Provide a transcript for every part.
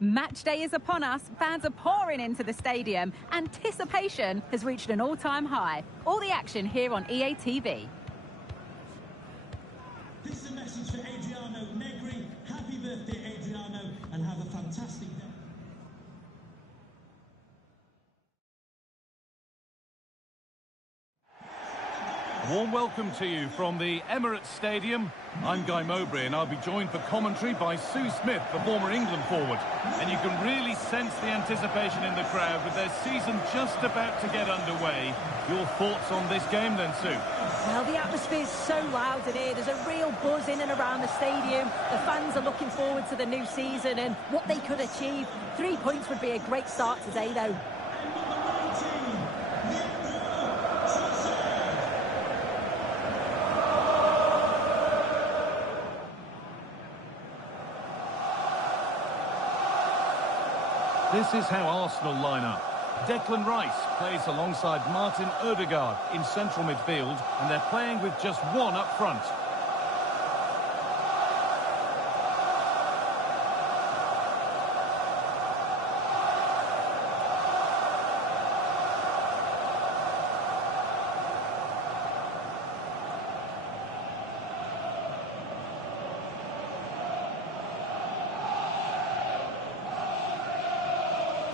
Match day is upon us, fans are pouring into the stadium, anticipation has reached an all-time high. All the action here on EA TV. This is a message for Adriano Negri. Happy birthday, Adriano, and have a fantastic day. Warm welcome to you from the Emirates Stadium. I'm Guy Mowbray and I'll be joined for commentary by Sue Smith, the former England forward. And you can really sense the anticipation in the crowd with their season just about to get underway. Your thoughts on this game then, Sue? Well, the atmosphere's so loud in here. There's a real buzz in and around the stadium. The fans are looking forward to the new season and what they could achieve. 3 points would be a great start today, though. This is how Arsenal line up. Declan Rice plays alongside Martin Odegaard in central midfield, and they're playing with just one up front.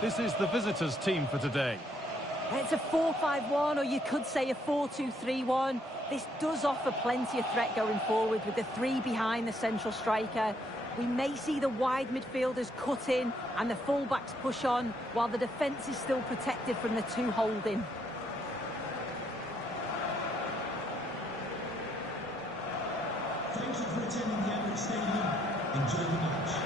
This is the visitors' team for today. It's a 4-5-1, or you could say a 4-2-3-1. This does offer plenty of threat going forward with the three behind the central striker. We may see the wide midfielders cut in and the full-backs push on, while the defence is still protected from the two holding. Thank you for attending the Emirates Stadium. Enjoy the match.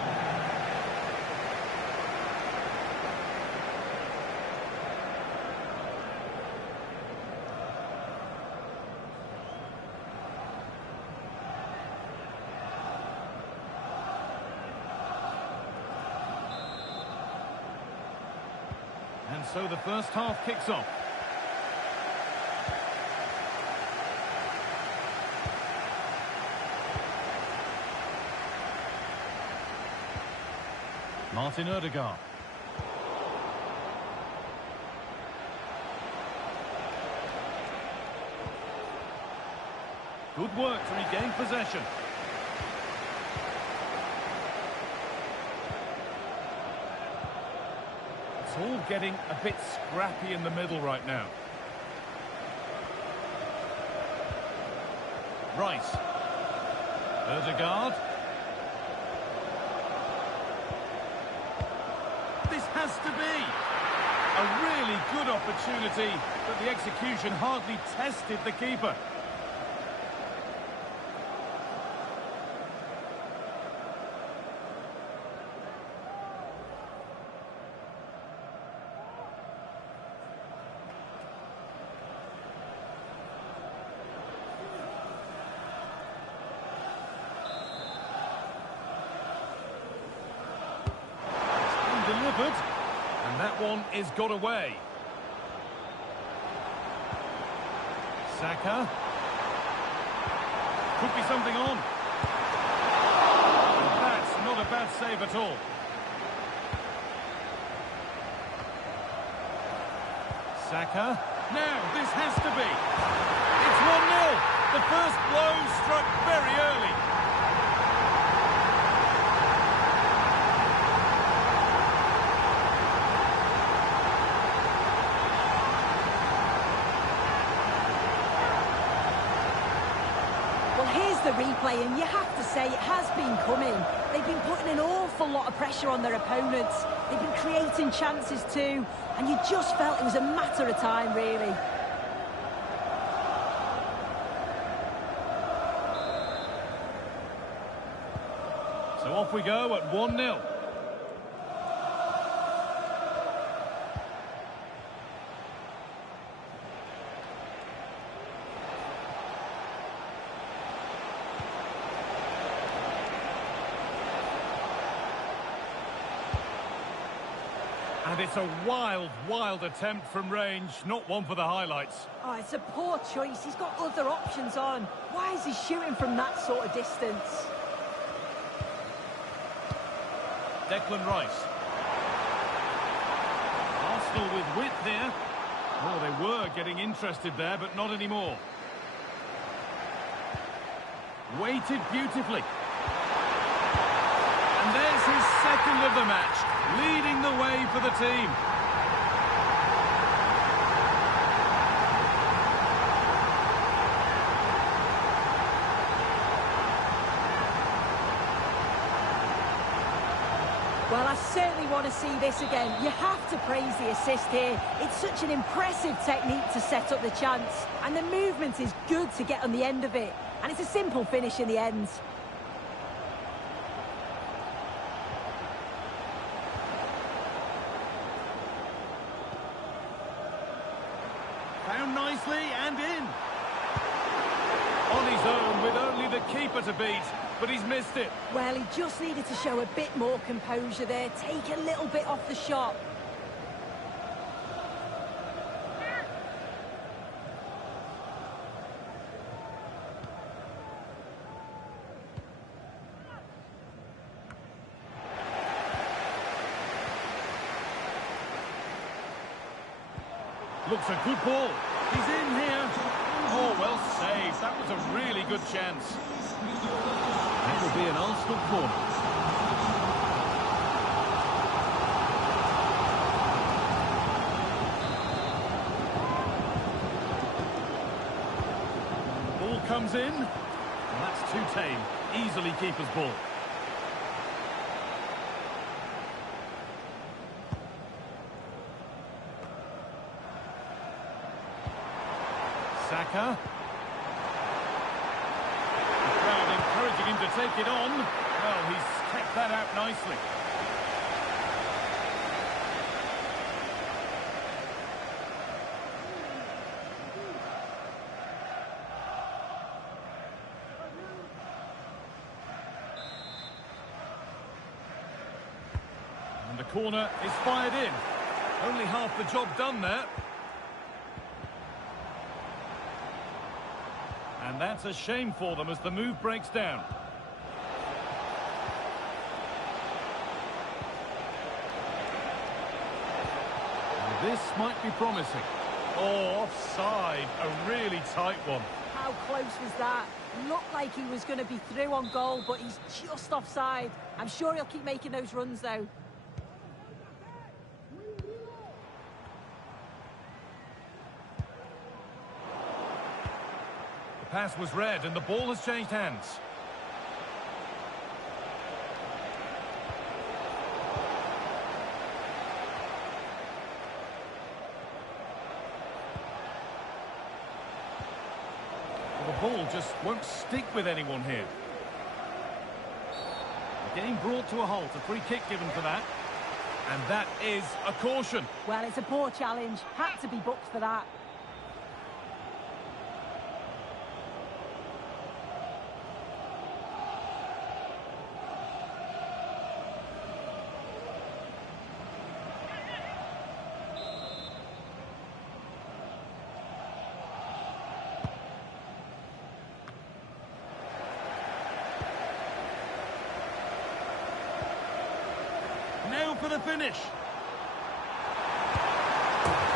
And so the first half kicks off. Martin Odegaard. Good work to regain possession. It's all getting a bit scrappy in the middle right now. Rice. Odegaard. This has to be a really good opportunity, but the execution hardly tested the keeper. Delivered, and that one is got away. Saka. Could be something on. And that's not a bad save at all. Saka. Now, this has to be. It's 1-0. The first blow struck very early. The replay, and you have to say it has been coming. They've been putting an awful lot of pressure on their opponents. They've been creating chances too, and you just felt it was a matter of time, really. So off we go at 1-0. And it's a wild, wild attempt from range, not one for the highlights. Oh, it's a poor choice. He's got other options on. Why is he shooting from that sort of distance? Declan Rice. Arsenal with width here. Oh, they were getting interested there, but not anymore. Waited beautifully. And there's his second of the match, leading the way for the team. Well, I certainly want to see this again. You have to praise the assist here. It's such an impressive technique to set up the chance. And the movement is good to get on the end of it. And it's a simple finish in the end. Found nicely and in. On his own with only the keeper to beat, but he's missed it. Well, he just needed to show a bit more composure there, take a little bit off the shot. Looks a good ball. He's in here. Oh, well saved. That was a really good chance. That will be an Arsenal corner. Ball comes in. Well, that's too tame. Easily keeper's ball. Saka. The crowd encouraging him to take it on. Well, he's kept that out nicely. And the corner is fired in. Only half the job done there. And that's a shame for them as the move breaks down. And this might be promising. Oh, offside. A really tight one. How close was that? Looked like he was going to be through on goal, but he's just offside. I'm sure he'll keep making those runs, though. Pass was read and the ball has changed hands. The ball just won't stick with anyone here. The game brought to a halt, a free kick given for that. And that is a caution. Well, it's a poor challenge. Had to be booked for that. Now for the finish.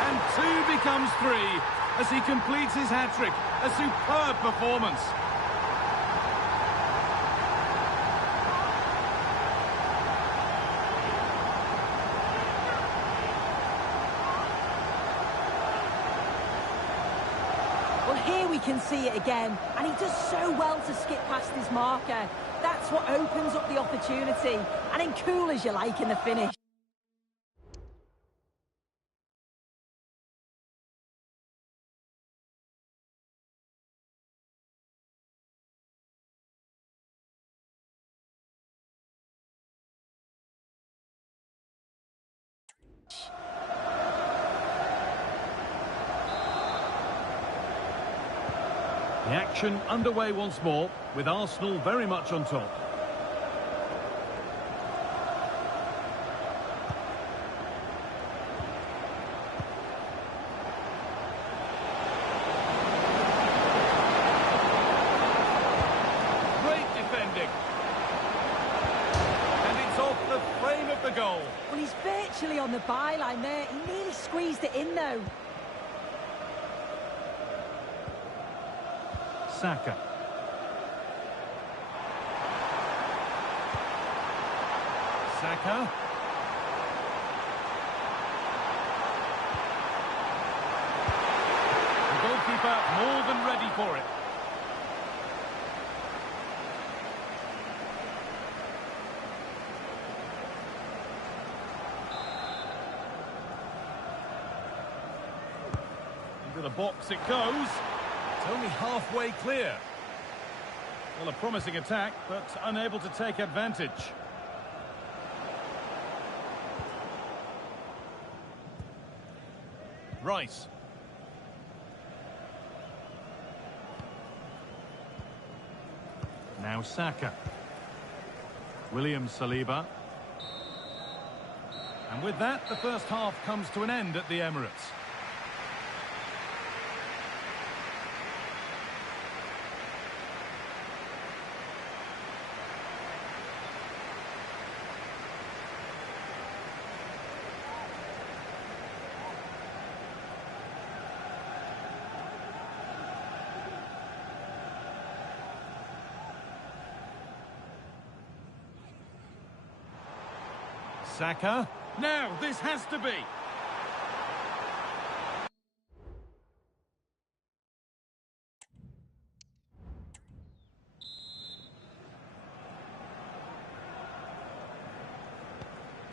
And 2 becomes 3 as he completes his hat-trick. A superb performance. Well, here we can see it again, and he does so well to skip past his marker. That's what opens up the opportunity, and in cool as you like in the finish. The action underway once more, with Arsenal very much on top. Great defending. And it's off the frame of the the goal. Well, he's virtually on the byline there. He nearly squeezed it in, though. Saka. Saka. The goalkeeper more than ready for it. Into the box it goes. It's only halfway clear. Well, a promising attack, but unable to take advantage. Rice. Now Saka. William Saliba. And with that, the first half comes to an end at the Emirates. Saka. Now, this has to be.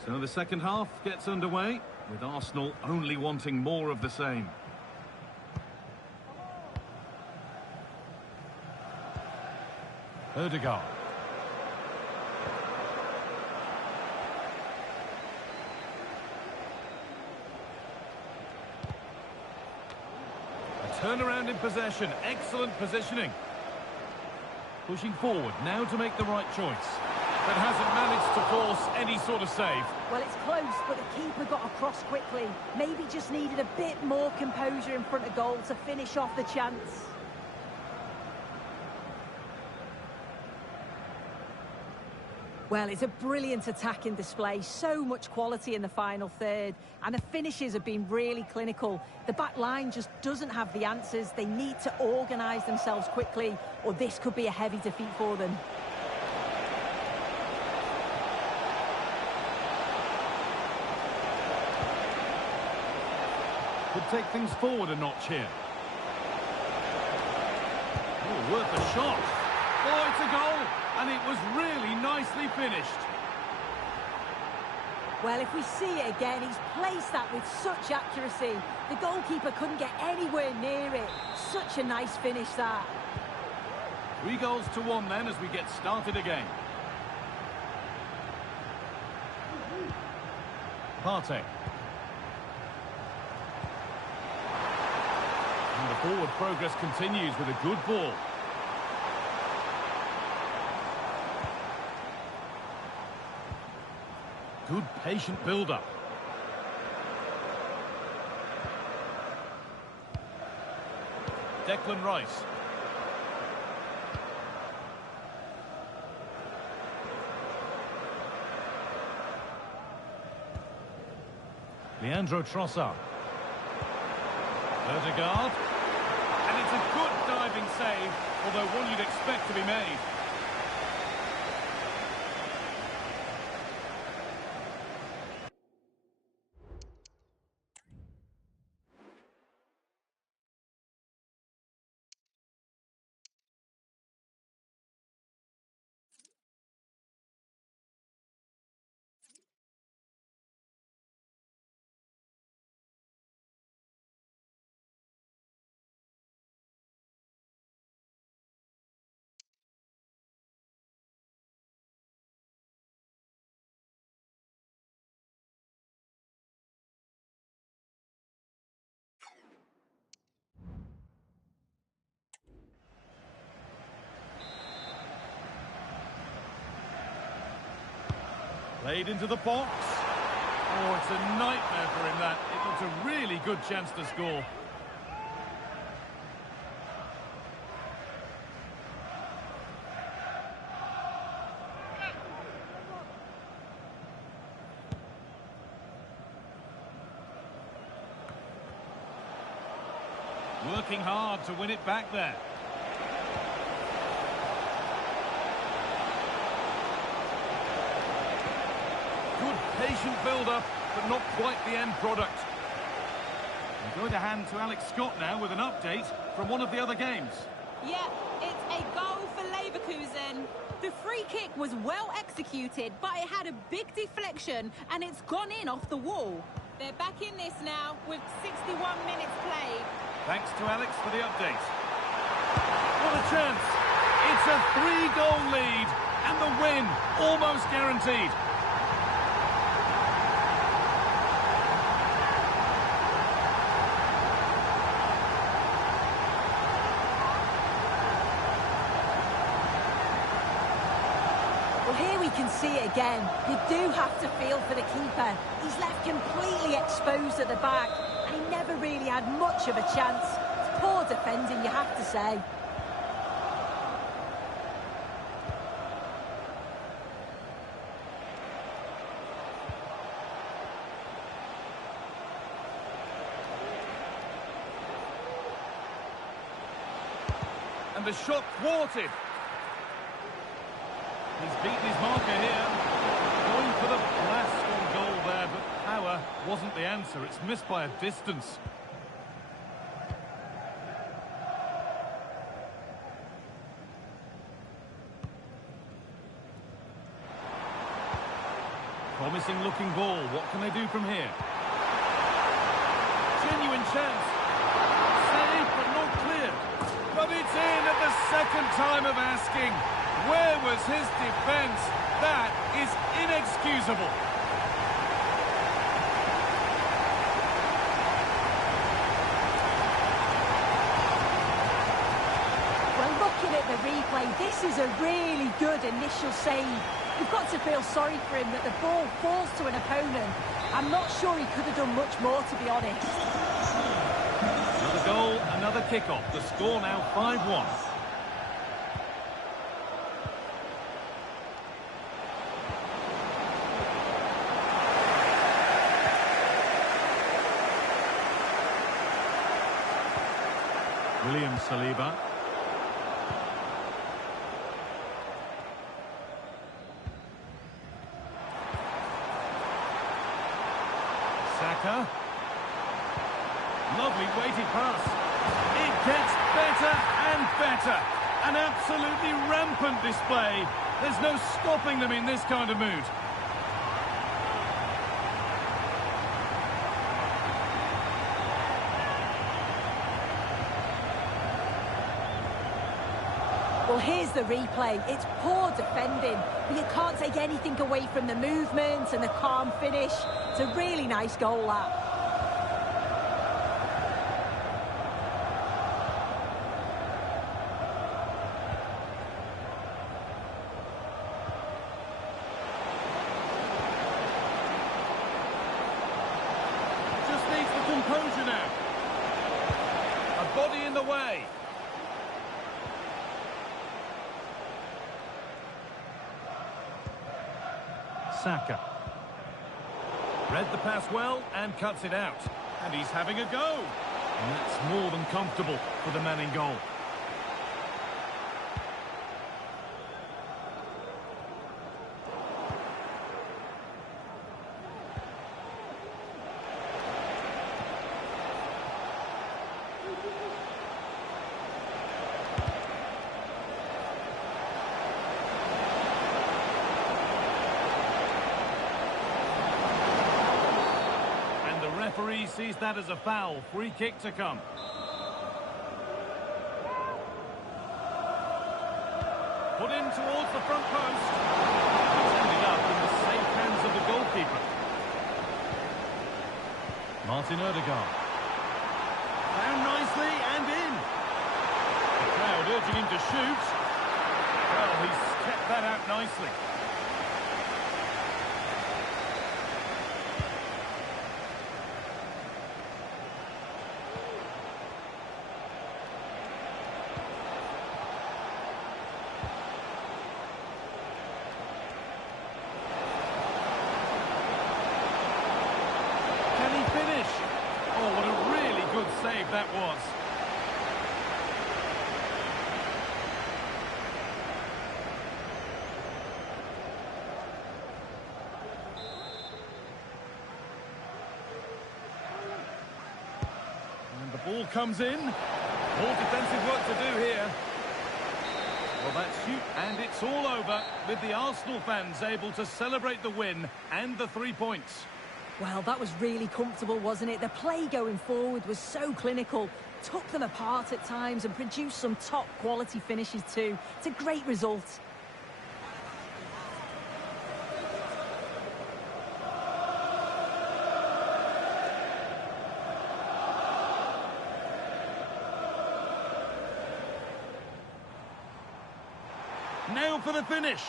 So the second half gets underway, with Arsenal only wanting more of the same. Ødegaard. Turnaround in possession, excellent positioning. Pushing forward, now to make the right choice. But hasn't managed to force any sort of save. Well, it's close, but the keeper got across quickly. Maybe just needed a bit more composure in front of goal to finish off the chance. Well, it's a brilliant attacking display. So much quality in the final third. And the finishes have been really clinical. The back line just doesn't have the answers. They need to organise themselves quickly, or this could be a heavy defeat for them. Could take things forward a notch here. Oh, worth a shot. Oh, it's a goal. And it was really nicely finished. Well, if we see it again, he's placed that with such accuracy. The goalkeeper couldn't get anywhere near it. Such a nice finish, that. 3-1 then as we get started again. Partey. And the forward progress continues with a good ball. Good patient build-up. Declan Rice. Leandro Trossard. Ødegaard. And it's a good diving save, although one you'd expect to be made. Played into the box. Oh, it's a nightmare for him, that. It looks a really good chance to score. working hard to win it back there. Good patient build-up, but not quite the end product. I'm going to hand to Alex Scott now with an update from one of the other games. Yeah, it's a goal for Leverkusen. The free kick was well executed, but it had a big deflection and it's gone in off the wall. They're back in this now with 61 minutes played. Thanks to Alex for the update. What a chance! It's a 3-goal lead and the win almost guaranteed. Well, here we can see it again. You do have to feel for the keeper. He's left completely exposed at the back, and he never really had much of a chance. It's poor defending, you have to say. And the shot thwarted. He's beaten his marker here. Going for the blast on goal there, but power wasn't the answer. It's missed by a distance. Promising looking ball. What can they do from here? Genuine chance. Saved but not cleared. But it's in at the second time of asking. Where was his defence? That is inexcusable. Well, looking at the replay, this is a really good initial save. You've got to feel sorry for him that the ball falls to an opponent. I'm not sure he could have done much more, to be honest. Another goal, another kick-off. The score now 5-1. William Saliba. Saka. Lovely weighty pass. It gets better and better. An absolutely rampant display. There's no stopping them in this kind of mood. Well, here's the replay. It's poor defending, but you can't take anything away from the movement and the calm finish. It's a really nice goal, that. Just needs the composure now. A body in the way. Saka. Read the pass well and cuts it out. And he's having a go. And that's more than comfortable for the man in goal. Referee sees that as a foul. Free kick to come. Put in towards the front post. It's ended up in the safe hands of the goalkeeper. Martin Odegaard. Found nicely and in. The crowd urging him to shoot. Well, he's kept that out nicely. Save that was. Ball comes in. More defensive work to do here. Well, that's shoot, and it's all over with the Arsenal fans able to celebrate the win and the 3 points. Well, that was really comfortable, wasn't it? The play going forward was so clinical, took them apart at times and produced some top-quality finishes too. It's a great result. Now for the finish.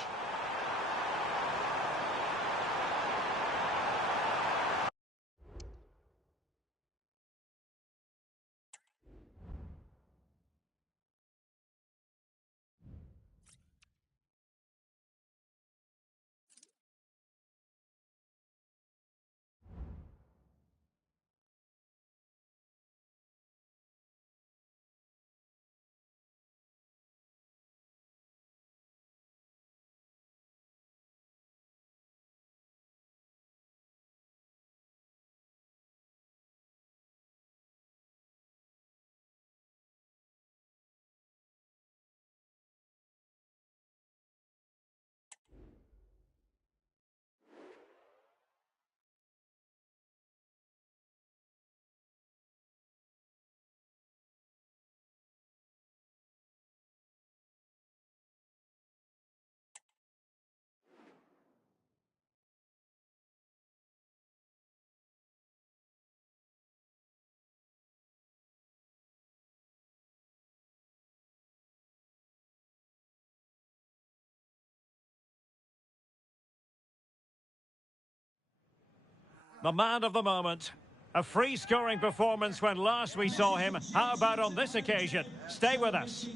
The man of the moment. A free-scoring performance when last we saw him. How about on this occasion? Stay with us.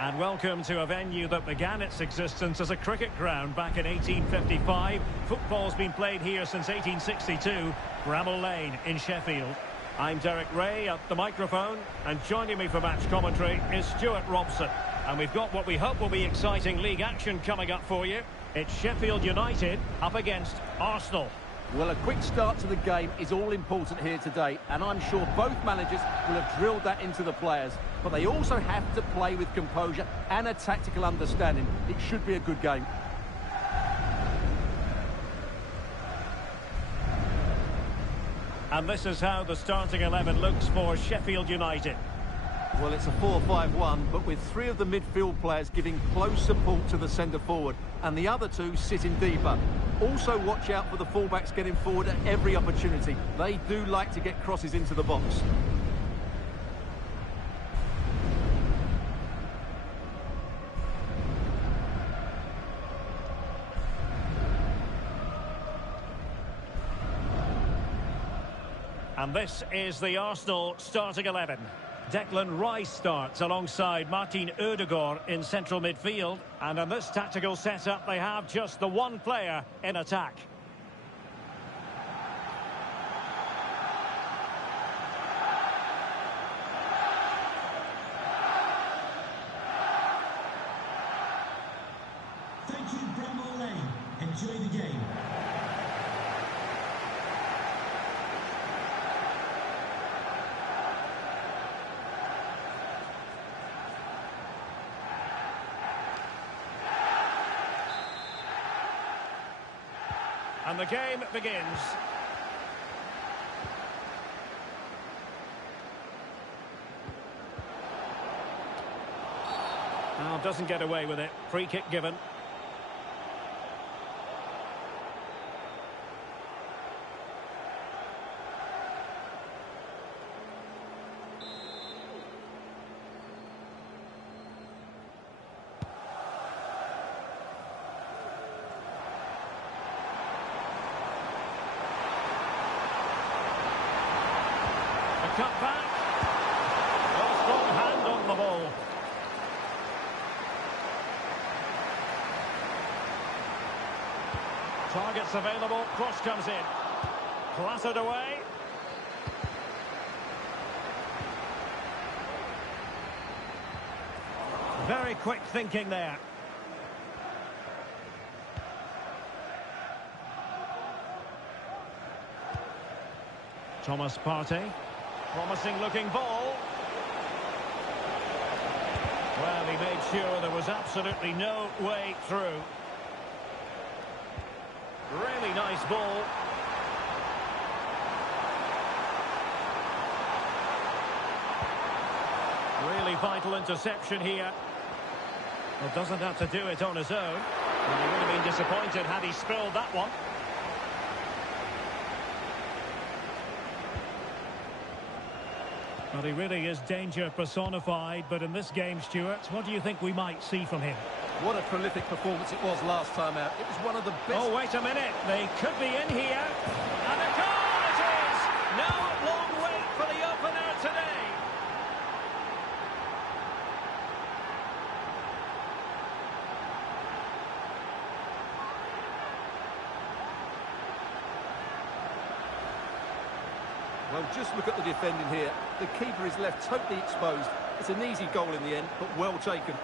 And welcome to a venue that began its existence as a cricket ground back in 1855. Football's been played here since 1862, Bramall Lane in Sheffield. I'm Derek Ray at the microphone, and joining me for match commentary is Stuart Robson. And we've got what we hope will be exciting league action coming up for you. It's Sheffield United up against Arsenal. Well, a quick start to the game is all important here today, and I'm sure both managers will have drilled that into the players. But they also have to play with composure and a tactical understanding. It should be a good game. And this is how the starting 11 looks for Sheffield United. Well, it's a 4-5-1, but with three of the midfield players giving close support to the centre forward, and the other two sitting deeper. Also watch out for the fullbacks getting forward at every opportunity. They do like to get crosses into the box. And this is the Arsenal starting 11. Declan Rice starts alongside Martin Ødegaard in central midfield. And in this tactical setup, they have just the one player in attack. Thank you, Bramall Lane. Enjoy the game. And the game begins. Now doesn't get away with it. Free kick given. Cut back. A strong hand on the ball. Targets available. Cross comes in. Clattered away. Very quick thinking there. Thomas Partey. Promising looking ball. Well, he made sure there was absolutely no way through. Really nice ball. Really vital interception here. Well, doesn't have to do it on his own. And he would have been disappointed had he spilled that one. Well, he really is danger personified, but in this game, Stuart, what do you think we might see from him? What a prolific performance it was last time out. It was one of the best... Oh, wait a minute. They could be in here. And a goal it is! No long wait for the opener today. Well, just look at the defending here. The keeper is left totally exposed. It's an easy goal in the end, but well taken.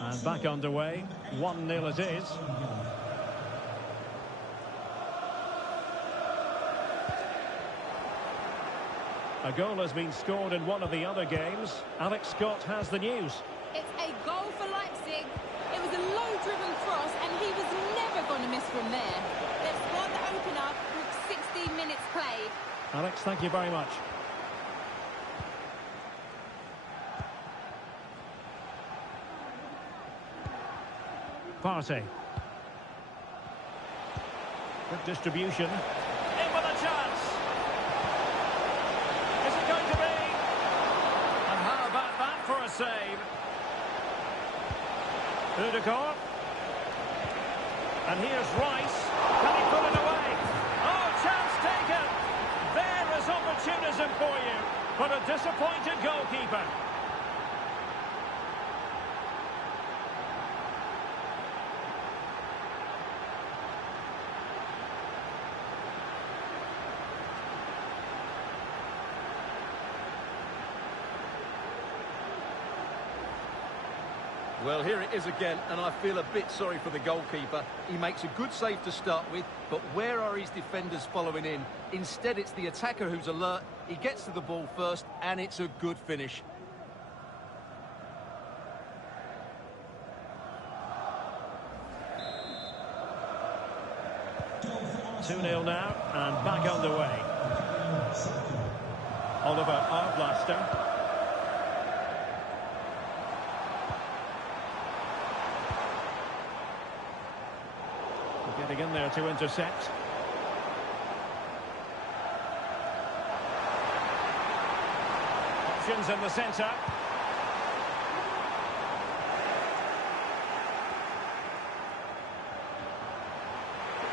And back underway. 1-0 it is. A goal has been scored in one of the other games. Alex Scott has the news. It's a goal for Leipzig. It was a low-driven cross, and he was never going to miss from there. They've scored the opener with 60 minutes played. Alex, thank you very much. Partey. Good distribution. In with a chance. Is it going to be? And how about that for a save? Ødegaard. And here's Rice. Can he put it away? Oh, chance taken. There is opportunism for you. But a disappointed goalkeeper. 'Well, here it is again, and I feel a bit sorry for the goalkeeper. He makes a good save to start with, but where are his defenders following in? Instead, it's the attacker who's alert. He gets to the ball first, and it's a good finish.2-0 now, and back underway. Oliver Arblaster. Getting in there to intercept. Options in the centre.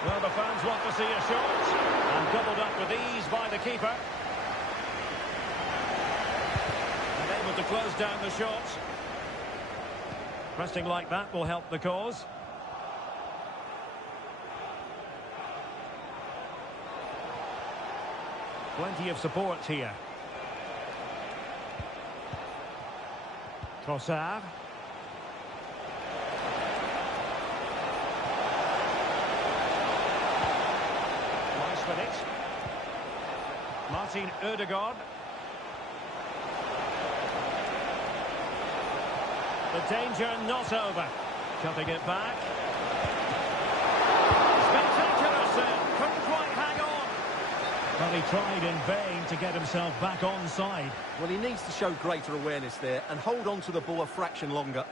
Well, the fans want to see a shot. And gobbled up with ease by the keeper. And able to close down the shot. Pressing like that will help the cause. Plenty of support here. Trossard. Nice with it. Martin Ødegaard. The danger not over. Cutting it back. Spectacular save. Couldn't quite hang on. Well, he tried in vain to get himself back onside. Well, he needs to show greater awareness there and hold on to the ball a fraction longer.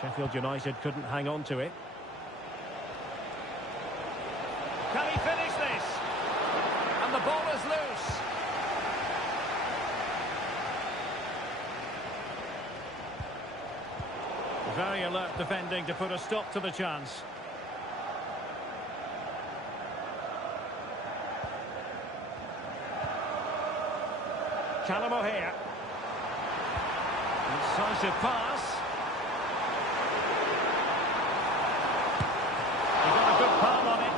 Sheffield United couldn't hang on to it. Very alert defending to put a stop to the chance. Callum O'Hare. Incisive pass. He got a good palm on it.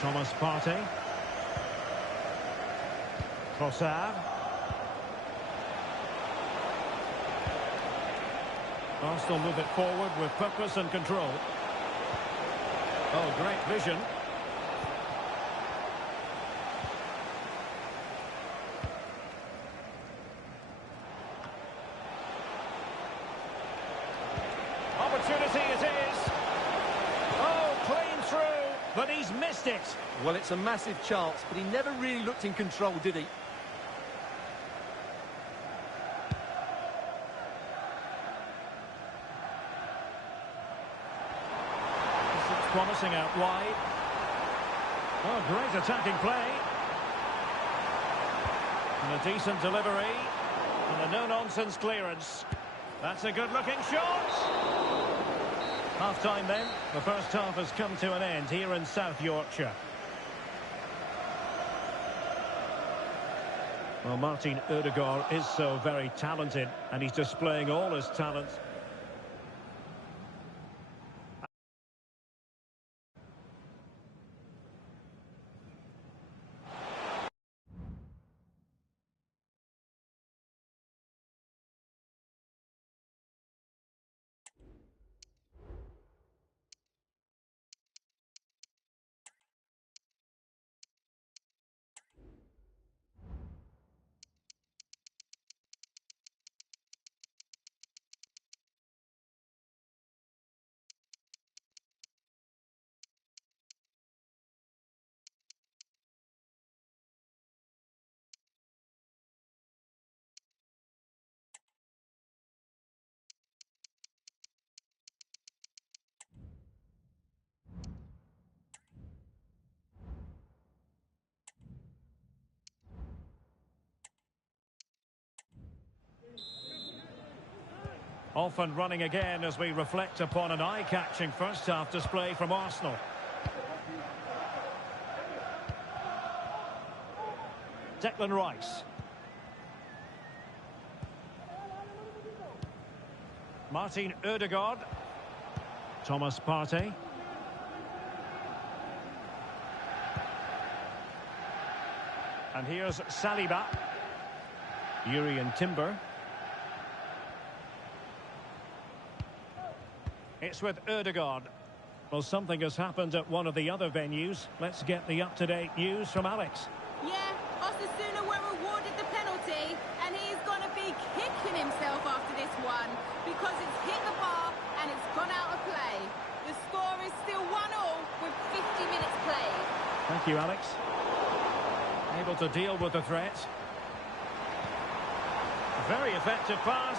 Thomas Partey. Trossard. Arsenal move it forward with purpose and control. Oh, great vision. Opportunity it is. Oh, clean through, but he's missed it. Well, it's a massive chance, but he never really looked in control, did he? This looks promising out wide. Oh, great attacking play. And a decent delivery. And a no-nonsense clearance. That's a good-looking shot. Half-time then. The first half has come to an end here in South Yorkshire. Well, Martin Ødegaard is so very talented, and he's displaying all his talents. Off and running again as we reflect upon an eye-catching first-half display from Arsenal. Declan Rice. Martin Ødegaard. Thomas Partey. And here's Saliba. Jurrien Timber. It's with Ødegaard. Well, something has happened at one of the other venues. Let's get the up-to-date news from Alex. Yeah, Osasuna were awarded the penalty, and he's going to be kicking himself after this one because it's hit the bar and it's gone out of play. The score is still 1-1 with 50 minutes played. Thank you, Alex. Able to deal with the threat. Very effective pass.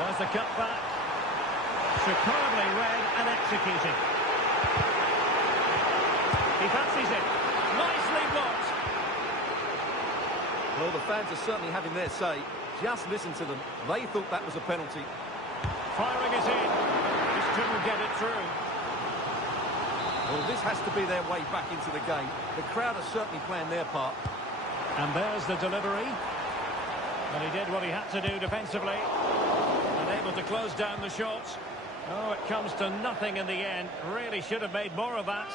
There's the cutback. Superbly read and executed. He fancies it. Nicely blocked. Well, the fans are certainly having their say. Just listen to them. They thought that was a penalty. Firing it in. Just couldn't get it through. Well, this has to be their way back into the game. The crowd are certainly playing their part. And there's the delivery. And he did what he had to do defensively. And able to close down the shot. Oh, it comes to nothing in the end. Really should have made more of that.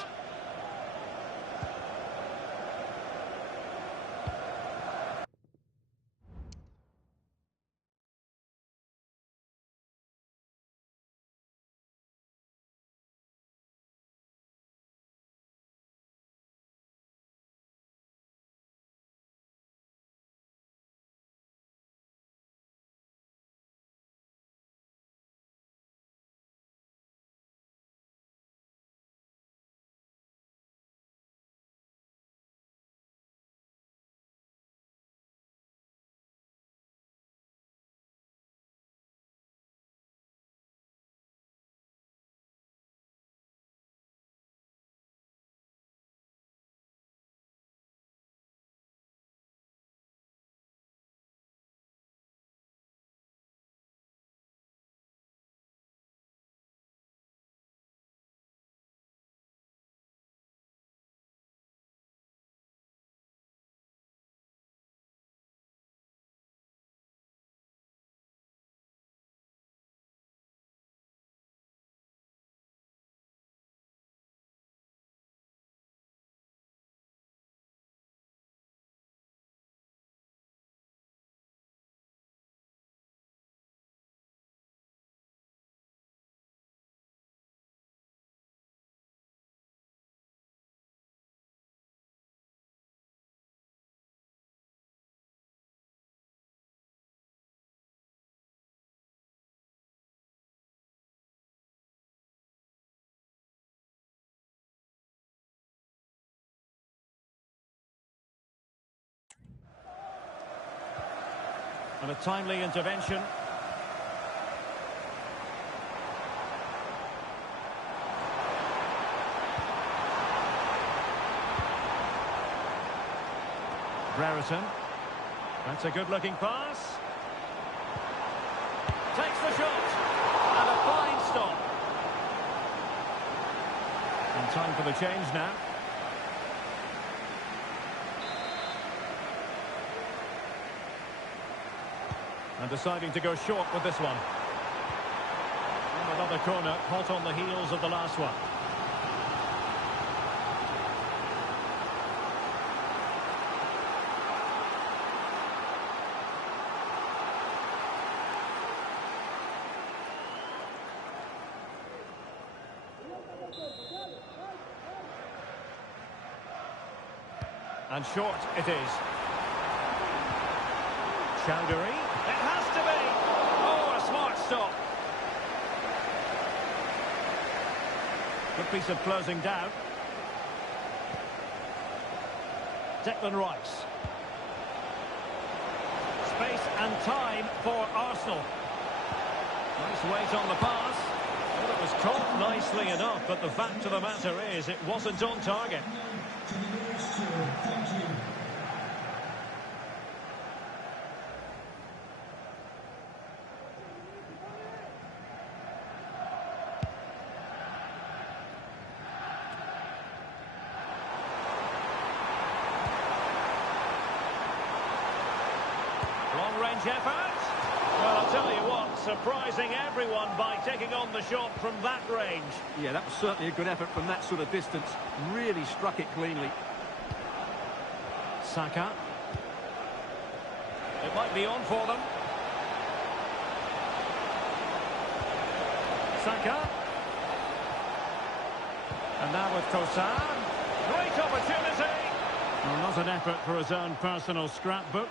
And a timely intervention. Brereton. That's a good-looking pass. Takes the shot. And a fine stop. And time for the change now. And deciding to go short with this one. And another corner, hot on the heels of the last one. And short it is. Chowdhury. It has to be. Oh, a smart stop. Good piece of closing down. Declan Rice. Space and time for Arsenal. Nice weight on the pass. Well, it was caught nicely enough, but the fact of the matter is it wasn't on target. To the nearest score. Thank you. Long-range effort. Well, I'll tell you what, surprising everyone by taking on the shot from that range. Yeah, that was certainly a good effort from that sort of distance. Really struck it cleanly. Saka. It might be on for them. Saka. And now with Toussaint. Great opportunity. Well, not an effort for his own personal scrapbook.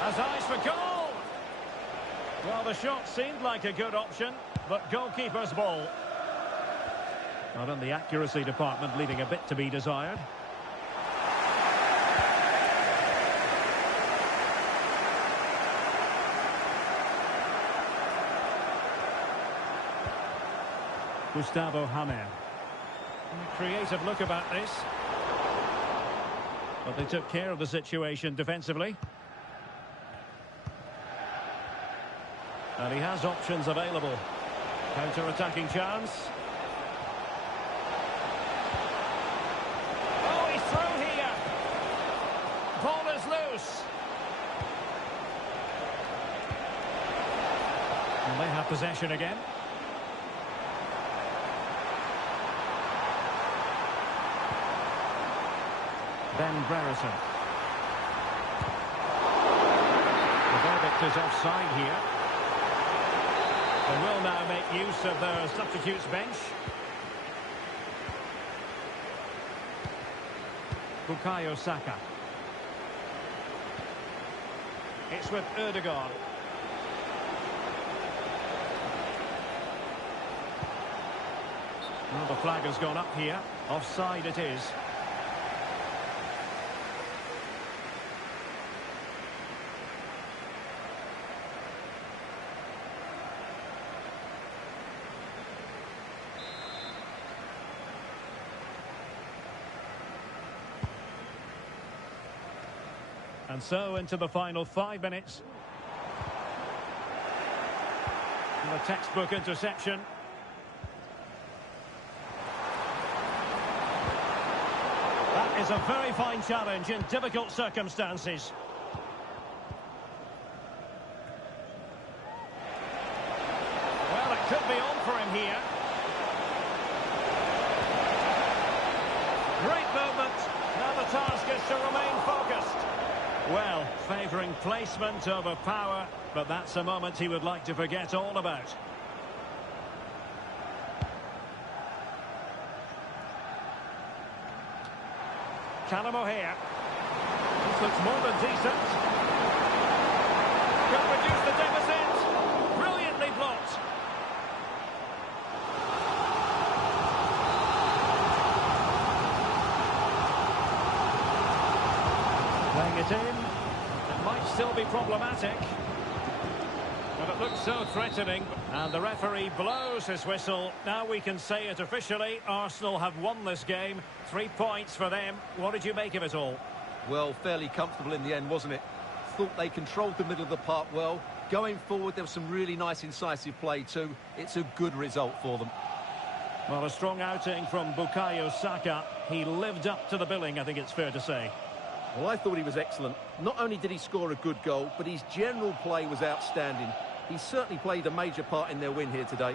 Has eyes for goal. Well, the shot seemed like a good option, but goalkeeper's ball. Not in the accuracy department, leaving a bit to be desired. Gustavo Hamer. Creative look about this. But they took care of the situation defensively. And he has options available. Counter-attacking chance. Oh, he's through here. Ball is loose. And they have possession again. Ben Brereton. The verdict is offside here. They will now make use of their substitutes bench. Bukayo Saka. It's with Ødegaard. Well, the flag has gone up here. Offside it is. And so into the final 5 minutes. And a textbook interception. That is a very fine challenge in difficult circumstances. Well, it could be on for him here. Great movement. Now the task is to remain focused. Well, favouring placement over power, but that's a moment he would like to forget all about. Callum O'Hare. This looks more than decent. Could reduce the deficit. Brilliantly blocked. Playing it in. It might still be problematic. But it looks so threatening. And the referee blows his whistle. Now we can say it officially. Arsenal have won this game. 3 points for them. What did you make of it all? Well, fairly comfortable in the end, wasn't it? Thought they controlled the middle of the park well. Going forward, there was some really nice incisive play too. It's a good result for them. Well, a strong outing from Bukayo Saka. He lived up to the billing, I think it's fair to say. Well, I thought he was excellent. Not only did he score a good goal, but his general play was outstanding. He certainly played a major part in their win here today.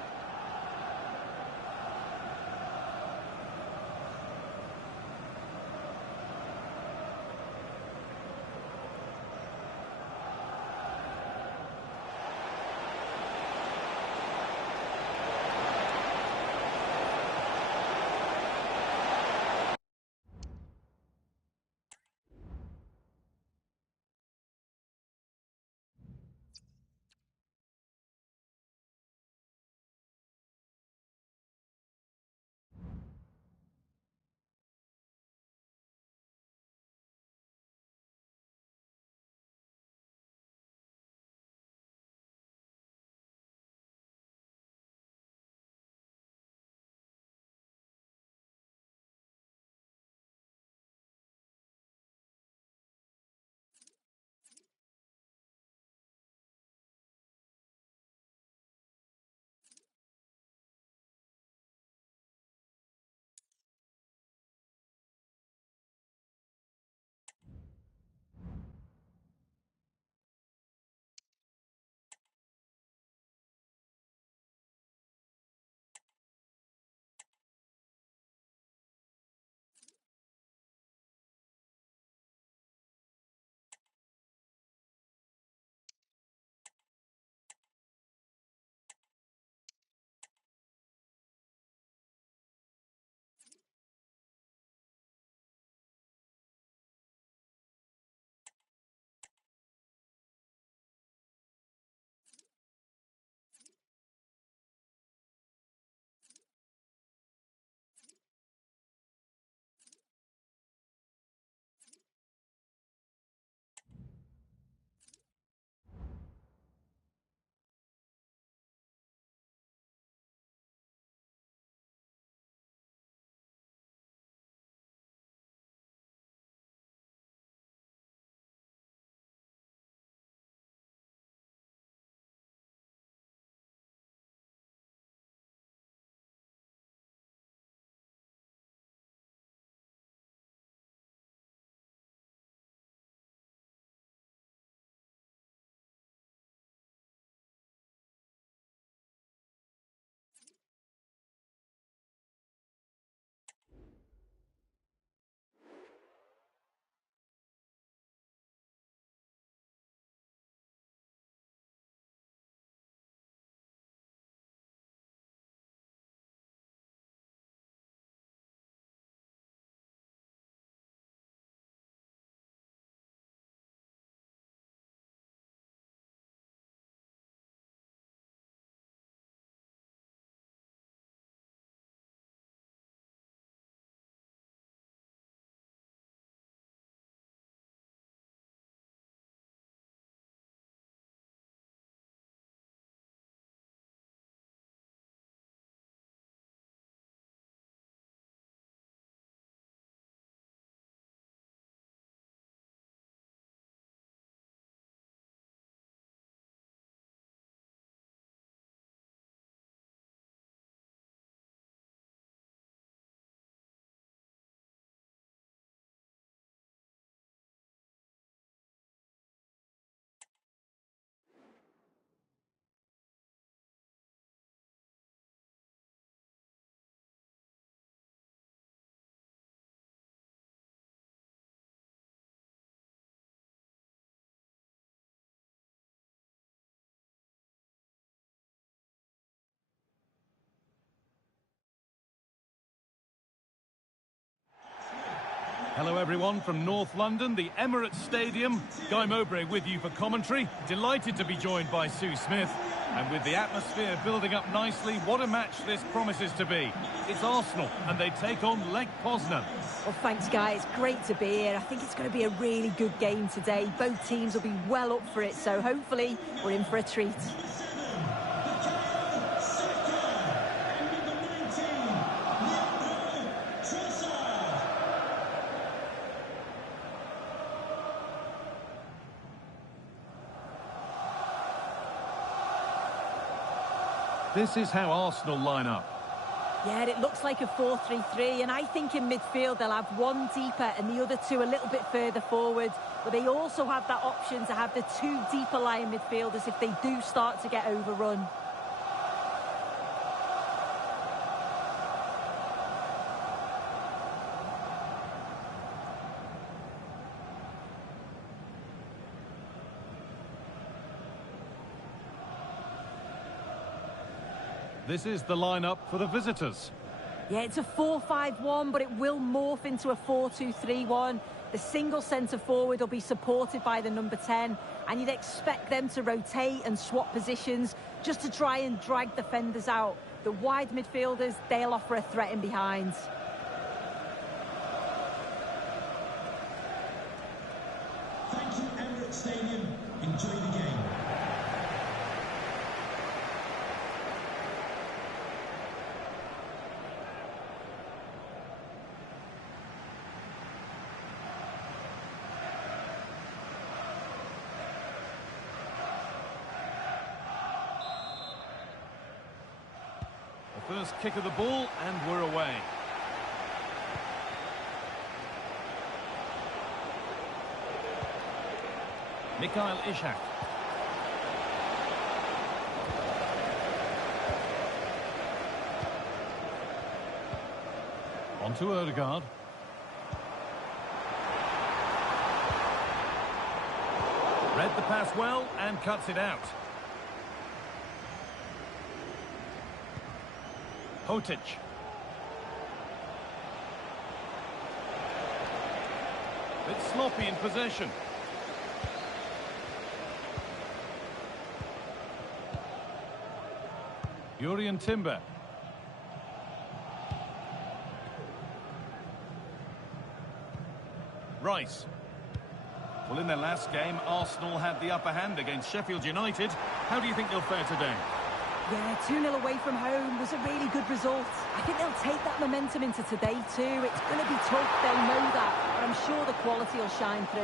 Hello everyone from North London, the Emirates Stadium. Guy Mowbray with you for commentary. Delighted to be joined by Sue Smith. And with the atmosphere building up nicely, what a match this promises to be. It's Arsenal and they take on Lech Poznan. Well, thanks, Guy. It's great to be here. I think it's going to be a really good game today. Both teams will be well up for it, so hopefully we're in for a treat. This is how Arsenal line up. Yeah, it looks like a 4-3-3, and I think in midfield they'll have one deeper and the other two a little bit further forward. But they also have that option to have the two deeper lying midfielders if they do start to get overrun. This is the lineup for the visitors. Yeah, it's a 4-5-1, but it will morph into a 4-2-3-1. The single centre-forward will be supported by the number 10, and you'd expect them to rotate and swap positions just to try and drag defenders out. The wide midfielders, they'll offer a threat in behind. Thank you, Emirates Stadium. Enjoy the game. First kick of the ball, and we're away. Mikhail Ishak. On to Odegaard. Read the pass well and cuts it out. Hotic. Bit sloppy in possession. Jurrien Timber. Rice. Well, in their last game, Arsenal had the upper hand against Sheffield United. How do you think they'll fare today? Yeah, 2-0 away from home was a really good result. I think they'll take that momentum into today too. It's going to be tough, they'll know that, but I'm sure the quality will shine through.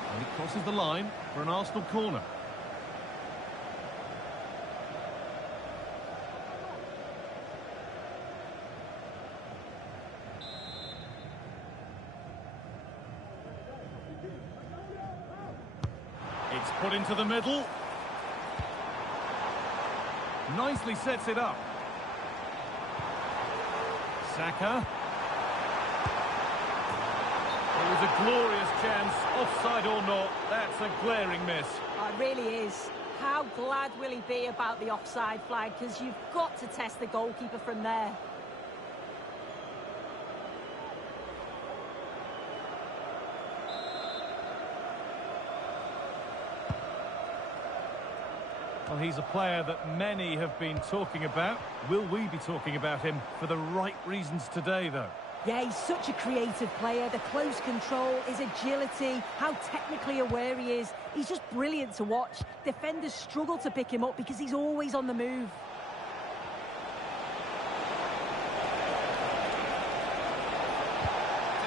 And it crosses the line for an Arsenal corner. It's put into the middle. Nicely sets it up. Saka. It was a glorious chance, offside or not, that's a glaring miss. Oh, it really is. How glad will he be about the offside flag, because you've got to test the goalkeeper from there. Well, he's a player that many have been talking about. Will we be talking about him for the right reasons today, though? Yeah, he's such a creative player. The close control, his agility, how technically aware he is. He's just brilliant to watch. Defenders struggle to pick him up because he's always on the move.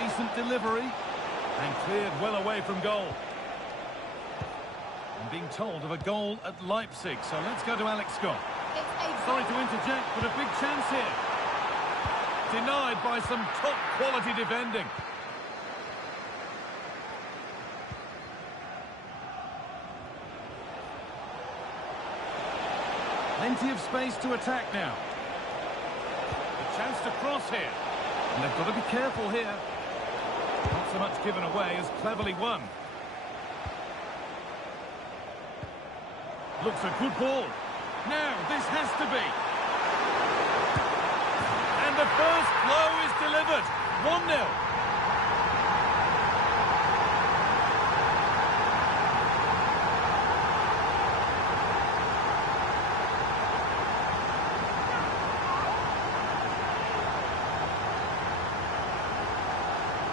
Decent delivery and cleared well away from goal. I'm being told of a goal at Leipzig, so let's go to Alex Scott. Sorry to interject, but a big chance here. Denied by some top-quality defending. Plenty of space to attack now. A chance to cross here. And they've got to be careful here. Not so much given away as cleverly won. Looks a good ball. Now, this has to be. And the first blow is delivered. 1-0.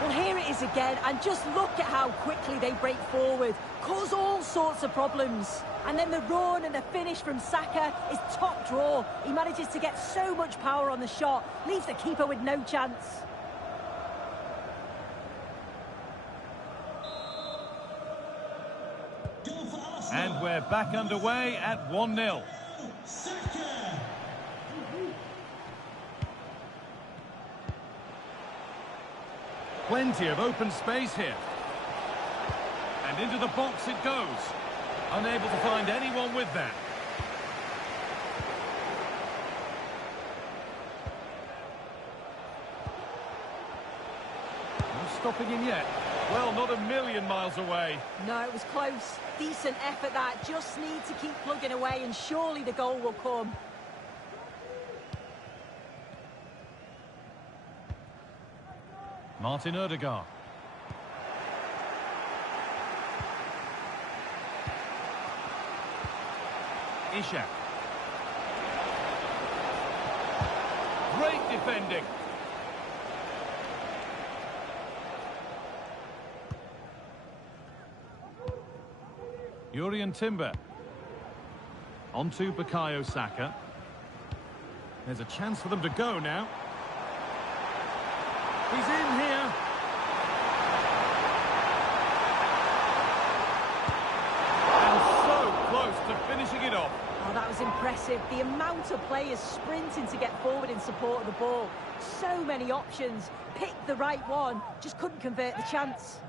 Well, here it is again, and just look at how quickly they break forward, cause all sorts of problems. And then the run and the finish from Saka is top draw. He manages to get so much power on the shot, leaves the keeper with no chance. Goal for Arsenal. And we're back underway at 1-0. Saka. Plenty of open space here. And into the box it goes. Unable to find anyone with that. No stopping him yet. Well, not a million miles away. No, it was close. Decent effort that. Just need to keep plugging away and surely the goal will come. Martin Ødegaard. Ishak. Great defending. Jurrien Timber. On to Bukayo Saka. There's a chance for them to go now. He's in here. And so close to finishing it off. Oh, that was impressive. The amount of players sprinting to get forward in support of the ball. So many options. Picked the right one. Just couldn't convert the chance.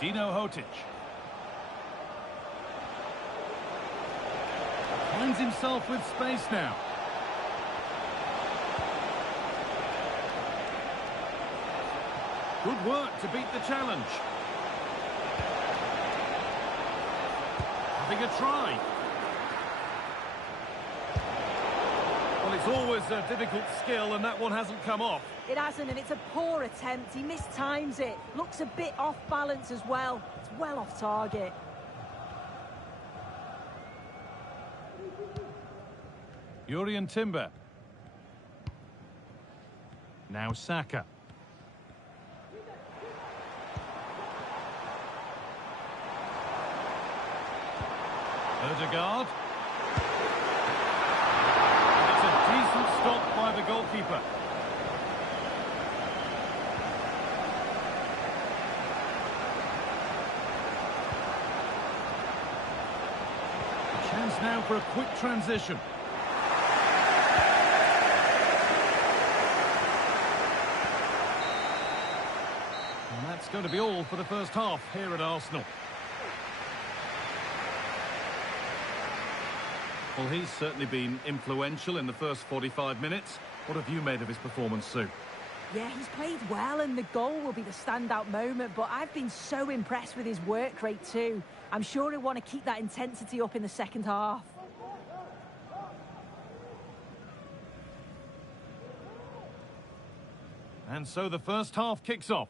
Dino Hotic. Finds himself with space now. Good work to beat the challenge. Having a try. Well, it's always a difficult skill, and that one hasn't come off. It hasn't, and it's a poor attempt. He mistimes it. Looks a bit off balance as well. It's well off target. Jurrien Timber. Now Saka. Ødegaard. It's a decent stop by the goalkeeper. A chance now for a quick transition. And that's going to be all for the first half here at Arsenal. Well, he's certainly been influential in the first 45 minutes. What have you made of his performance, Sue? Yeah, he's played well, and the goal will be the standout moment, but I've been so impressed with his work rate too. I'm sure he'll want to keep that intensity up in the second half. And so the first half kicks off.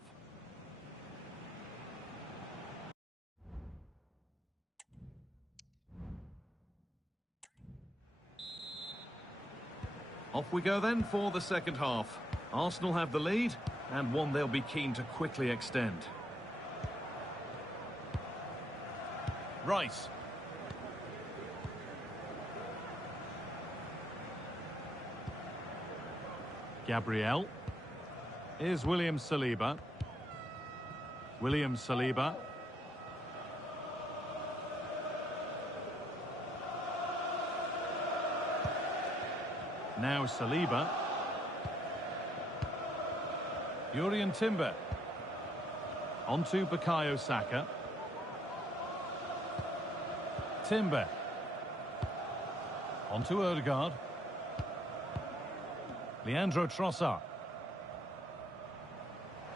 Off we go then for the second half. Arsenal have the lead, and one they'll be keen to quickly extend. Rice. Gabriel. Here's William Saliba. William Saliba. Now Saliba. Jurrien Timber. On to Bukayo Saka. Timber. On to Ødegaard. Leandro Trossard.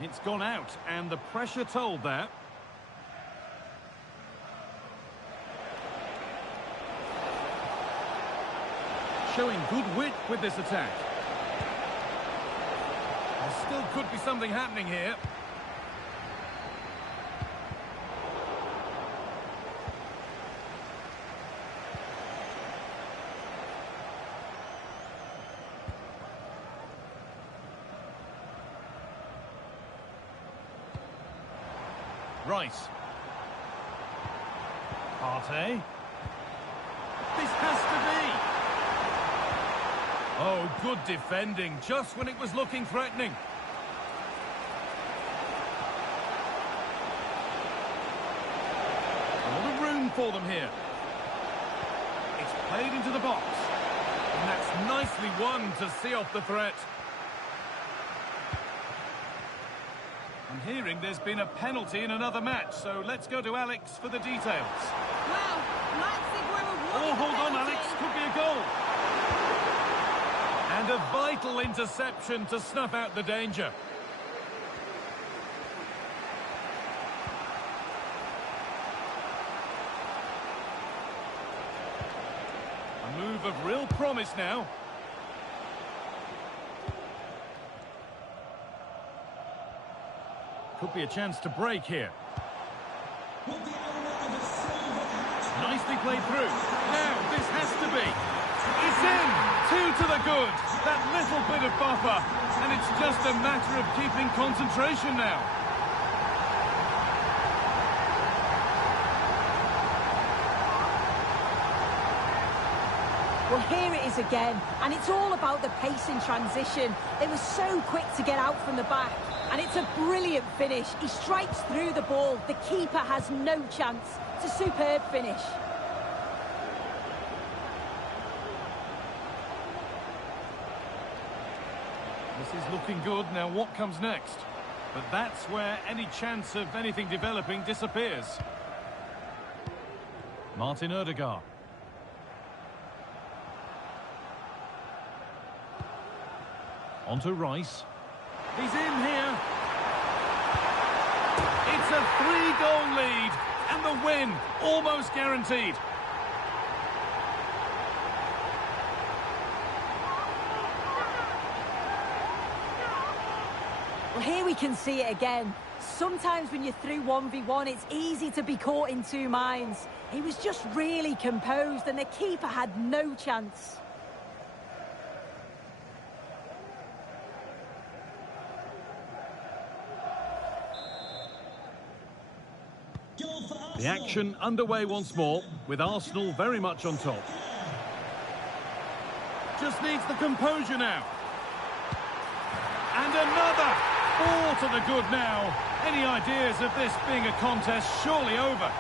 It's gone out, and the pressure told there. Showing good wit with this attack. There still could be something happening here. Rice. Partey. This has to be. Oh, good defending, just when it was looking threatening. A lot of room for them here. It's played into the box. And that's nicely won to see off the threat. I'm hearing there's been a penalty in another match, so let's go to Alex for the details. Well, Leipzig were awarded Oh, hold on, penalty. Alex. Could be a goal. And a vital interception to snuff out the danger. A move of real promise now. Could be a chance to break here. Nicely played through. Now, this has to be. It's in! 2 to the good. That little bit of buffer. And it's just a matter of keeping concentration now. Well, here it is again, and it's all about the pace in transition. They were so quick to get out from the back, and it's a brilliant finish. He strikes through the ball. The keeper has no chance. It's a superb finish. This is looking good. Now, what comes next? But that's where any chance of anything developing disappears. Martin Ødegaard. Onto Rice. He's in here. It's a 3-goal lead, and the win almost guaranteed. Well, here we can see it again. Sometimes when you're through 1v1, it's easy to be caught in two minds. He was just really composed, and the keeper had no chance. The action underway once more, with Arsenal very much on top. Just needs the composure now. And another! 4 to the good now. Any ideas of this being a contest surely over?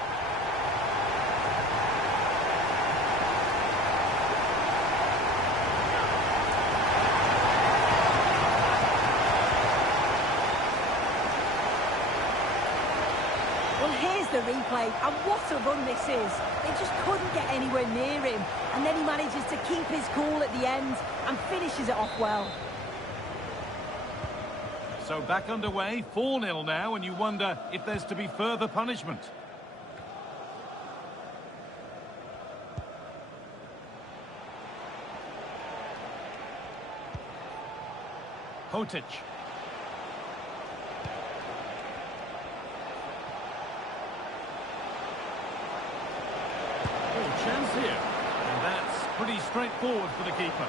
Well, here's the replay, and what a run this is. They just couldn't get anywhere near him, and then he manages to keep his cool at the end and finishes it off well. So back underway, 4-0 now, and you wonder if there's to be further punishment. Hotic. Chance here, and that's pretty straightforward for the keeper.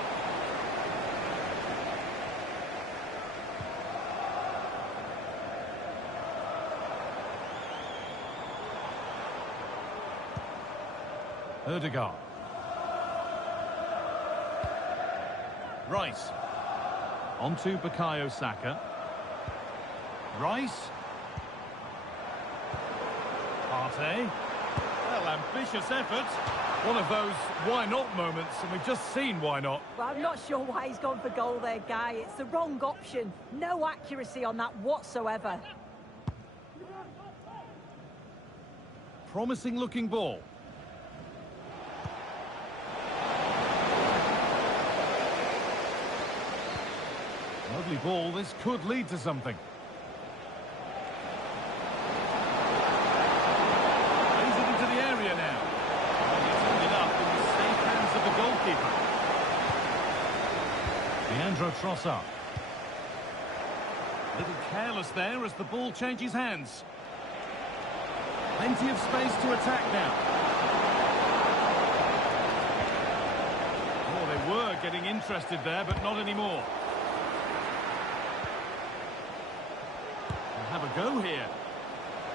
Ødegaard. Rice. Onto Bukayo Saka. Rice. Partey. Well, ambitious effort. One of those why-not moments, and we've just seen why not. Well, I'm not sure why he's gone for goal there, Guy. It's the wrong option. No accuracy on that whatsoever. Promising looking ball. Lovely ball. This could lead to something. Leandro Trossard. A little careless there as the ball changes hands. Plenty of space to attack now. Oh, they were getting interested there, but not anymore. They'll have a go here.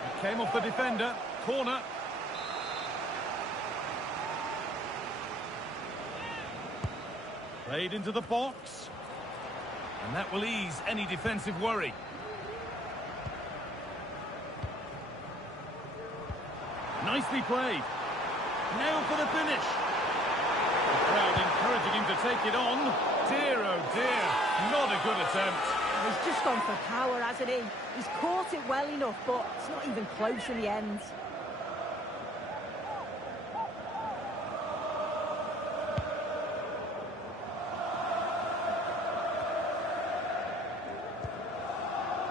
It came off the defender. Corner. Played into the box. And that will ease any defensive worry. Nicely played. Now for the finish. The crowd encouraging him to take it on. Dear, oh dear, not a good attempt. He's just gone for power, hasn't he? He's caught it well enough, but it's not even close in the end.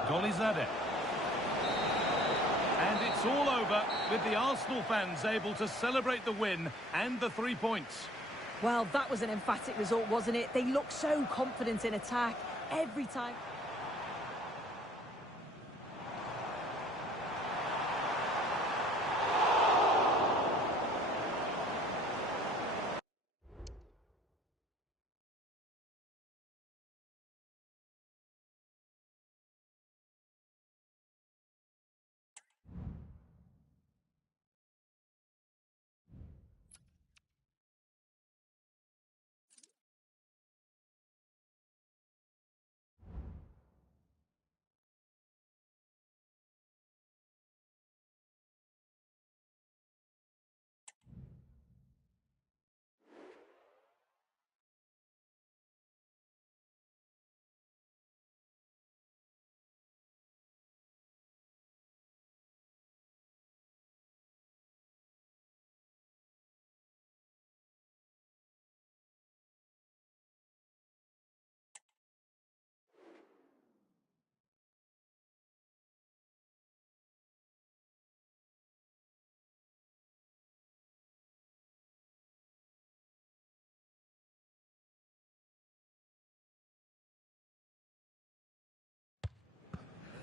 Golizade. And it's all over with the Arsenal fans able to celebrate the win and the 3 points. Well, that was an emphatic result, wasn't it? They look so confident in attack every time.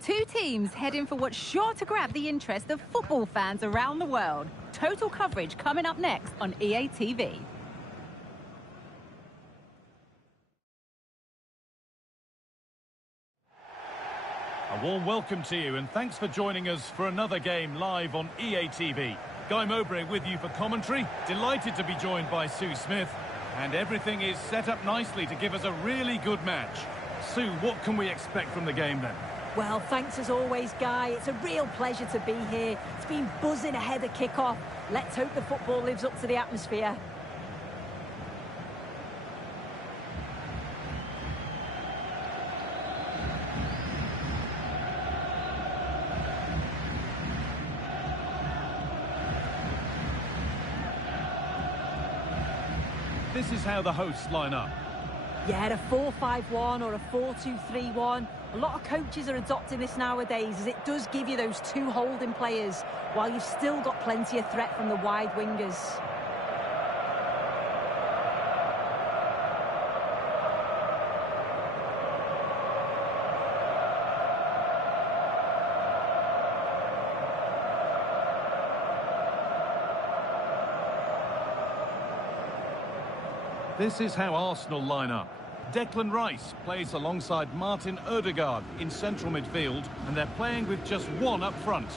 Two teams heading for what's sure to grab the interest of football fans around the world. Total coverage coming up next on EA TV. A warm welcome to you and thanks for joining us for another game live on EA TV. Guy Mowbray with you for commentary. Delighted to be joined by Sue Smith. And everything is set up nicely to give us a really good match. Sue, what can we expect from the game then? Well, thanks as always, Guy. It's a real pleasure to be here. It's been buzzing ahead of kick-off. Let's hope the football lives up to the atmosphere. This is how the hosts line up. Yeah, a 4-5-1 or a 4-2-3-1. A lot of coaches are adopting this nowadays as it does give you those two holding players while you've still got plenty of threat from the wide wingers. This is how Arsenal line up. Declan Rice plays alongside Martin Ødegaard in central midfield, and they're playing with just one up front.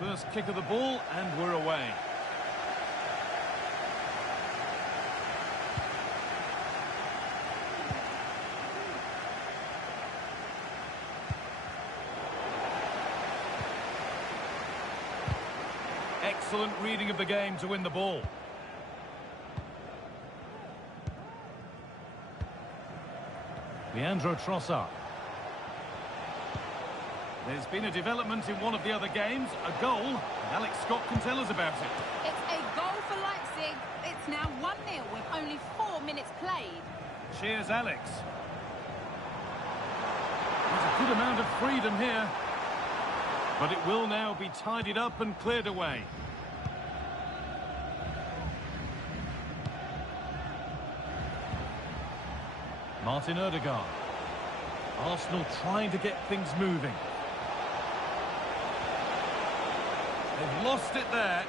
First kick of the ball, and we're away. Excellent reading of the game to win the ball. Leandro Trossard. There's been a development in one of the other games, a goal, and Alex Scott can tell us about it. It's a goal for Leipzig. It's now 1-0 with only 4 minutes played. Cheers, Alex. There's a good amount of freedom here. But it will now be tidied up and cleared away. Martin Odegaard. Arsenal trying to get things moving. They've lost it there.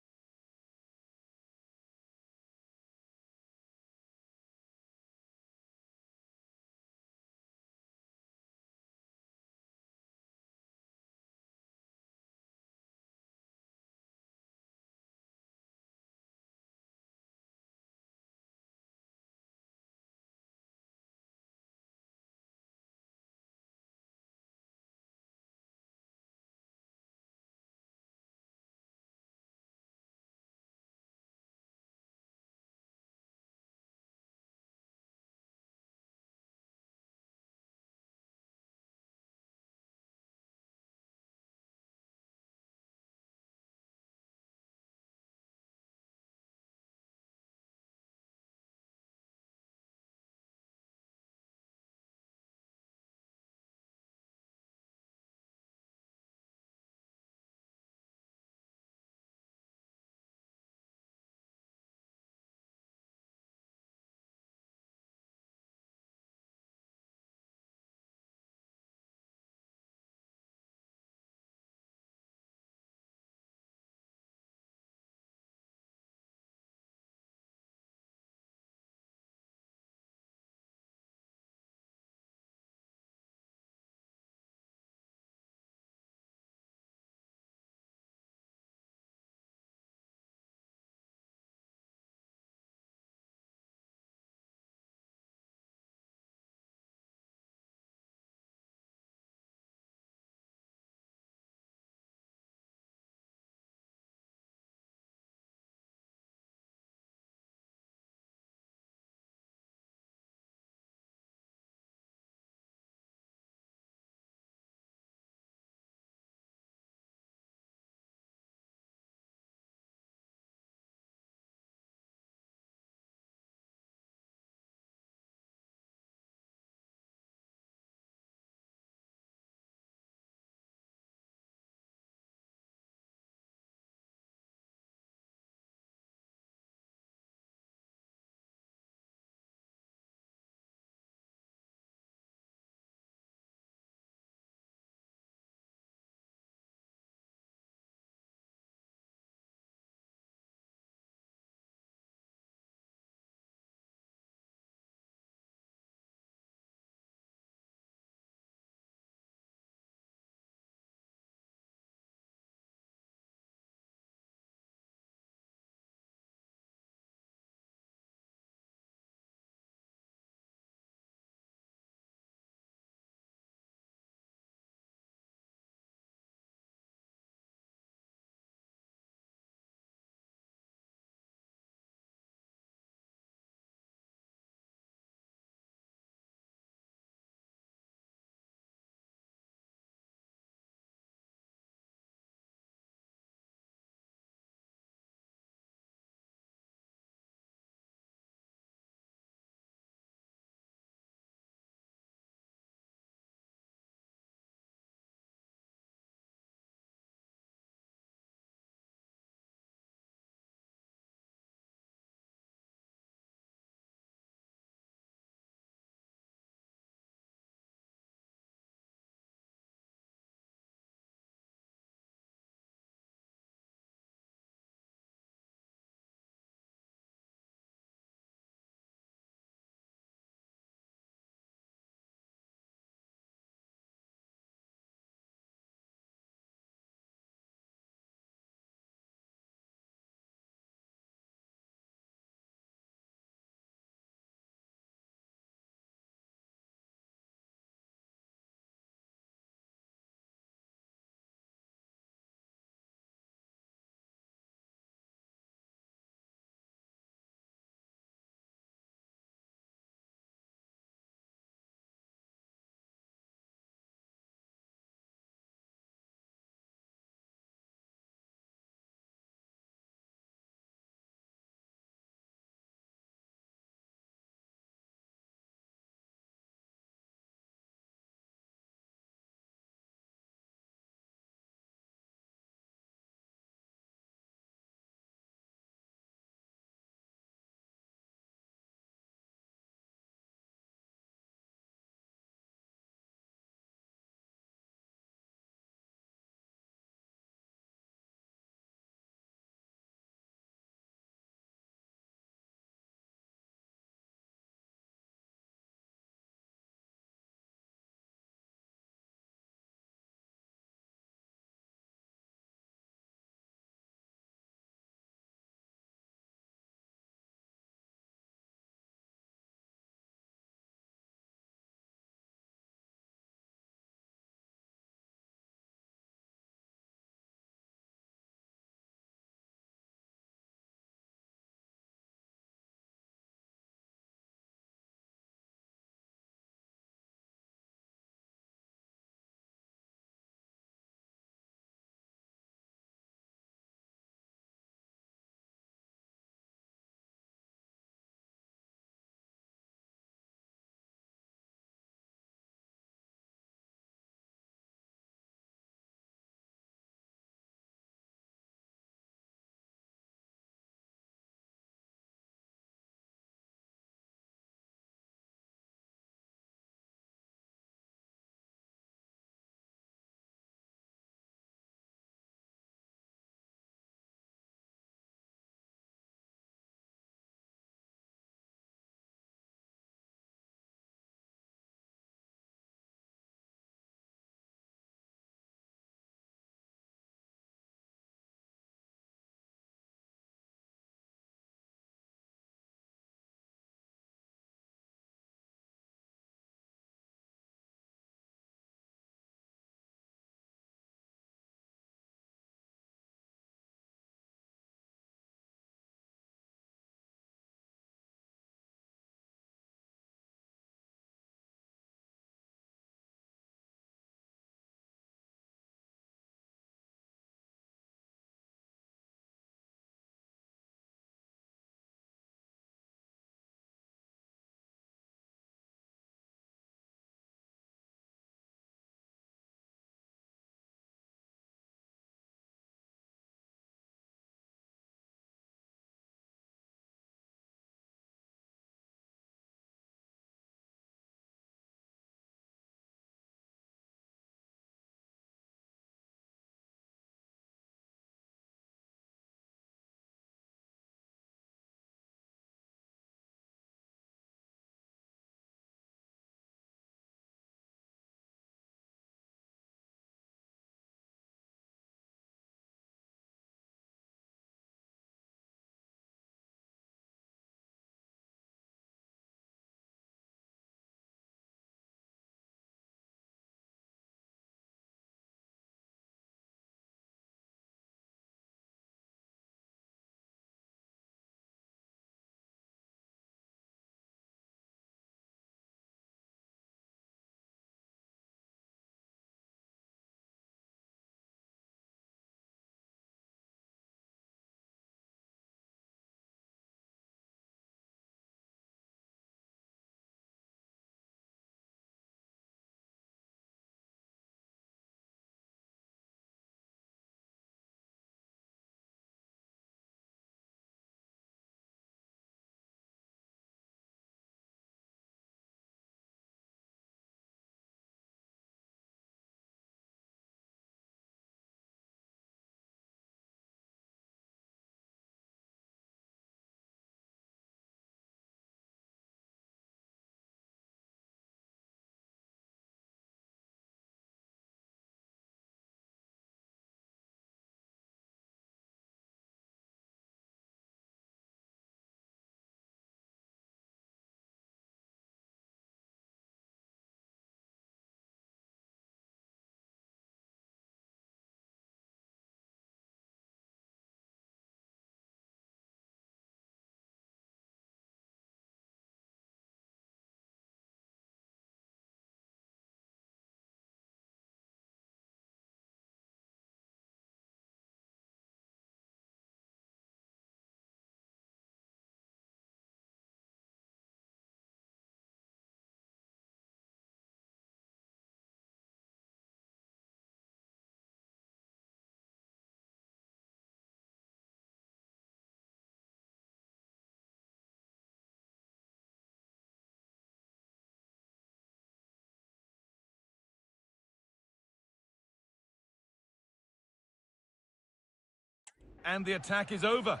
And the attack is over.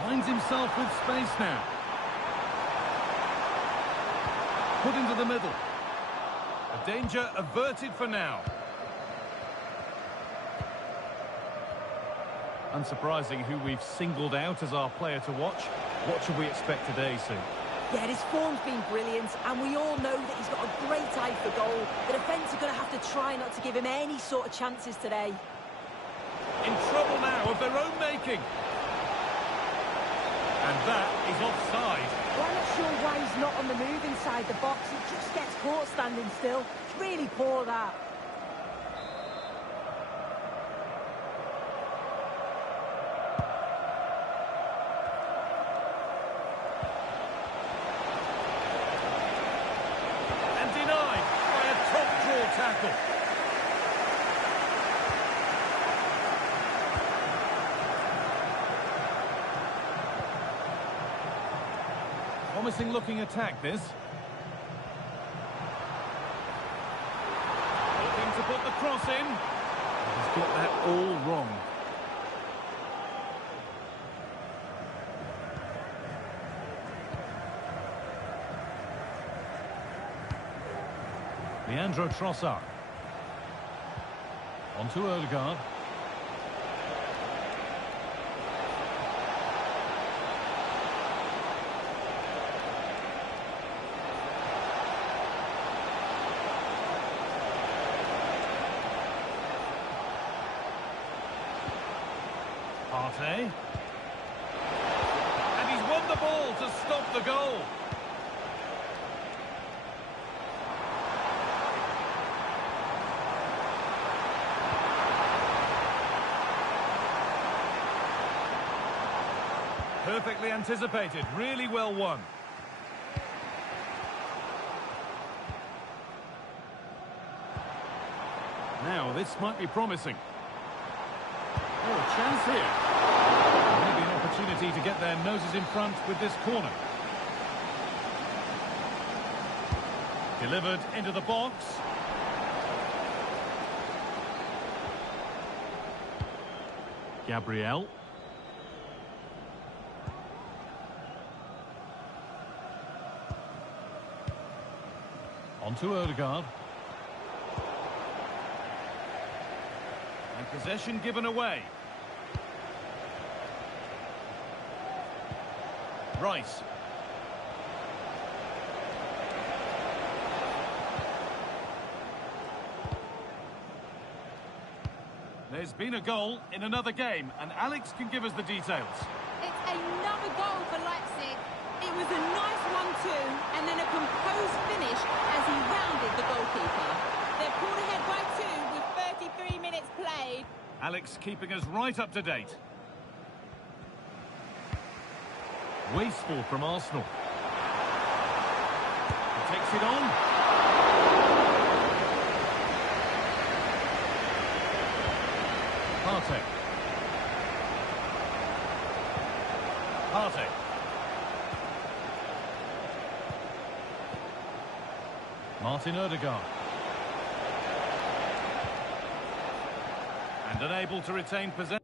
Finds himself with space now. Put into the middle. A danger averted for now. Unsurprising who we've singled out as our player to watch. What should we expect today, Sue? Yeah, his form's been brilliant, and we all know that he's got a great eye for goal. The defence are going to have to try not to give him any sort of chances today. In trouble now of their own making. And that is offside. Well, I'm not sure why he's not on the move inside the box. He just gets caught standing still. It's really poor, that. And denied by a top-draw tackle. Promising looking attack, this. Looking to put the cross in. He's got that all wrong. Leandro Trossard. On to Odegaard. Partey. And he's won the ball to stop the goal. Perfectly anticipated, really well won. Now, this might be promising. Oh, a chance here. Maybe an opportunity to get their noses in front with this corner. Delivered into the box. Gabriel. On to Odegaard. And possession given away. Rice. There's been a goal in another game, and Alex can give us the details. It's another goal for Leipzig. It was a nice 1-2 and then a composed finish as he rounded the goalkeeper. They're pulled ahead by 2 with 33 minutes played. Alex keeping us right up to date. Wasteful from Arsenal. He takes it on. Partey. Partey. Martin Odegaard. And unable to retain possession.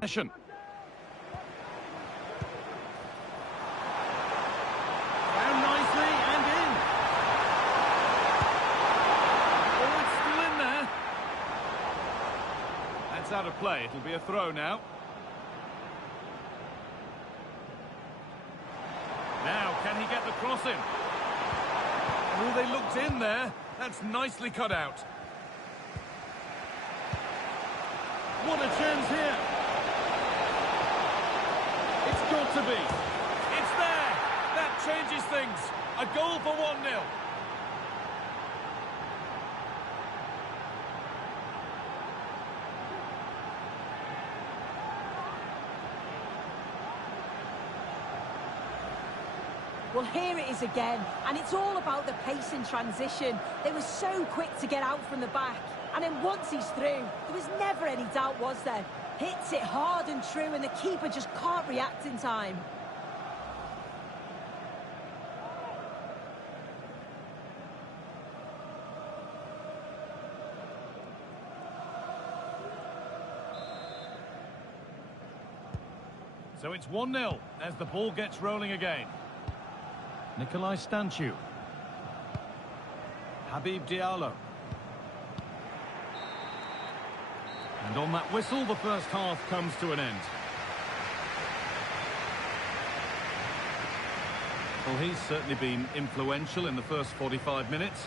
Down nicely and in. Oh, it's still in there. That's out of play. It'll be a throw now. Now, can he get the cross in? Oh, they looked in there. That's nicely cut out. What a chance here. It's got to be. It's there. That changes things. A goal for 1-0. Well, here it is again, and it's all about the pace in transition. They were so quick to get out from the back, and then once he's through, there was never any doubt, was there? Hits it hard and true, and the keeper just can't react in time. So it's 1-0 as the ball gets rolling again. Nikolai Stanciu. Habib Diallo. And on that whistle, the first half comes to an end. Well, he's certainly been influential in the first 45 minutes.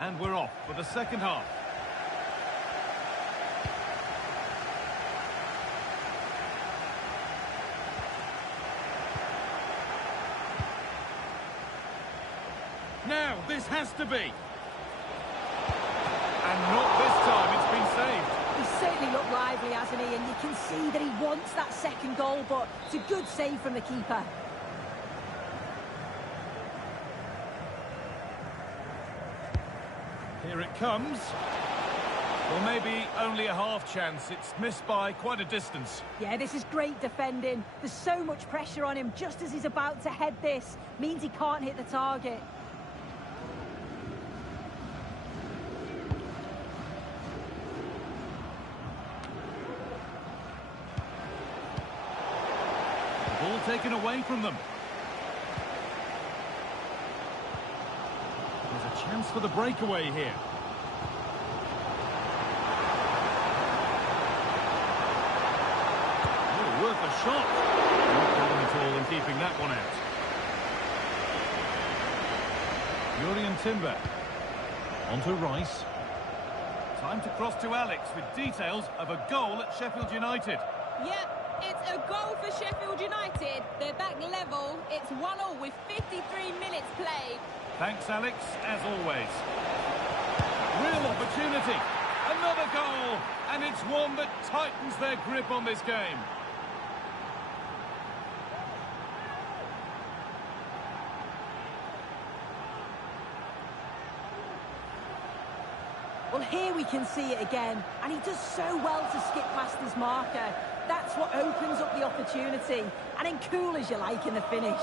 And we're off for the second half. Now, this has to be. And not this time, it's been saved. He's certainly looked lively, hasn't he? And you can see that he wants that second goal, but it's a good save from the keeper. Here it comes. Well, maybe only a half chance. It's missed by quite a distance. Yeah, this is great defending. There's so much pressure on him just as he's about to head this. Means he can't hit the target. The ball taken away from them. There's a chance for the breakaway here. Oh, worth a shot. Not going at all in keeping that one out. Jurrien Timber. On to Rice. Time to cross to Alex with details of a goal at Sheffield United. Yep, it's a goal for Sheffield United. They're back level. It's 1-1 with 53 minutes played. Thanks, Alex, as always. Real opportunity. Another goal. And it's one that tightens their grip on this game. Well, here we can see it again, and he does so well to skip past his marker. That's what opens up the opportunity, and then cool as you like in the finish.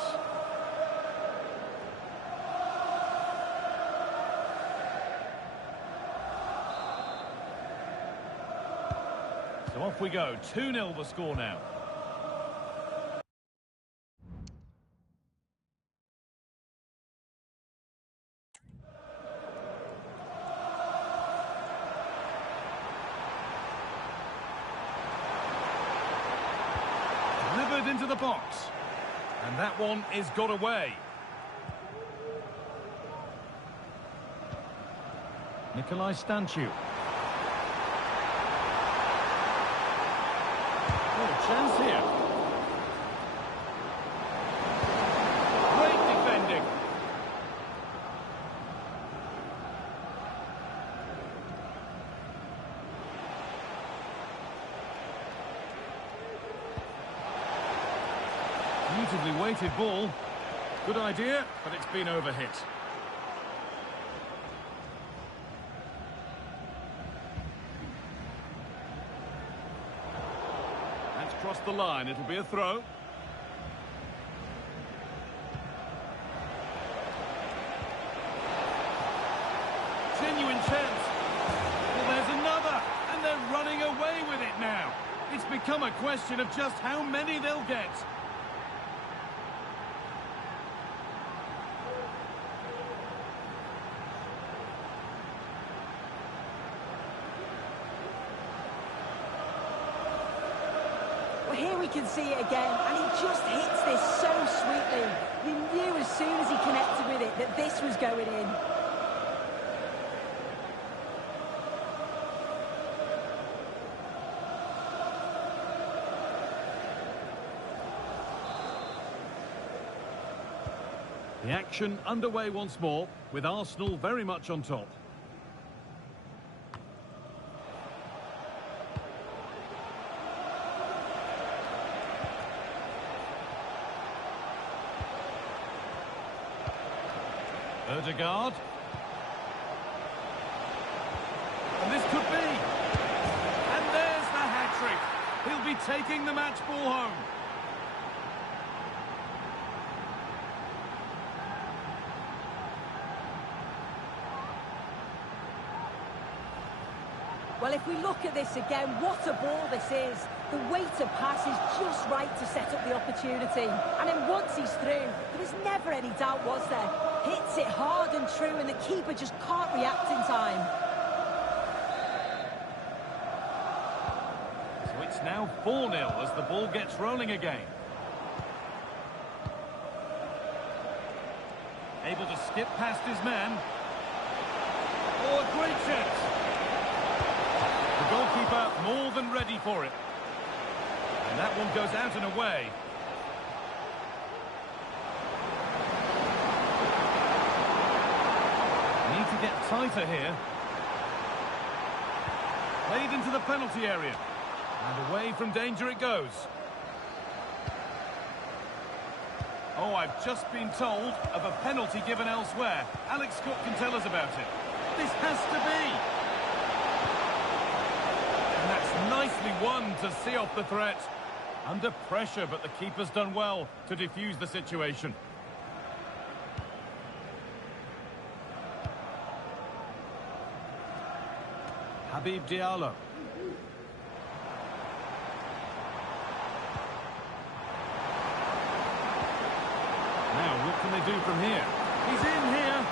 So off we go, 2-0 the score now. Delivered into the box. And that one is got away. Nikolai Stanciu. Oh, chance here. Great defending. Beautifully weighted ball. Good idea, but it's been overhit. That's crossed the line. It'll be a throw. genuine chance. Well, there's another, and they're running away with it now. It's become a question of just how many they'll get. Well, here we can see it again, and he just hits this so sweetly. You knew as soon as he connected with it that this was going in. The action underway once more, with Arsenal very much on top. Ødegaard. And this could be. And there's the hat-trick. He'll be taking the match ball home. Well, if we look at this again, what a ball this is. The weight of pass is just right to set up the opportunity. And then once he's through, there was never any doubt, was there? Hits it hard and true, and the keeper just can't react in time. So it's now 4-0 as the ball gets rolling again. Able to skip past his man. Oh, a great chance. The goalkeeper more than ready for it. And that one goes out and away. Need to get tighter here. Played into the penalty area. And away from danger it goes. Oh, I've just been told of a penalty given elsewhere. Alex Scott can tell us about it. This has to be. And that's nicely won to see off the threat. Under pressure, but the keeper's done well to defuse the situation. Habib Diallo. Now, what can they do from here? He's in here.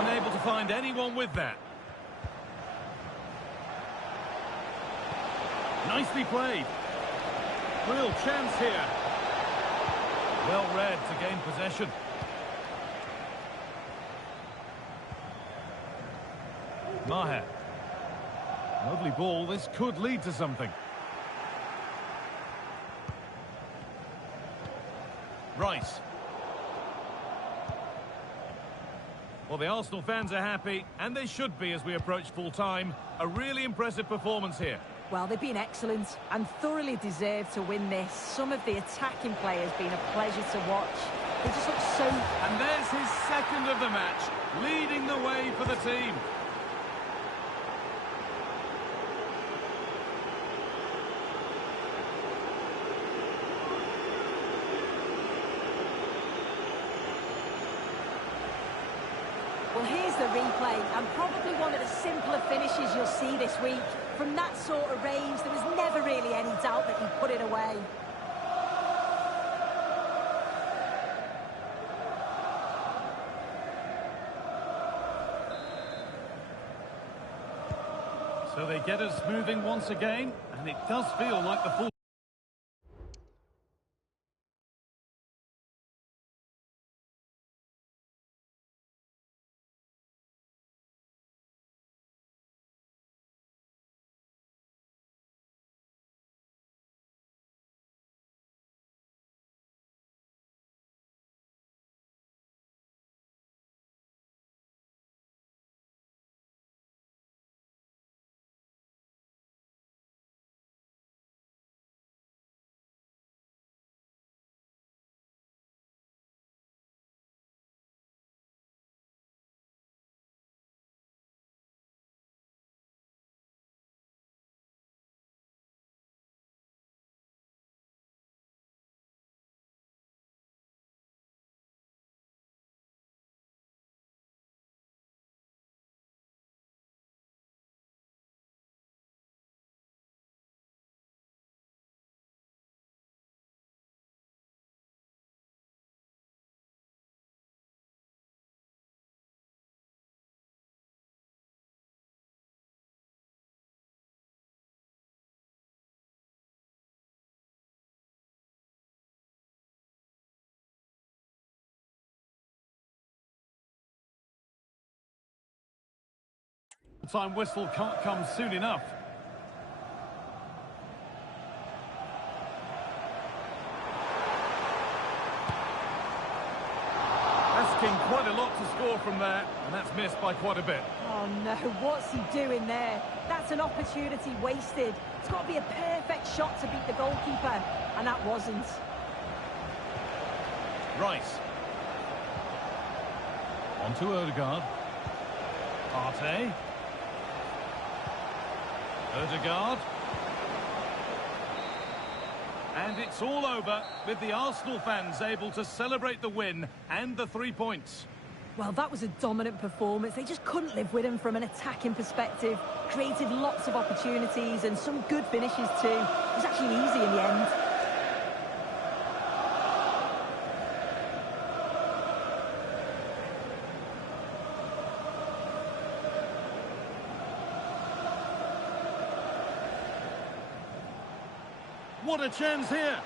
Unable to find anyone with that. Nicely played. Real chance here. Well read to gain possession. Maher. Lovely ball. This could lead to something. Rice. Well, the Arsenal fans are happy, and they should be as we approach full-time. A really impressive performance here. Well, they've been excellent and thoroughly deserved to win this. Some of the attacking players been a pleasure to watch. They just look so... And there's his second of the match, leading the way for the team. Well, here's the replay, and probably one of the simpler finishes you'll see this week. From that sort of range, there was never really any doubt that he put it away. So they get us moving once again, and it does feel like the full... Time whistle can't come soon enough. Asking quite a lot to score from there, and that's missed by quite a bit. Oh no, what's he doing there? That's an opportunity wasted. It's got to be a perfect shot to beat the goalkeeper, and that wasn't. Rice. On to Odegaard. Partey. Odegaard. And it's all over, with the Arsenal fans able to celebrate the win and the 3 points. Well, that was a dominant performance. They just couldn't live with him from an attacking perspective. Created lots of opportunities and some good finishes too. It was actually easy in the end. What a chance here.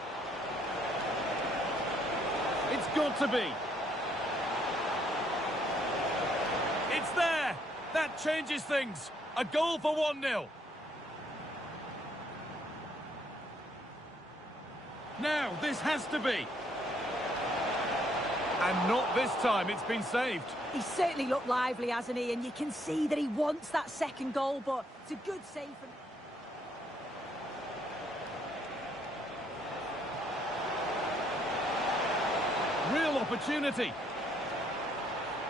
It's got to be. It's there. That changes things. A goal for 1-0. Now, this has to be. And not this time. It's been saved. He's certainly looked lively, hasn't he? And you can see that he wants that second goal, but it's a good save from... Real opportunity.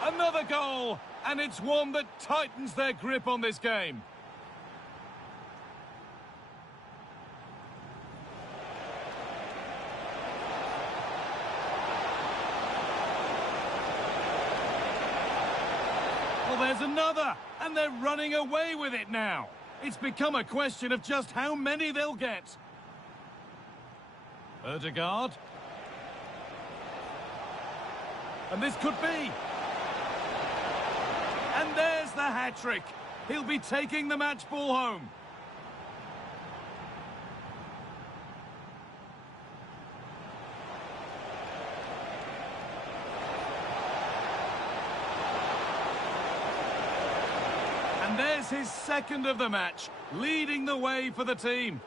Another goal, and it's one that tightens their grip on this game. Well, there's another, and they're running away with it now. It's become a question of just how many they'll get. Odegaard. And this could be. And there's the hat-trick. He'll be taking the match ball home. And there's his second of the match, leading the way for the team.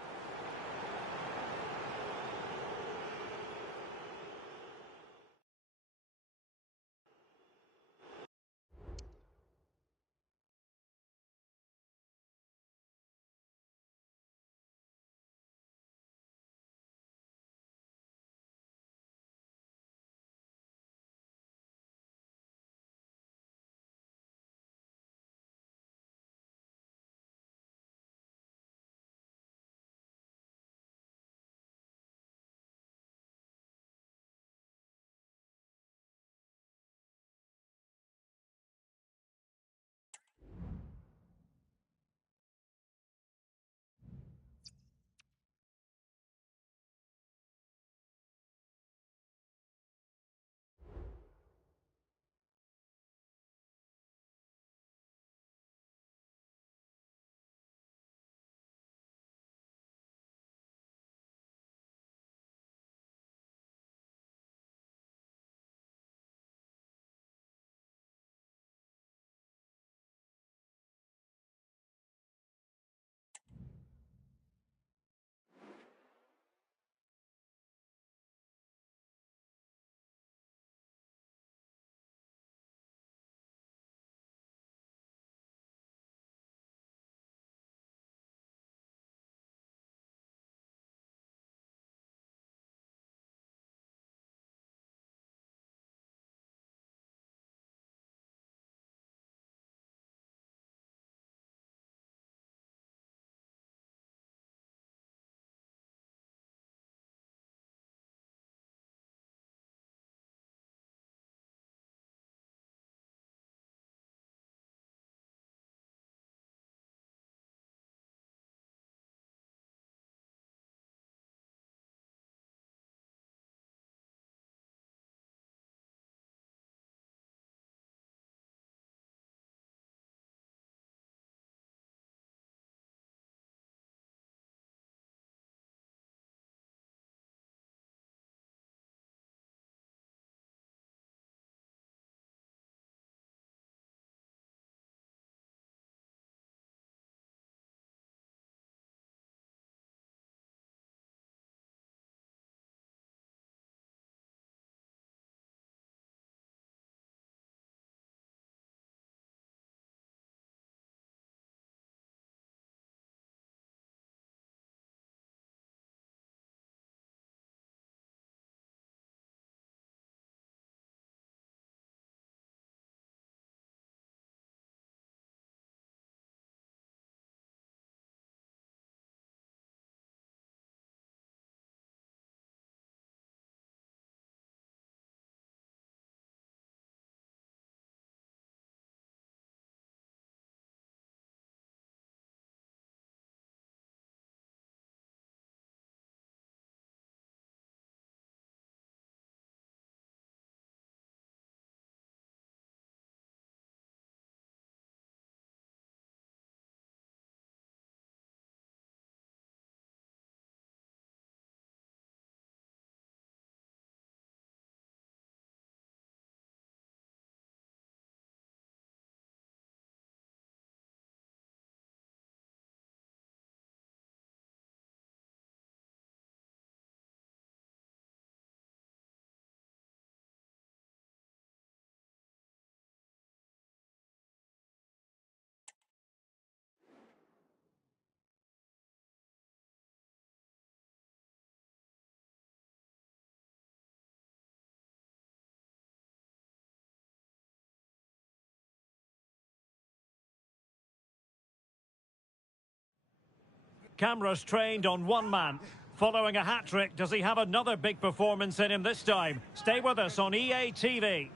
Cameras trained on one man. Following a hat-trick, does he have another big performance in him this time? Stay with us on EA TV.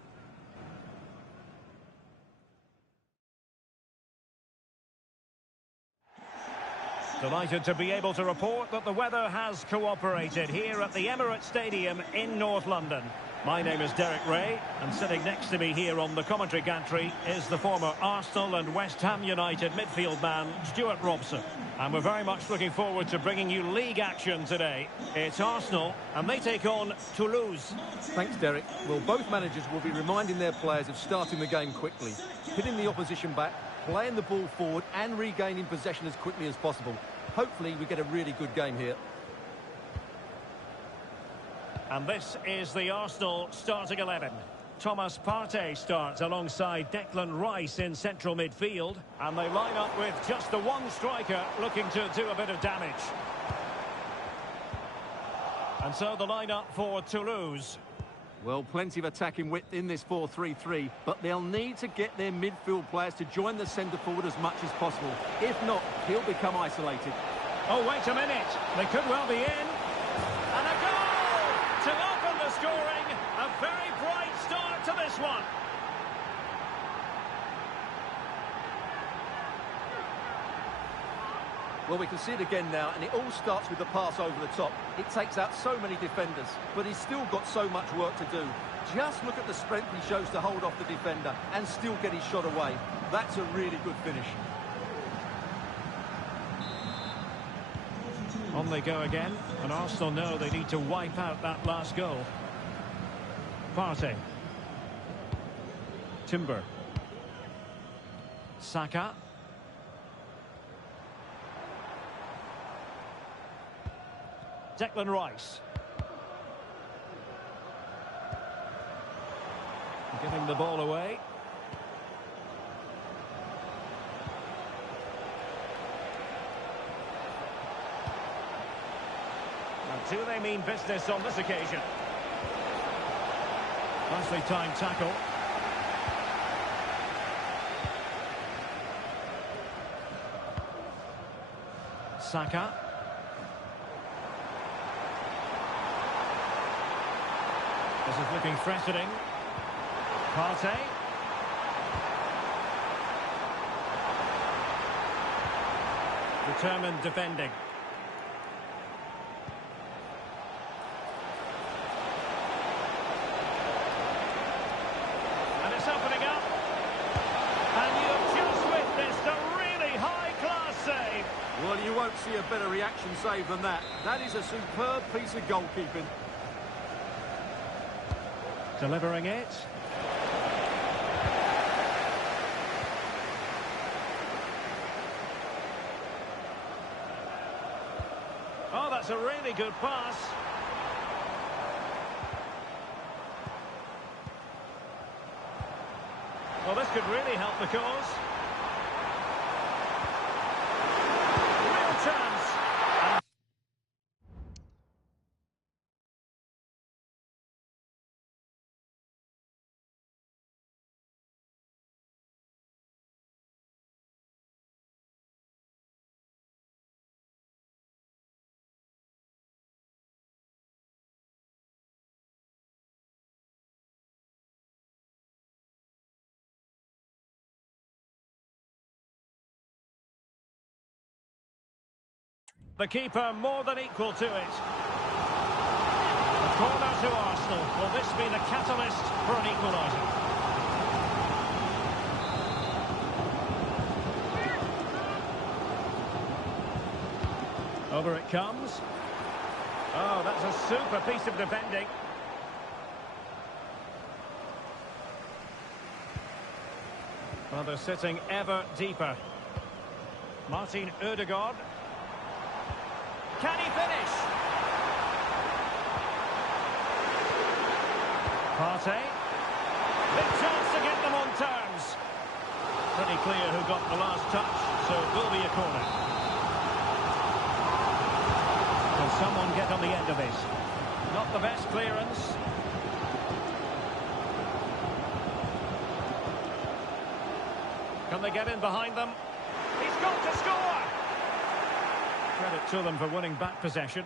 Delighted to be able to report that the weather has cooperated here at the Emirates Stadium in North London. My name is Derek Ray, and sitting next to me here on the commentary gantry is the former Arsenal and West Ham United midfield man, Stuart Robson. And we're very much looking forward to bringing you league action today. It's Arsenal, and they take on Toulouse. Thanks, Derek. Well, both managers will be reminding their players of starting the game quickly, hitting the opposition back, playing the ball forward and regaining possession as quickly as possible. Hopefully we get a really good game here. And this is the Arsenal starting 11. Thomas Partey starts alongside Declan Rice in central midfield. And they line up with just the one striker looking to do a bit of damage. And so the lineup for Toulouse. Well, plenty of attacking width in this 4-3-3, but they'll need to get their midfield players to join the centre forward as much as possible. If not, he'll become isolated. Oh, wait a minute. They could well be in. And a goal to open the scoring. A very bright start to this one. Well, we can see it again now, and it all starts with the pass over the top. It takes out so many defenders, but he's still got so much work to do. Just look at the strength he shows to hold off the defender and still get his shot away. That's a really good finish. On they go again, and Arsenal know they need to wipe out that last goal. Partey. Timber. Saka. Declan Rice. Giving the ball away. Now, do they mean business on this occasion? Nicely timed tackle. Saka. This is looking threatening. Partey. Determined defending. And it's opening up. And you have just witnessed a really high-class save. Well, you won't see a better reaction save than that. That is a superb piece of goalkeeping. Delivering it. Oh, that's a really good pass. Well, this could really help the cause. Real chance. The keeper more than equal to it. A corner to Arsenal. Will this be the catalyst for an equaliser? Over it comes. Oh, that's a super piece of defending. Well, they're sitting ever deeper. Martin Ødegaard. Can he finish? Partey. Big chance to get them on terms. Pretty clear who got the last touch, so it will be a corner. Can someone get on the end of this? Not the best clearance. Can they get in behind them? He's got to score! Credit to them for winning back possession.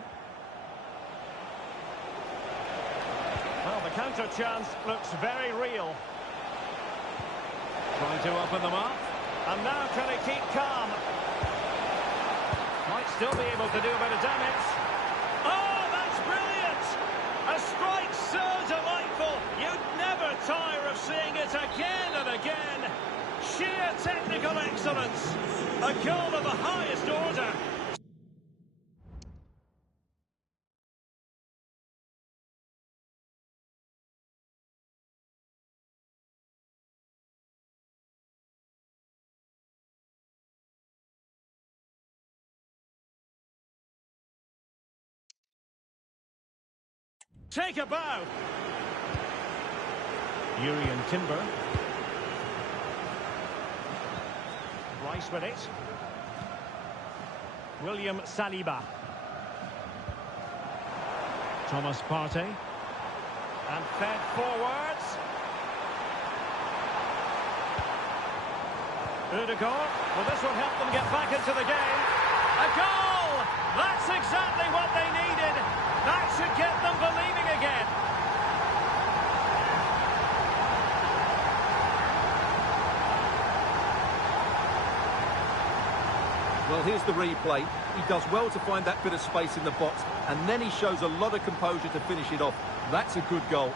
Well, the counter chance looks very real. Trying to open them up. And now trying to keep calm. Might still be able to do a bit of damage. Oh, that's brilliant! A strike so delightful. You'd never tire of seeing it again and again. Sheer technical excellence. A goal of the highest order. Take a bow. Jurrien Timber. Rice with it. William Saliba. Thomas Partey. And fed forwards. Ødegaard. Well, this will help them get back into the game. A goal! That's exactly what they needed. That should get them believing again. Well, here's the replay. He does well to find that bit of space in the box, and then he shows a lot of composure to finish it off. That's a good goal.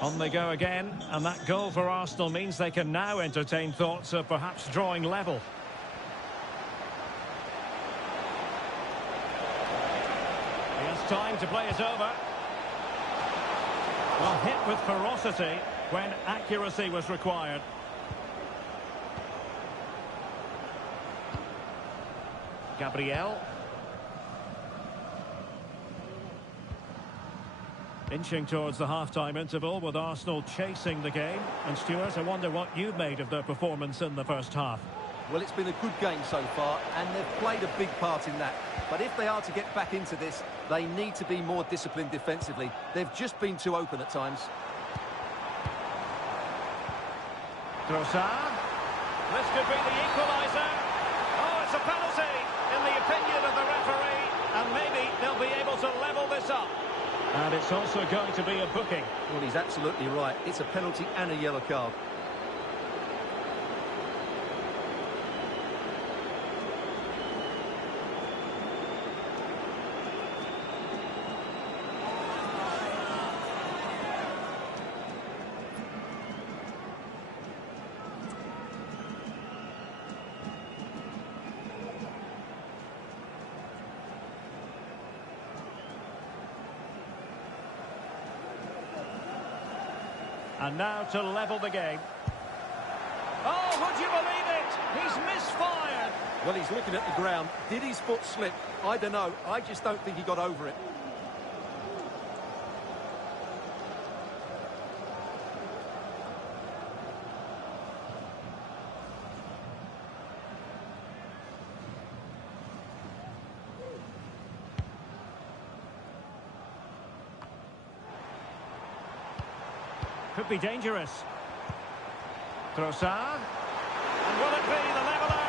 On they go again, and that goal for Arsenal means they can now entertain thoughts of perhaps drawing level. He has time to play it over. Well, hit with ferocity when accuracy was required. Gabriel. Inching towards the half-time interval with Arsenal chasing the game. And Stuart, I wonder what you've made of their performance in the first half. Well, it's been a good game so far, and they've played a big part in that. But if they are to get back into this, they need to be more disciplined defensively. They've just been too open at times. Trossard. This could be the equaliser. Oh, it's a penalty in the opinion of the referee. And maybe they'll be able to level this up. And it's also going to be a booking. Well, he's absolutely right. It's a penalty and a yellow card. And now to level the game. Oh, would you believe it? He's misfired. Well, he's looking at the ground. Did his foot slip? I don't know. I just don't think he got over it. Could be dangerous. Trossard. And will it be the leveller?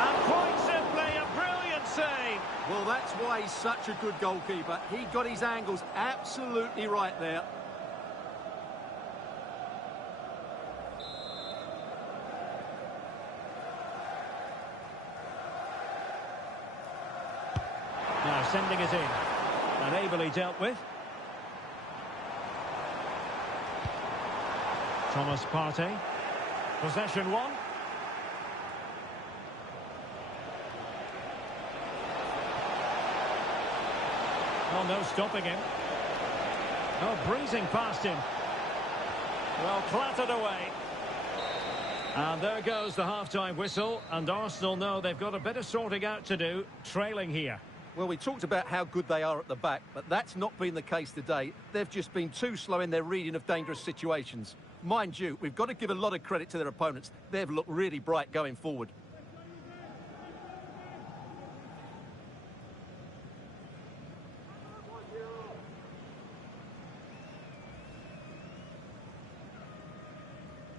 And quite simply a brilliant save. Well, that's why he's such a good goalkeeper. He got his angles absolutely right there. Now sending it in. And ably dealt with. Thomas Partey. Possession one. Oh, no stopping him. Oh, breezing past him. Well, clattered away. And there goes the half-time whistle. And Arsenal know they've got a bit of sorting out to do, trailing here. Well, we talked about how good they are at the back, but that's not been the case today. They've just been too slow in their reading of dangerous situations. Mind you, we've got to give a lot of credit to their opponents. They've looked really bright going forward.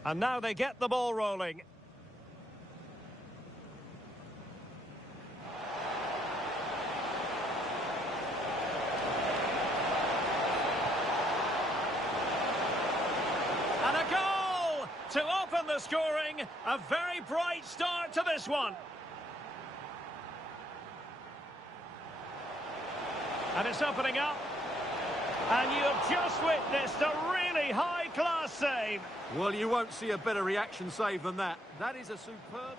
And now they get the ball rolling. And a goal to open the scoring. A very bright start to this one. And it's opening up. And you have just witnessed a really high-class save. Well, you won't see a better reaction save than that. That is a superb...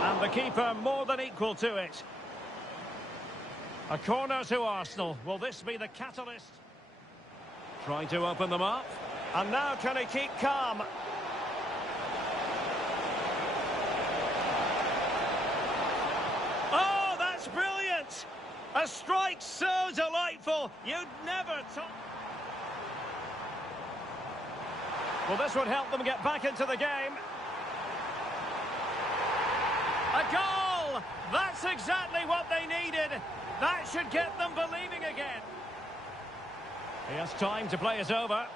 And the keeper more than equal to it. A corner to Arsenal. Will this be the catalyst? Trying to open them up. And now can he keep calm? Oh, that's brilliant! A strike so delightful, you'd never thought... Well, this would help them get back into the game. A goal! That's exactly what they needed. That should get them believing again. He has time to play it over.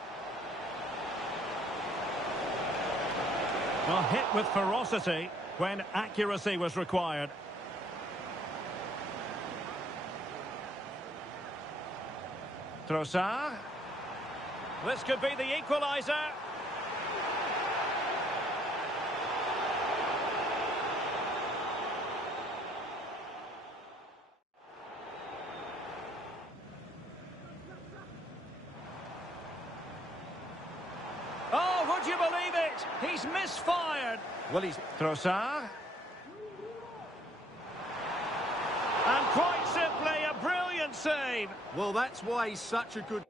Well, hit with ferocity when accuracy was required. Trossard. This could be the equaliser. Oh, would you believe it? He's misfired. Well, he's... Trossard. And quite simply, a brilliant save. Well, that's why he's such a good...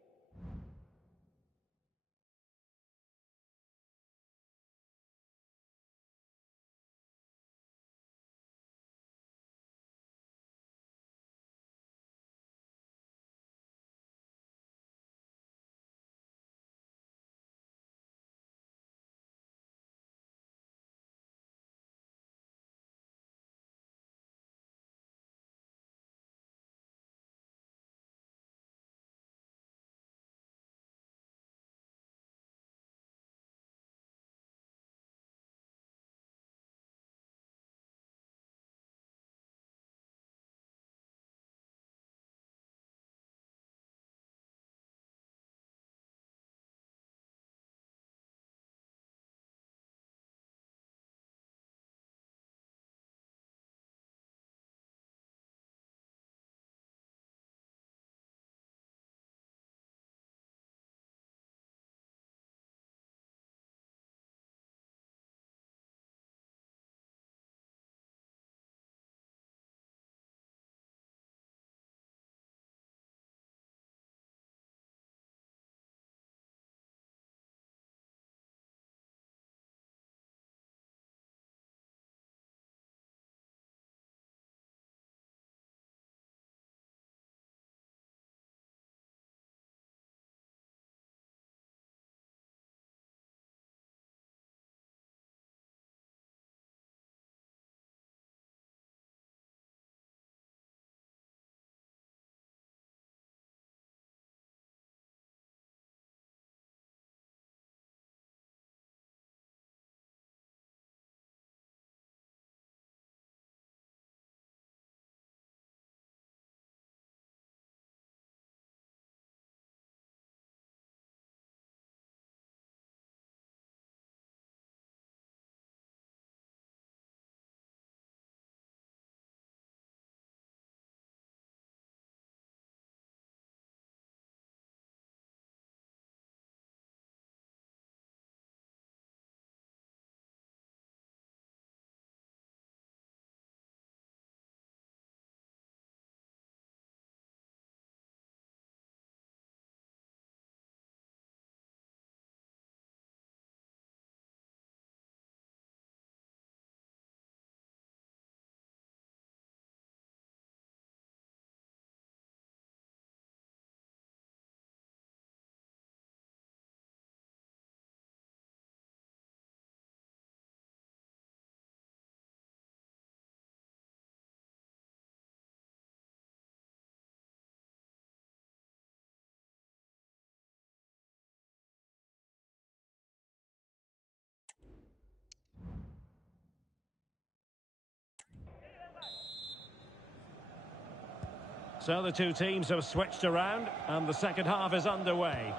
So the two teams have switched around and the second half is underway.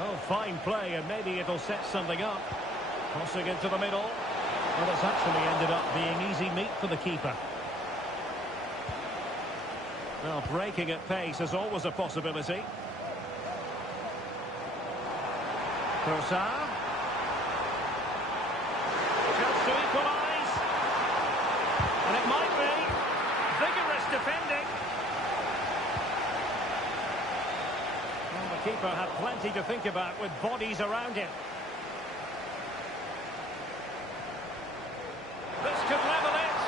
Oh, fine play, and maybe it'll set something up. Crossing into the middle. Well, it's actually ended up being easy meat for the keeper. Well, breaking at pace is always a possibility. Trossard. Chance to equalise. And it might be. Vigorous defending. Well, the keeper had plenty to think about with bodies around him. This could level it.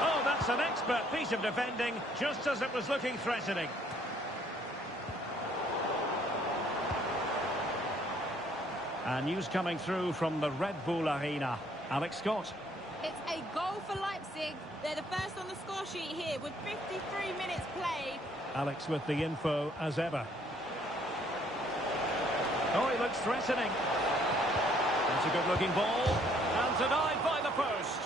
Oh, that's an expert piece of defending, just as it was looking threatening. And news coming through from the Red Bull Arena. Alex Scott. It's a goal for Leipzig. They're the first on the score sheet here with 53 minutes played. Alex with the info as ever. Oh, he looks threatening. That's a good-looking ball. And denied by the post.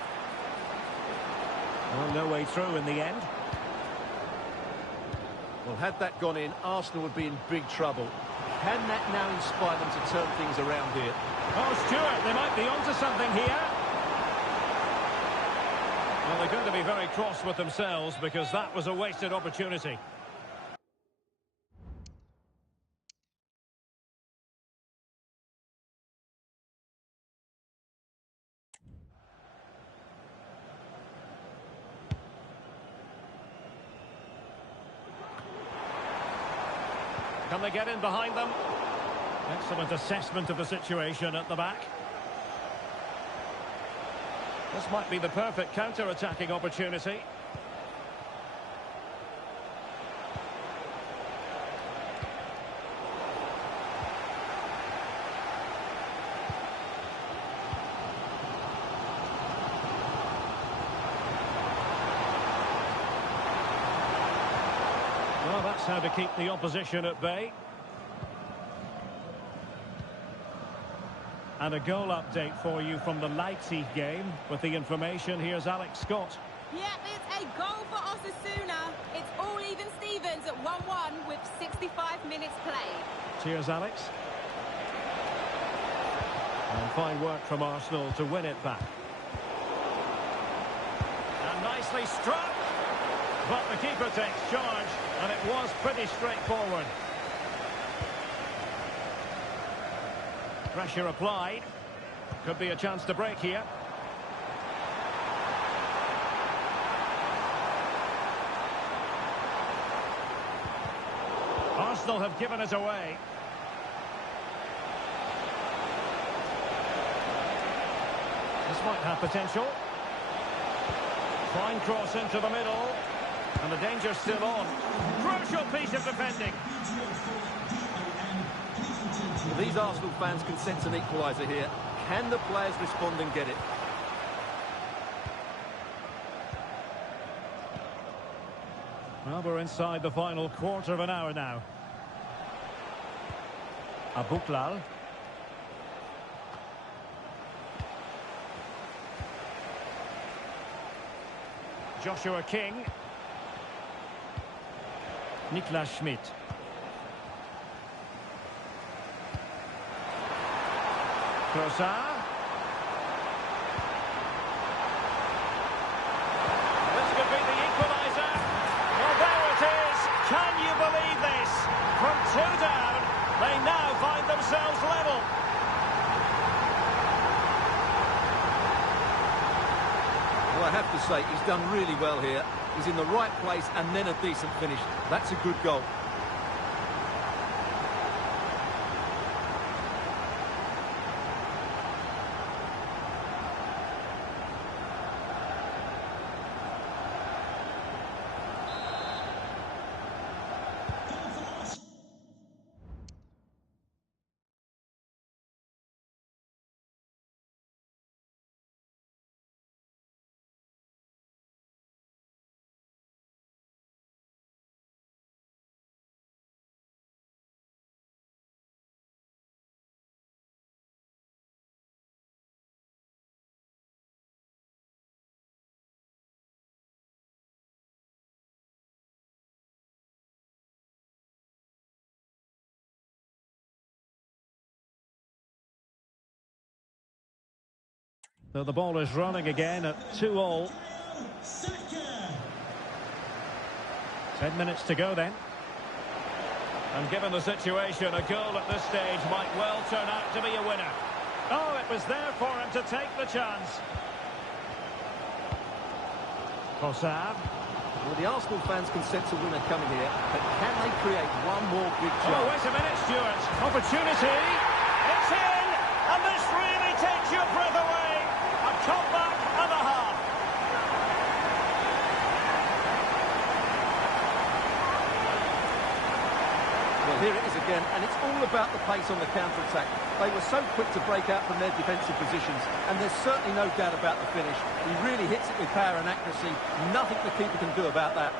Well, no way through in the end. Well, had that gone in, Arsenal would be in big trouble. Can that now inspire them to turn things around here? Oh, Stuart, they might be onto something here. Well, they're going to be very cross with themselves because that was a wasted opportunity. Can they get in behind them? Excellent assessment of the situation at the back. This might be the perfect counter-attacking opportunity. Well, that's how to keep the opposition at bay. And a goal update for you from the Leipzig game. With the information, here's Alex Scott. Yeah, it's a goal for Osasuna. It's all even Stevens at 1-1 with 65 minutes played. Cheers, Alex. And fine work from Arsenal to win it back. And nicely struck. But the keeper takes charge, and it was pretty straightforward. Pressure applied. Could be a chance to break here. Arsenal have given it away. This might have potential. Fine cross into the middle. And the danger's still on. Crucial piece of defending. These Arsenal fans can sense an equaliser here. Can the players respond and get it? Well, we're inside the final quarter of an hour now. Abuklal. Joshua King. Niklas Schmidt. Trossard. This could be the equaliser. Well, there it is. Can you believe this? From two down, they now find themselves level. Well, I have to say, he's done really well here. He's in the right place and then a decent finish. That's a good goal. So the ball is running again at 2-all. 10 minutes to go then. And given the situation, a goal at this stage might well turn out to be a winner. Oh, it was there for him to take the chance. Kossar. Well, the Arsenal fans can sense a winner coming here, but can they create one more big chance? Oh, wait a minute, Stuart. Opportunity. It's in, and this really takes your breath away. A comeback and a half. Well, here it is again, and it's all about the pace on the counter-attack. They were so quick to break out from their defensive positions, and there's certainly no doubt about the finish. He really hits it with power and accuracy. Nothing the keeper can do about that.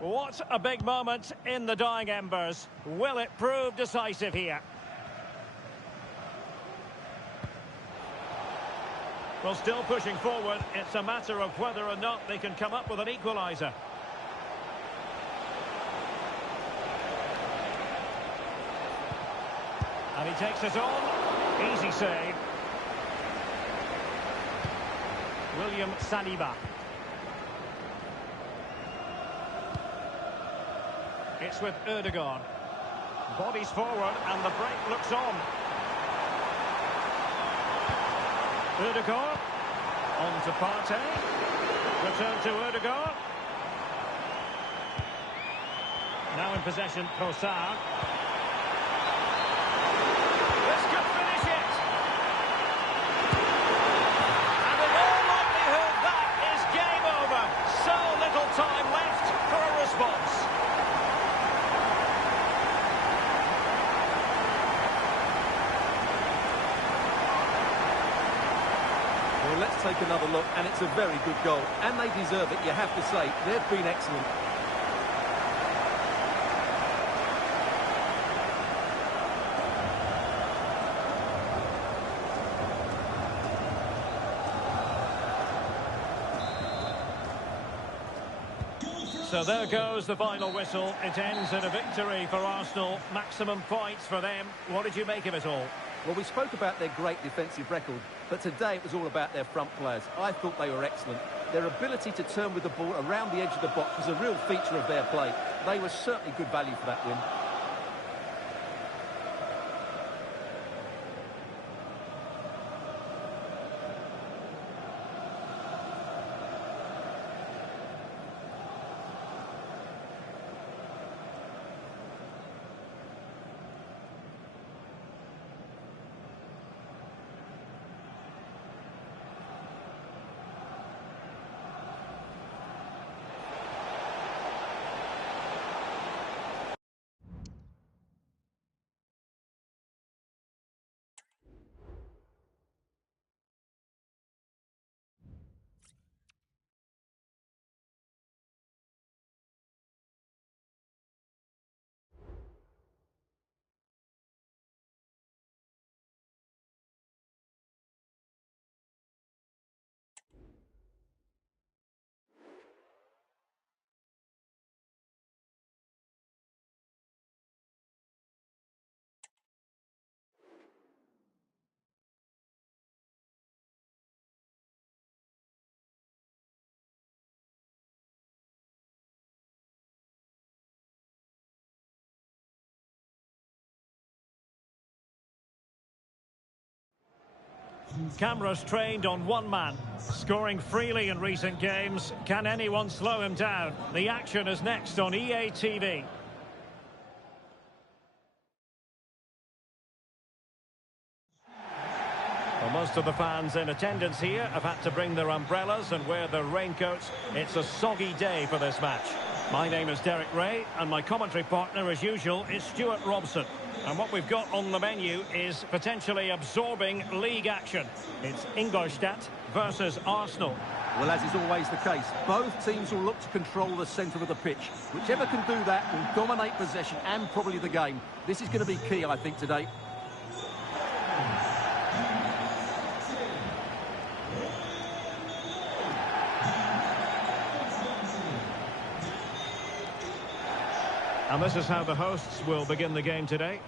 What a big moment in the dying embers. Will it prove decisive here? Well, still pushing forward. It's a matter of whether or not they can come up with an equaliser. And he takes it on. Easy save. William Saliba. It's with Ødegaard. Bodies forward and the break looks on. Ødegaard. On to Partey. Return to Ødegaard. Now in possession, Kossar. This could finish it. And in all likelihood, that is game over. So little time left for a response. Well, let's take another look, and it's a very good goal. And they deserve it, you have to say. They've been excellent. So there goes the final whistle. It ends in a victory for Arsenal. Maximum points for them. What did you make of it all? Well, we spoke about their great defensive record, but today it was all about their front players. I thought they were excellent. Their ability to turn with the ball around the edge of the box was a real feature of their play. They were certainly good value for that win. Cameras trained on one man, scoring freely in recent games. Can anyone slow him down? The action is next on EA TV. Well, most of the fans in attendance here have had to bring their umbrellas and wear their raincoats. It's a soggy day for this match. My name is Derek Ray, and my commentary partner, as usual, is Stuart Robson. And what we've got on the menu is potentially absorbing league action. It's Ingolstadt versus Arsenal. Well, as is always the case, both teams will look to control the centre of the pitch. Whichever can do that will dominate possession and probably the game. This is going to be key, I think, today. And this is how the hosts will begin the game today.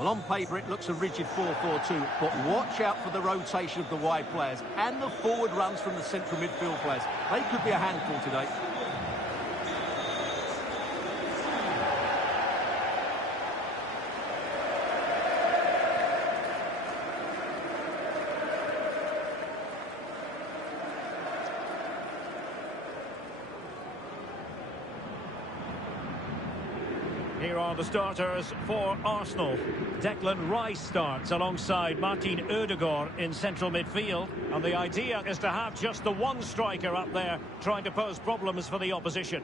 Well, on paper, it looks a rigid 4-4-2, but watch out for the rotation of the wide players and the forward runs from the central midfield players. They could be a handful today. Here are the starters for Arsenal. Declan Rice starts alongside Martin Ødegaard in central midfield. And the idea is to have just the one striker up there trying to pose problems for the opposition.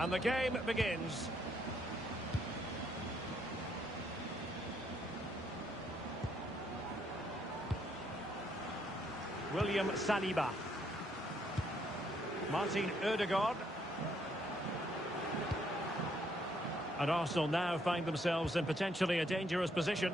And the game begins. William Saliba. Martin Ødegaard. And Arsenal now find themselves in potentially a dangerous position.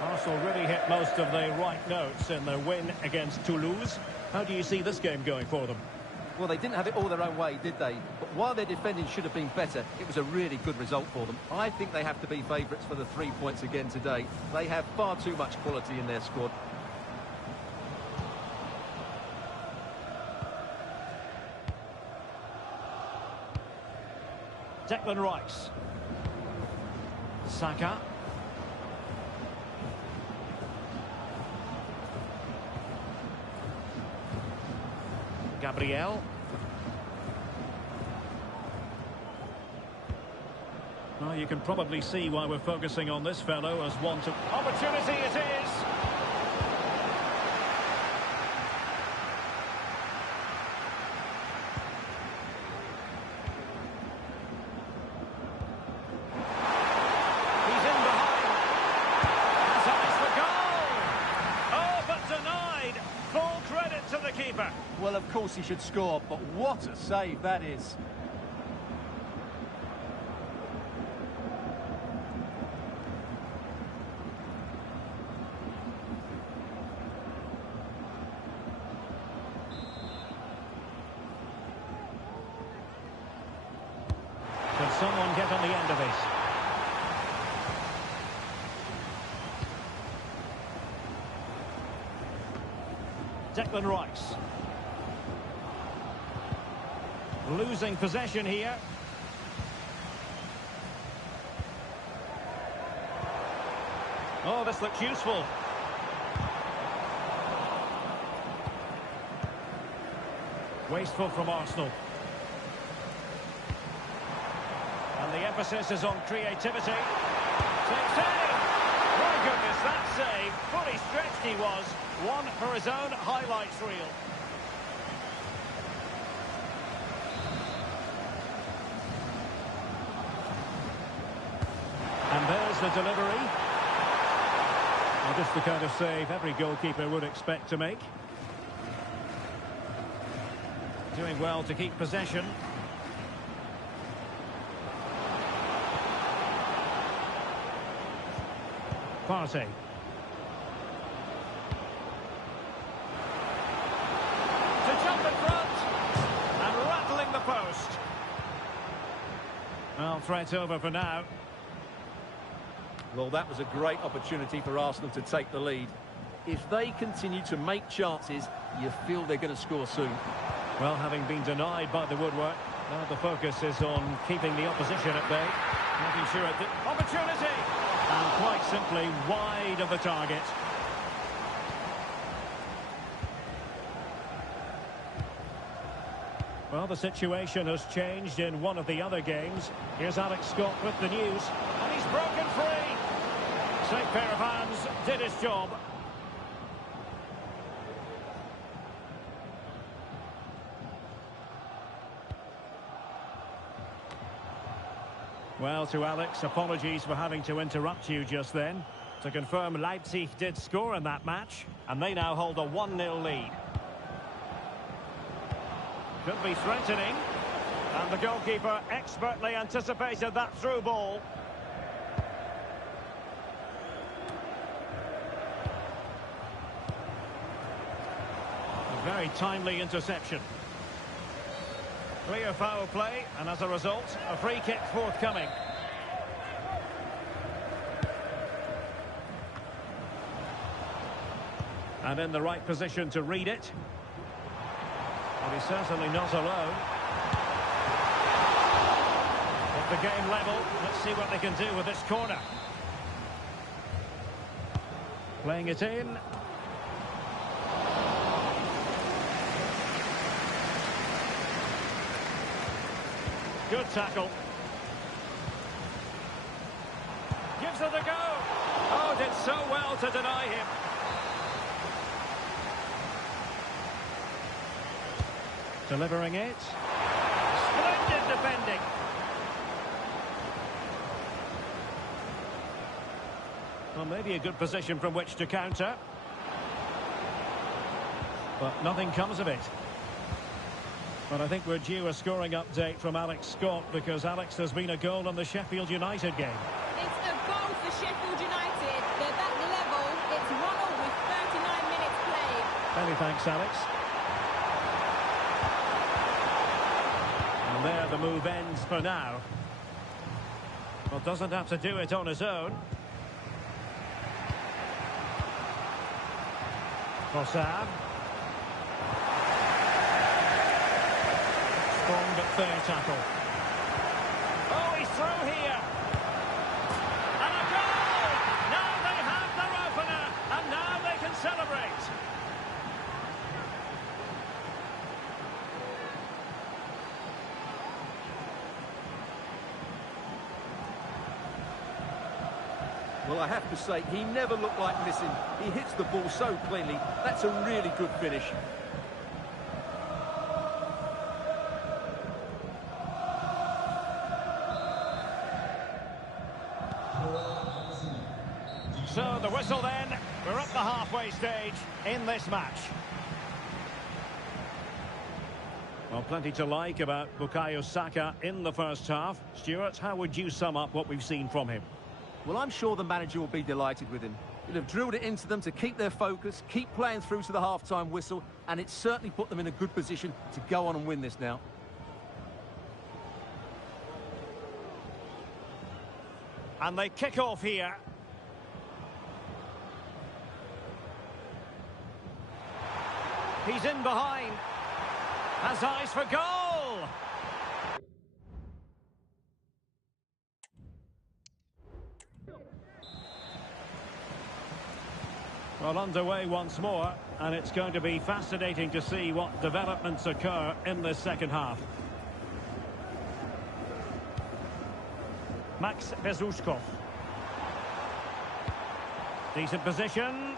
Arsenal really hit most of the right notes in their win against Toulouse. How do you see this game going for them? Well, they didn't have it all their own way, did they? But while their defending should have been better, it was a really good result for them. I think they have to be favourites for the 3 points again today. They have far too much quality in their squad. Declan Rice. Saka. Gabriel. Well, you can probably see why we're focusing on this fellow as one to... Opportunity it is! He's in behind. Has eyes for goal! Oh, but denied! Full credit to the keeper. Well, of course he should score, but what a save that is. Can someone get on the end of this? Declan Rice. Losing possession here. Oh, this looks useful. Wasteful from Arsenal. And the emphasis is on creativity. Takes aim! My goodness, that save. Fully stretched he was. One for his own highlights reel. And there's the delivery. Well, just the kind of save every goalkeeper would expect to make. Doing well to keep possession. Partey. To jump in front. And rattling the post. Well, threat over for now. Well, that was a great opportunity for Arsenal to take the lead. If they continue to make chances, you feel they're going to score soon. Well, having been denied by the woodwork, now the focus is on keeping the opposition at bay. Making sure it... Opportunity! And quite simply wide of the target. Well, the situation has changed in one of the other games. Here's Alex Scott with the news. And he's broken free! Safe pair of hands, did his job. Well, to Alex, apologies for having to interrupt you just then. To confirm, Leipzig did score in that match, and they now hold a 1-0 lead. Could be threatening, and the goalkeeper expertly anticipated that through ball. A very timely interception. Clear foul play, and as a result, a free kick forthcoming. And in the right position to read it. But he's certainly not alone. With the game level, let's see what they can do with this corner. Playing it in. Good tackle. Gives it a go. Oh, did so well to deny him. Delivering it. Splendid defending. Well, maybe a good position from which to counter. But nothing comes of it. But I think we're due a scoring update from Alex Scott, because Alex, there's been a goal in the Sheffield United game. It's a goal for Sheffield United. They're that level. It's 1-1 with 39 minutes played. Many thanks, Alex. And there the move ends for now. Well, doesn't have to do it on his own. Trossard. Strong but fair tackle. Oh, he's through here. And a goal! Now they have their opener, and now they can celebrate. Well, I have to say, he never looked like missing. He hits the ball so cleanly. That's a really good finish. So the whistle then, we're up the halfway stage in this match. Well, plenty to like about Bukayo Saka in the first half. Stuart, how would you sum up what we've seen from him? Well, I'm sure the manager will be delighted with him. He'll have drilled it into them to keep their focus, keep playing through to the half-time whistle, and it's certainly put them in a good position to go on and win this now. And they kick off here. He's in behind. Has eyes for goal. Well, underway once more, and it's going to be fascinating to see what developments occur in this second half. Max Bezushkov. Decent position.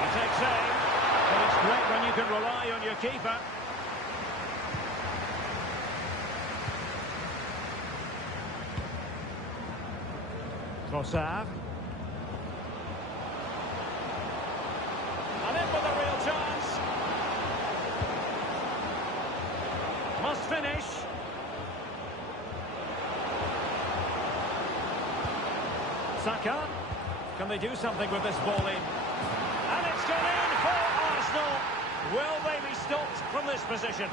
He takes aim, but it's great when you can rely on your keeper. Trossard. And in with a real chance. Must finish. Saka. Can they do something with this ball in? And it's gone in for Arsenal. Will they be stopped from this position?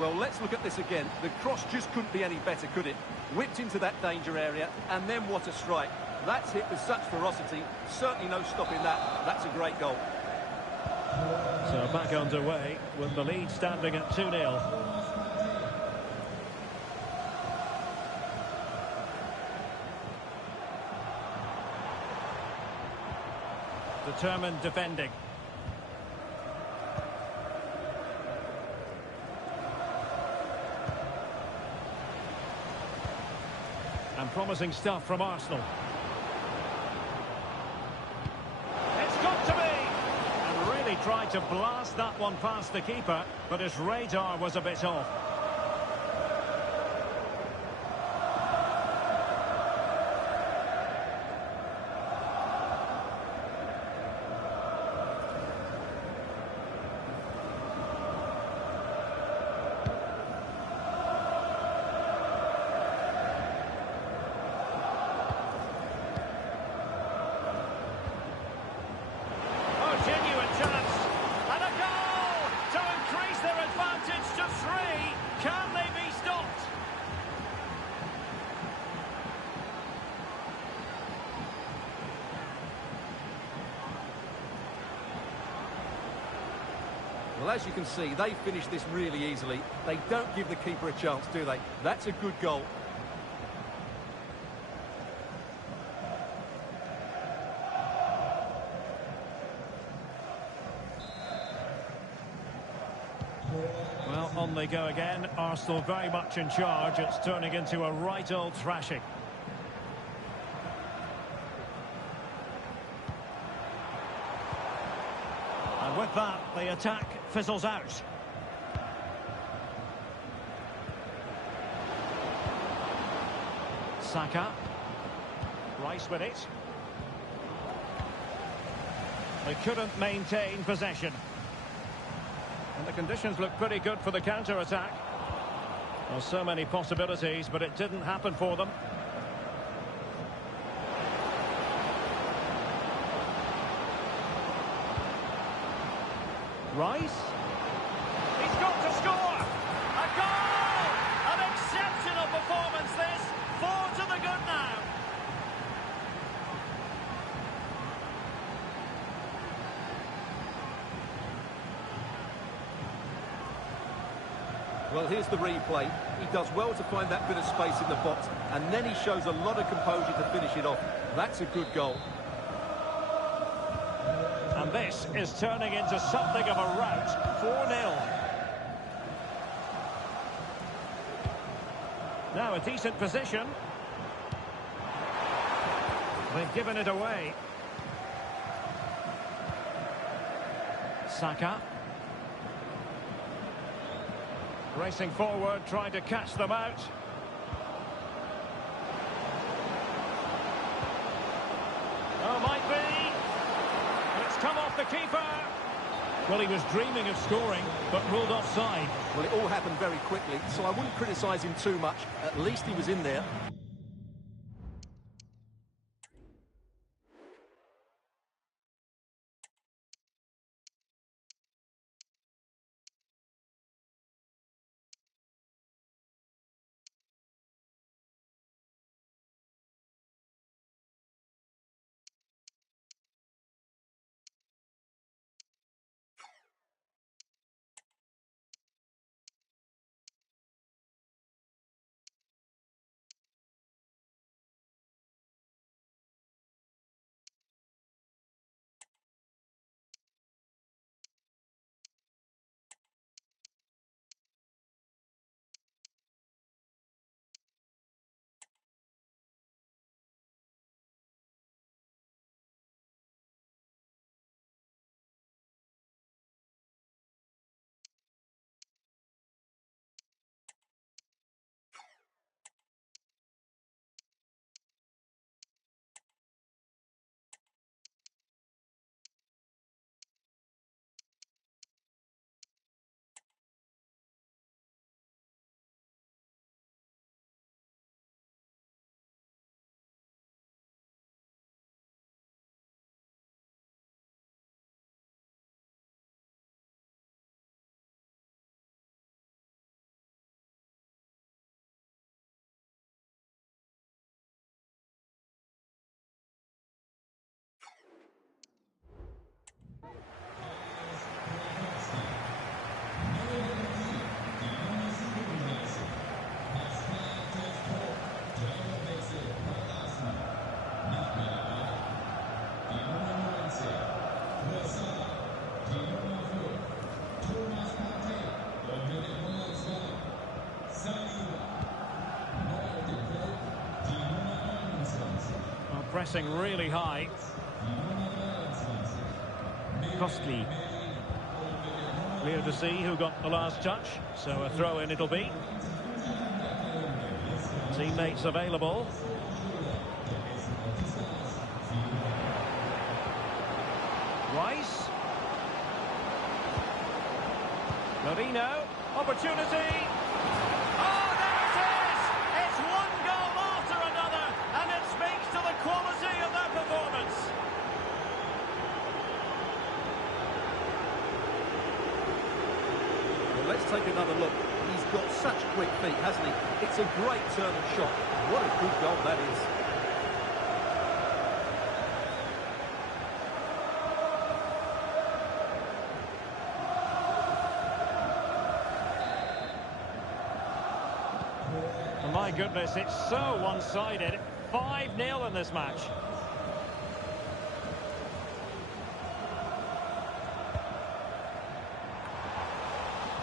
Well, let's look at this again. The cross just couldn't be any better, could it? Whipped into that danger area, and then what a strike. That's hit with such ferocity. Certainly no stopping that. That's a great goal. So back underway with the lead standing at 2-0. Determined defending. And promising stuff from Arsenal. It's got to be! And really tried to blast that one past the keeper, but his radar was a bit off. Genuine chance, and a goal to increase their advantage to 3. Can they be stopped? Well, as you can see, they finish this really easily. They don't give the keeper a chance, do they? That's a good goal. Well, on they go again. Arsenal very much in charge. It's turning into a right old thrashing. And with that, the attack fizzles out. Saka. Rice with it. They couldn't maintain possession. And the conditions look pretty good for the counter-attack. Well, so many possibilities, but it didn't happen for them. Rice. He's got to score! A goal! An exceptional performance this. 4 to the good now. Well, here's the replay. He does well to find that bit of space in the box, and then he shows a lot of composure to finish it off. That's a good goal. And this is turning into something of a rout. 4-0. Now a decent position. They've given it away. Saka. Racing forward, trying to catch them out. Oh, might be. And it's come off the keeper. Well, he was dreaming of scoring, but ruled offside. Well, it all happened very quickly, so I wouldn't criticise him too much. At least he was in there. pressing really high. Kostli. Clear to see who got the last touch, so a throw-in it'll be. Teammates available. Rice. Merino. Opportunity. Oh, there it is! It's one goal after another, and it speaks to the quality of their performance. Well, let's take another look. He's got such quick feet, hasn't he? It's a great turn and shot. What a good goal that is. My goodness, it's so one-sided. 5-0 in this match.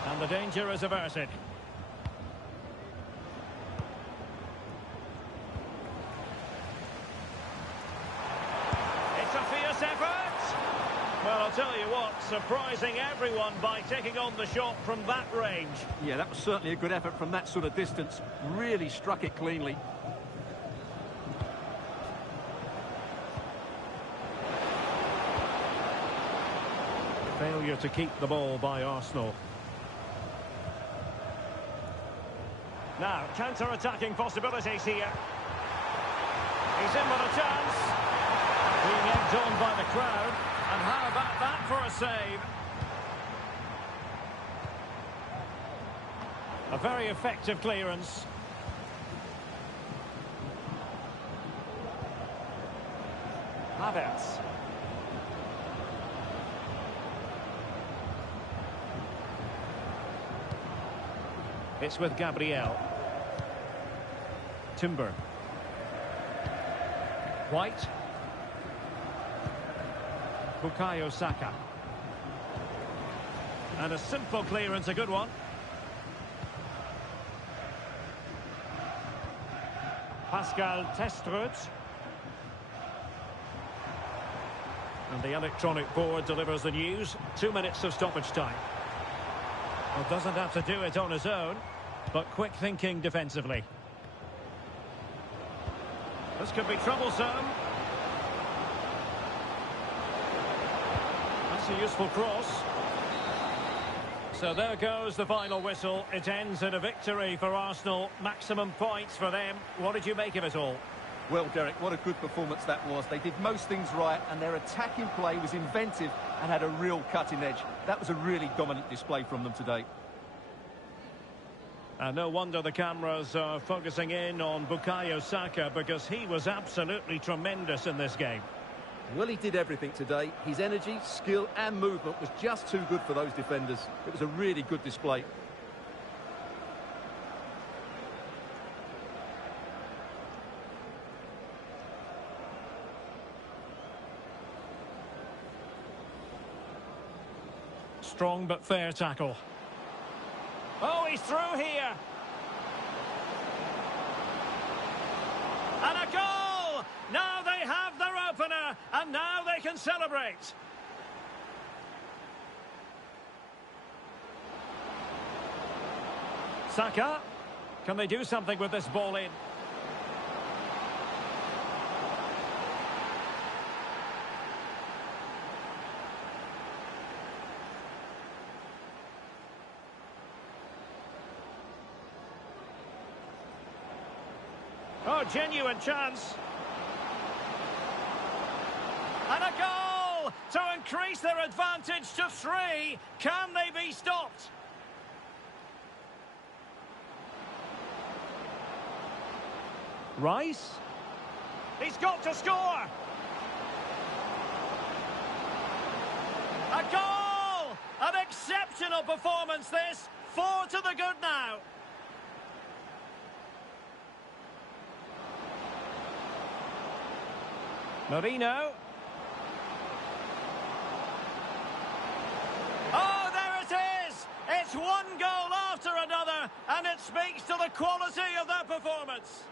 And the danger is averted. It's a fierce effort. Well, I'll tell you what, surprising everyone by taking on the shot from that range. Yeah, that was certainly a good effort from that sort of distance. Really struck it cleanly. Failure to keep the ball by Arsenal. Now, counter-attacking possibilities here. He's in with a chance. Being egged on by the crowd. And how about that for a save? A very effective clearance. Havertz. It's with Gabriel. Timber. White. Bukayo Saka. And a simple clearance, a good one. Pascal Testrud. And the electronic board delivers the news. 2 minutes of stoppage time. Well, doesn't have to do it on his own, but quick thinking defensively. This could be troublesome. That's a useful cross. So there goes the final whistle. It ends in a victory for Arsenal. Maximum points for them. What did you make of it all? Well, Derek, what a good performance that was. They did most things right, and their attacking play was inventive and had a real cutting edge. That was a really dominant display from them today. And no wonder the cameras are focusing in on Bukayo Saka, because he was absolutely tremendous in this game. Well, he did everything today. His energy, skill and movement was just too good for those defenders. It was a really good display. Strong but fair tackle. Oh, he's through here. And a goal! Now they have their opener, and now they can celebrate. Saka, can they do something with this ball in? Oh, genuine chance. And a goal to increase their advantage to 3. Can they be stopped? Rice. He's got to score. A goal! An exceptional performance this. 4 to the good now. Merino. Oh, there it is! It's one goal after another, and it speaks to the quality of their performance.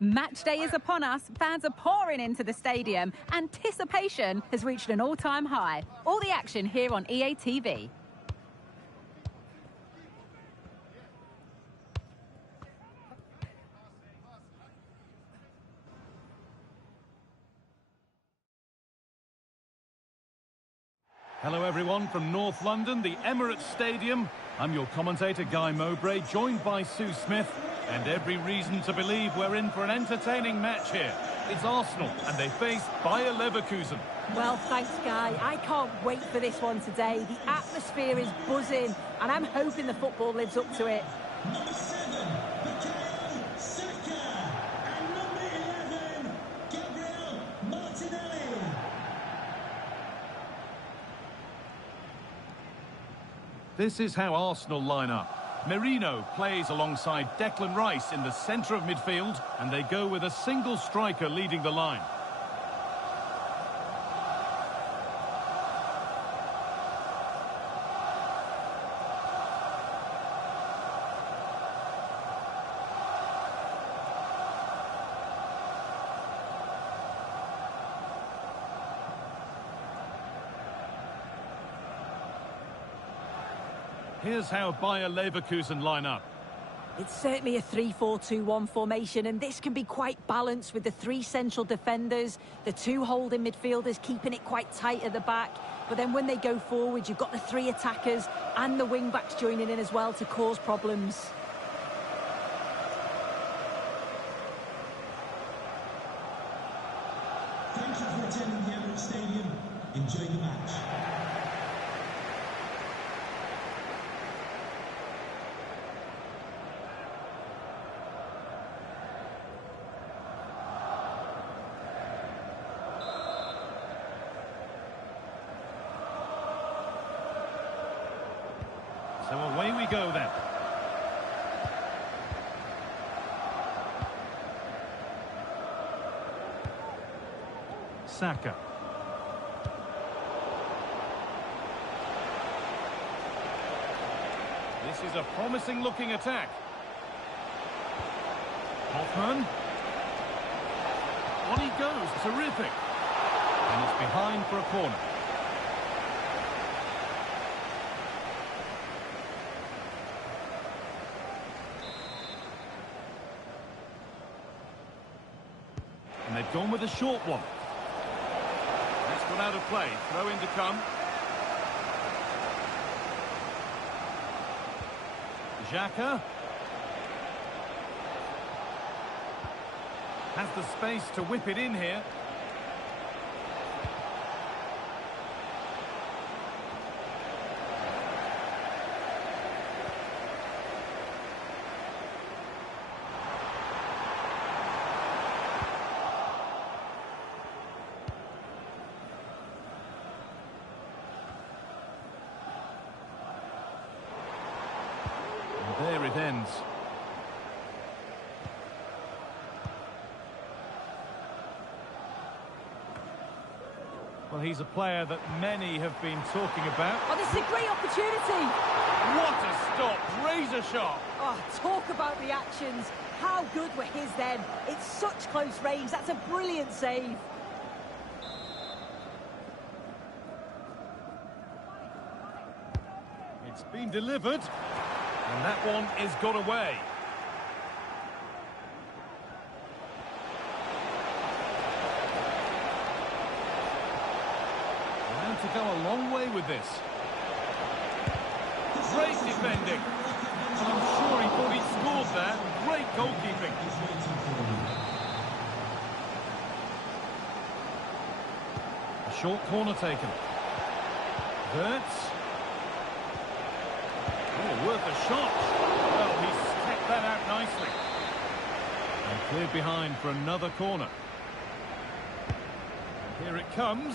Match day is upon us. Fans are pouring into the stadium. Anticipation has reached an all-time high. All the action here on EA TV. Hello everyone from North London, the Emirates Stadium. I'm your commentator Guy Mowbray, joined by Sue Smith, and every reason to believe we're in for an entertaining match here. It's Arsenal and they face Bayer Leverkusen. Well, thanks, Guy. I can't wait for this one today. The atmosphere is buzzing and I'm hoping the football lives up to it. Number 7, Bukayo Saka. And number 11, Gabriel Martinelli. This is how Arsenal line up. Merino plays alongside Declan Rice in the centre of midfield, and they go with a single striker leading the line. Here's how Bayer Leverkusen line up. It's certainly a 3-4-2-1 formation, and this can be quite balanced with the 3 central defenders, the 2 holding midfielders keeping it quite tight at the back. But then when they go forward, you've got the 3 attackers and the wing-backs joining in as well to cause problems. Thank you for attending the Emirates Stadium. Enjoy the match. So away we go then. Saka. This is a promising looking attack. Hoffman. On he goes, terrific. And it's behind for a corner. And they've gone with a short one. That's gone out of play. Throw in to come. Xhaka. Has the space to whip it in here. There it ends. Well, he's a player that many have been talking about. Oh, this is a great opportunity. What a stop! Razor sharp! Oh, talk about reactions. How good were his then? It's such close range. That's a brilliant save. It's been delivered, and that one is got away. Allowed to go a long way with this. Great defending. And I'm sure he thought he'd scored there. Great goalkeeping. A short corner taken. Wirtz. Oh, worth a shot. Well, he's stepped that out nicely. And cleared behind for another corner. Here it comes.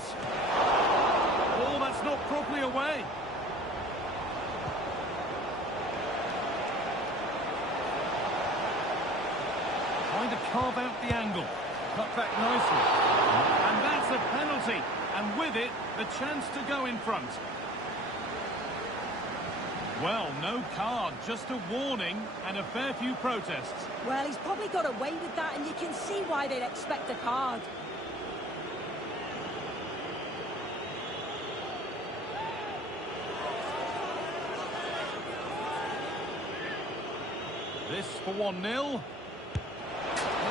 Oh, that's not properly away. Trying to carve out the angle. Cut back nicely. And that's a penalty. And with it, the chance to go in front. Well, no card, just a warning and a fair few protests. Well, he's probably got away with that, and you can see why they'd expect a card. This for 1-0. And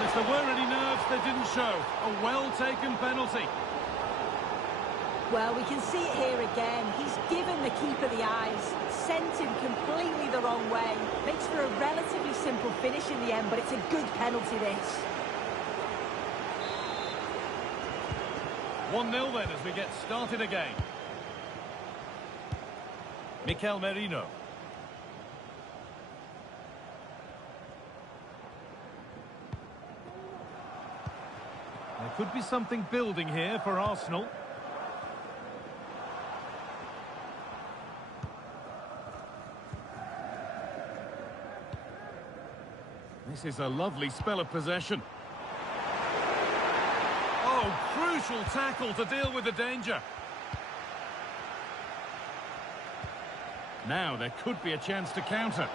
if there were any nerves, they didn't show. A well-taken penalty. Well, we can see it here again. He's given the keeper the eyes, sent him completely the wrong way. Makes for a relatively simple finish in the end, but it's a good penalty, this. 1-0 then as we get started again. Mikel Merino. There could be something building here for Arsenal. This is a lovely spell of possession. Oh, crucial tackle to deal with the danger. Now there could be a chance to counter.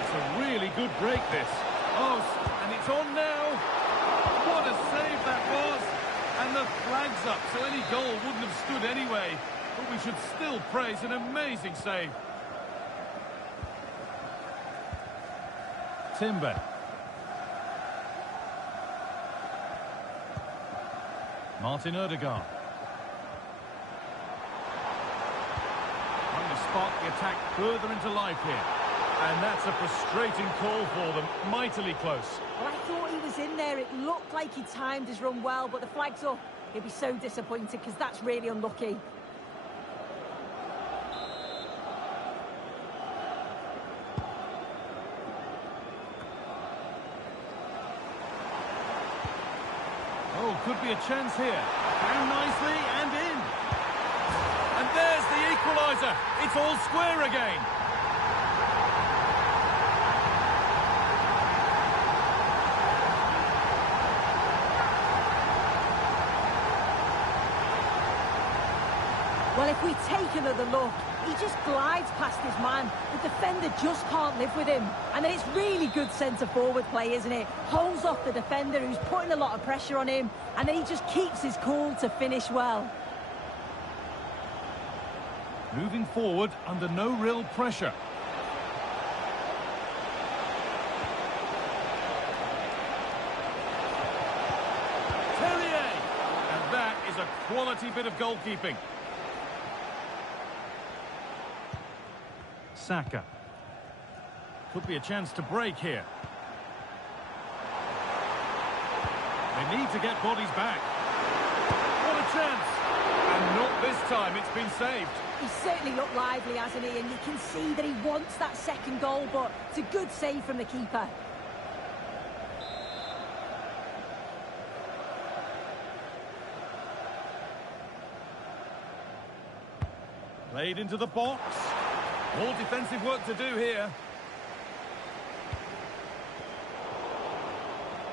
It's a really good break, this. Oh, and it's on now. What a save that was. And the flag's up, so any goal wouldn't have stood anyway. But we should still praise an amazing save. Timber. Martin Ødegaard. Trying to spark the attack further into life here. And that's a frustrating call for them. Mightily close. Well, I thought he was in there. It looked like he timed his run well, but the flag's up. He'll be so disappointed because that's really unlucky. Oh, could be a chance here. Down nicely and in. And there's the equaliser. It's all square again. Well, if we take another look, he just glides past his man. The defender just can't live with him. And then it's really good centre-forward play, isn't it? Holds off the defender who's putting a lot of pressure on him, and then he just keeps his cool to finish well. Moving forward under no real pressure. Terrier! And that is a quality bit of goalkeeping. Saka. Could be a chance to break here. They need to get bodies back. What a chance! And not this time, it's been saved. He's certainly looked lively, hasn't he? And you can see that he wants that second goal, but it's a good save from the keeper. Played into the box. More defensive work to do here.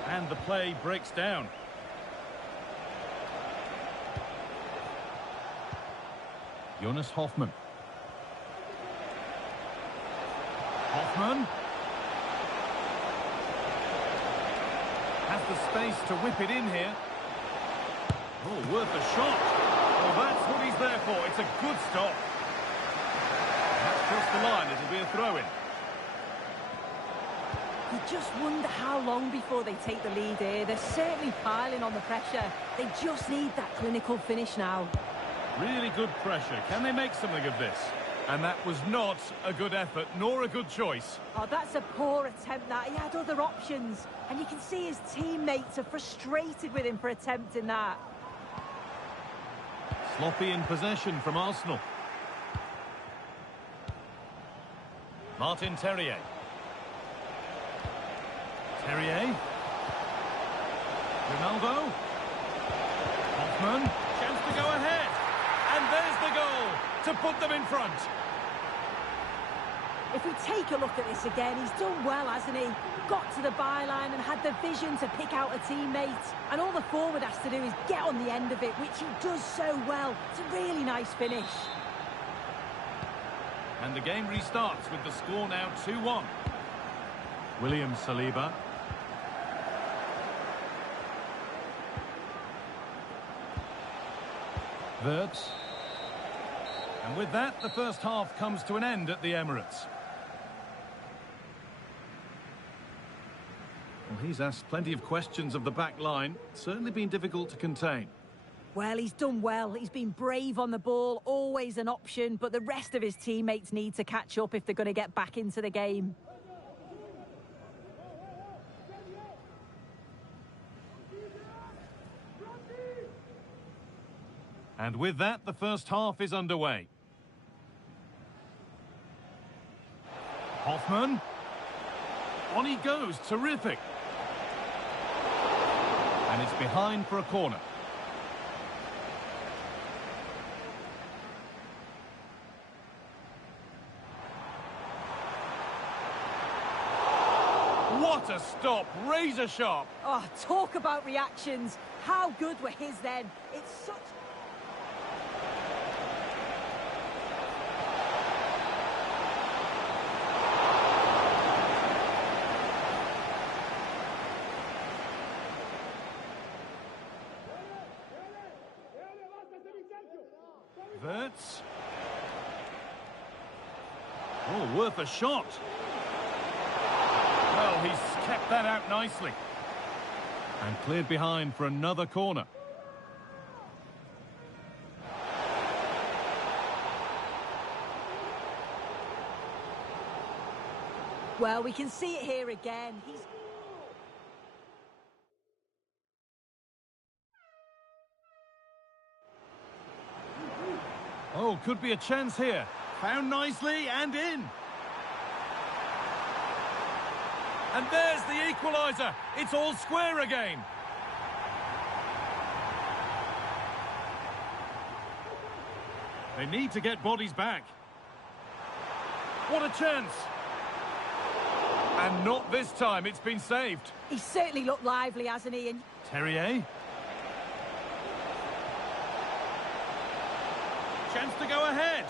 And the play breaks down. Jonas Hoffmann. Hoffmann. Has the space to whip it in here. Oh, worth a shot. Well, that's what he's there for. It's a good stop. Across the line, it'll be a throw-in. You just wonder how long before they take the lead here. They're certainly piling on the pressure. They just need that clinical finish now. Really good pressure. Can they make something of this? And that was not a good effort, nor a good choice. Oh, that's a poor attempt, that. He had other options. And you can see his teammates are frustrated with him for attempting that. Sloppy in possession from Arsenal. Martin Terrier. Terrier. Ronaldo. Hoffmann. Chance to go ahead. And there's the goal to put them in front. If we take a look at this again, he's done well, hasn't he? Got to the byline and had the vision to pick out a teammate. And all the forward has to do is get on the end of it, which he does so well. It's a really nice finish. And the game restarts with the score now 2-1. William Saliba. Wirtz. And with that, the first half comes to an end at the Emirates. Well, he's asked plenty of questions of the back line. Certainly been difficult to contain. Well, he's done well. He's been brave on the ball, always an option, but the rest of his teammates need to catch up if they're going to get back into the game. And with that, the first half is underway. Hoffman. On he goes, terrific. And it's behind for a corner. What a stop, razor sharp. Oh, talk about reactions. How good were his then? It's such... Wirtz. Oh, worth a shot. Well, he's kept that out nicely. And cleared behind for another corner. Well, we can see it here again. He's... Oh, could be a chance here. Found nicely and in. And there's the equaliser. It's all square again. They need to get bodies back. What a chance. And not this time, it's been saved. He's certainly looked lively, hasn't he? And... Terrier. Chance to go ahead.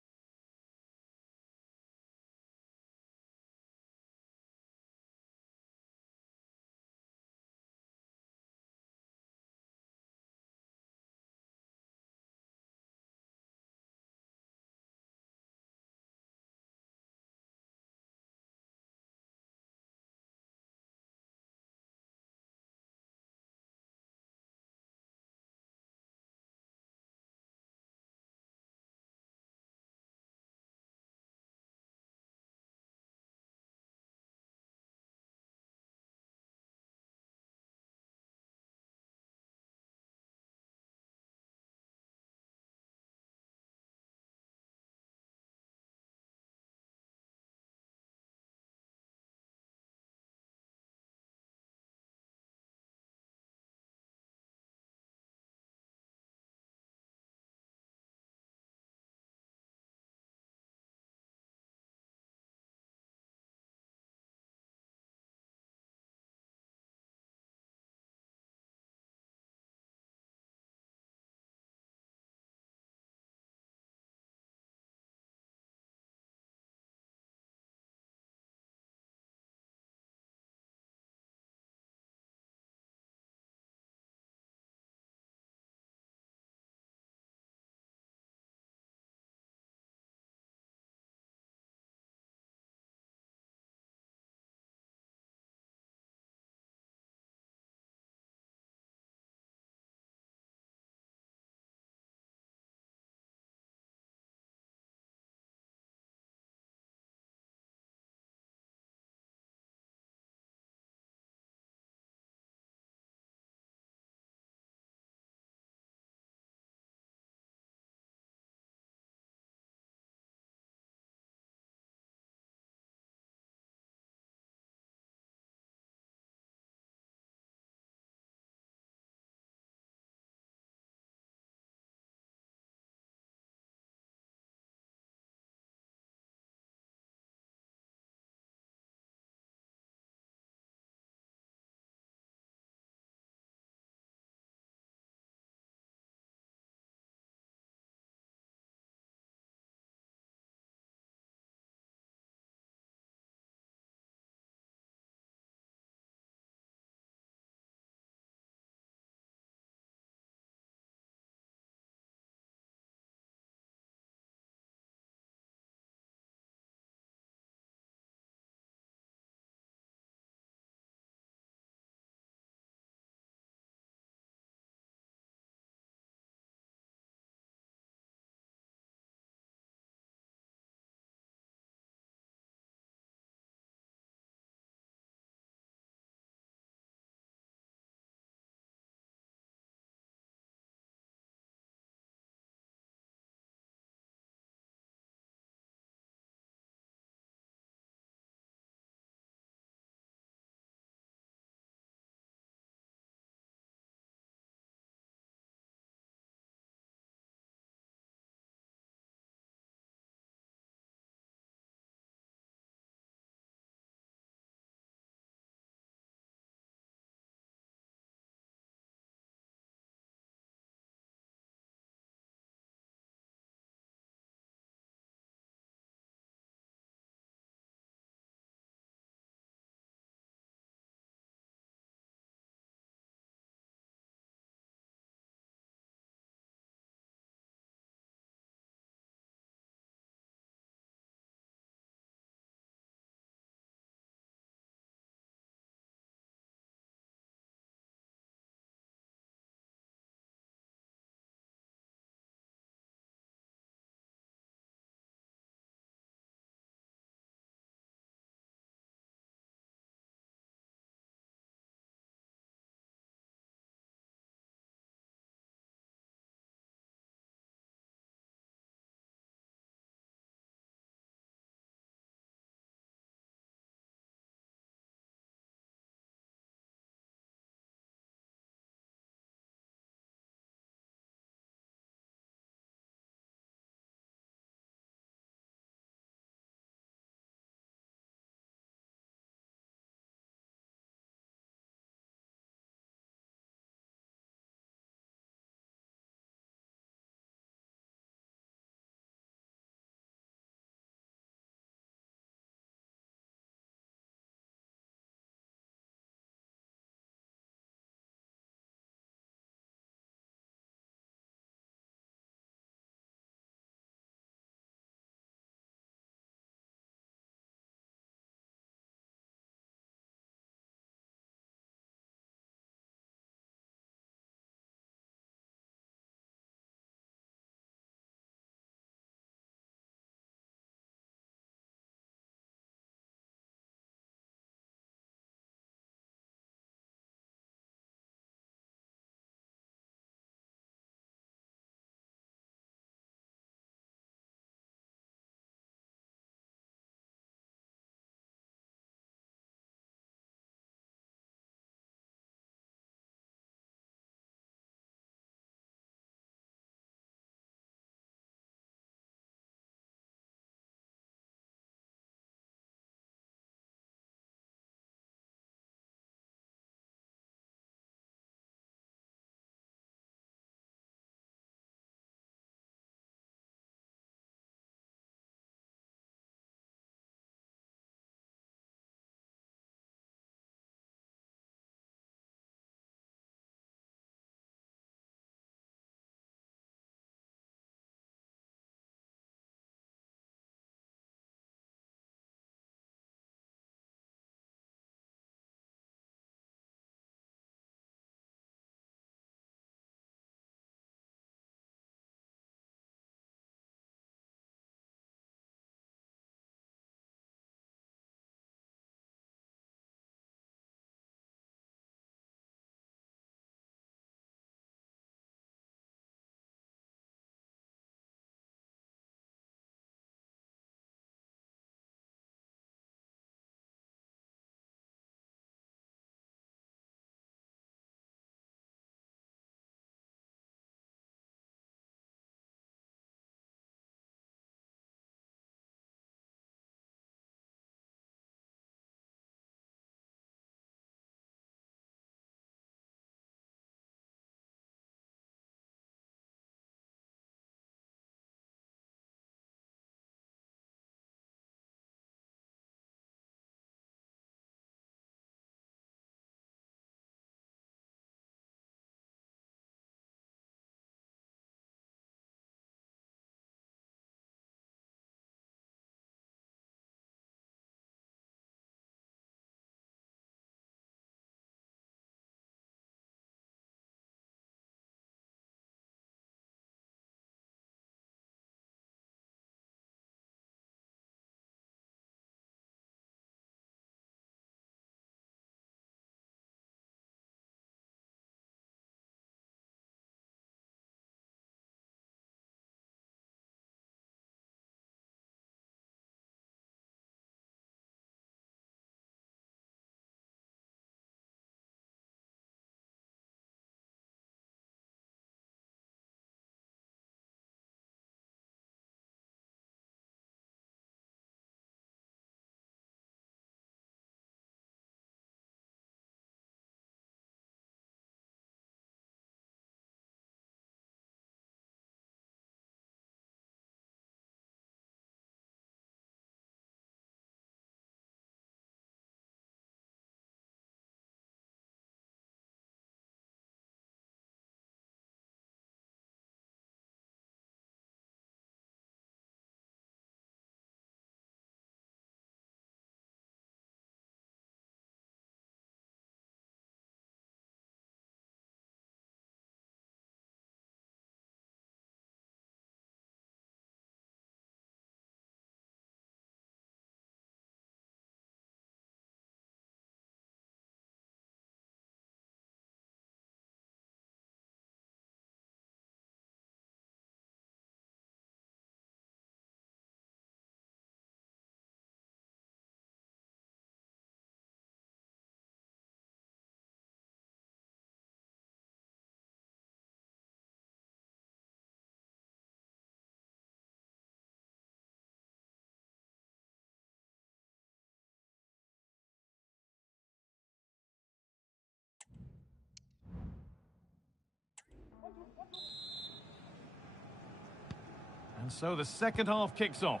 And so the second half kicks off.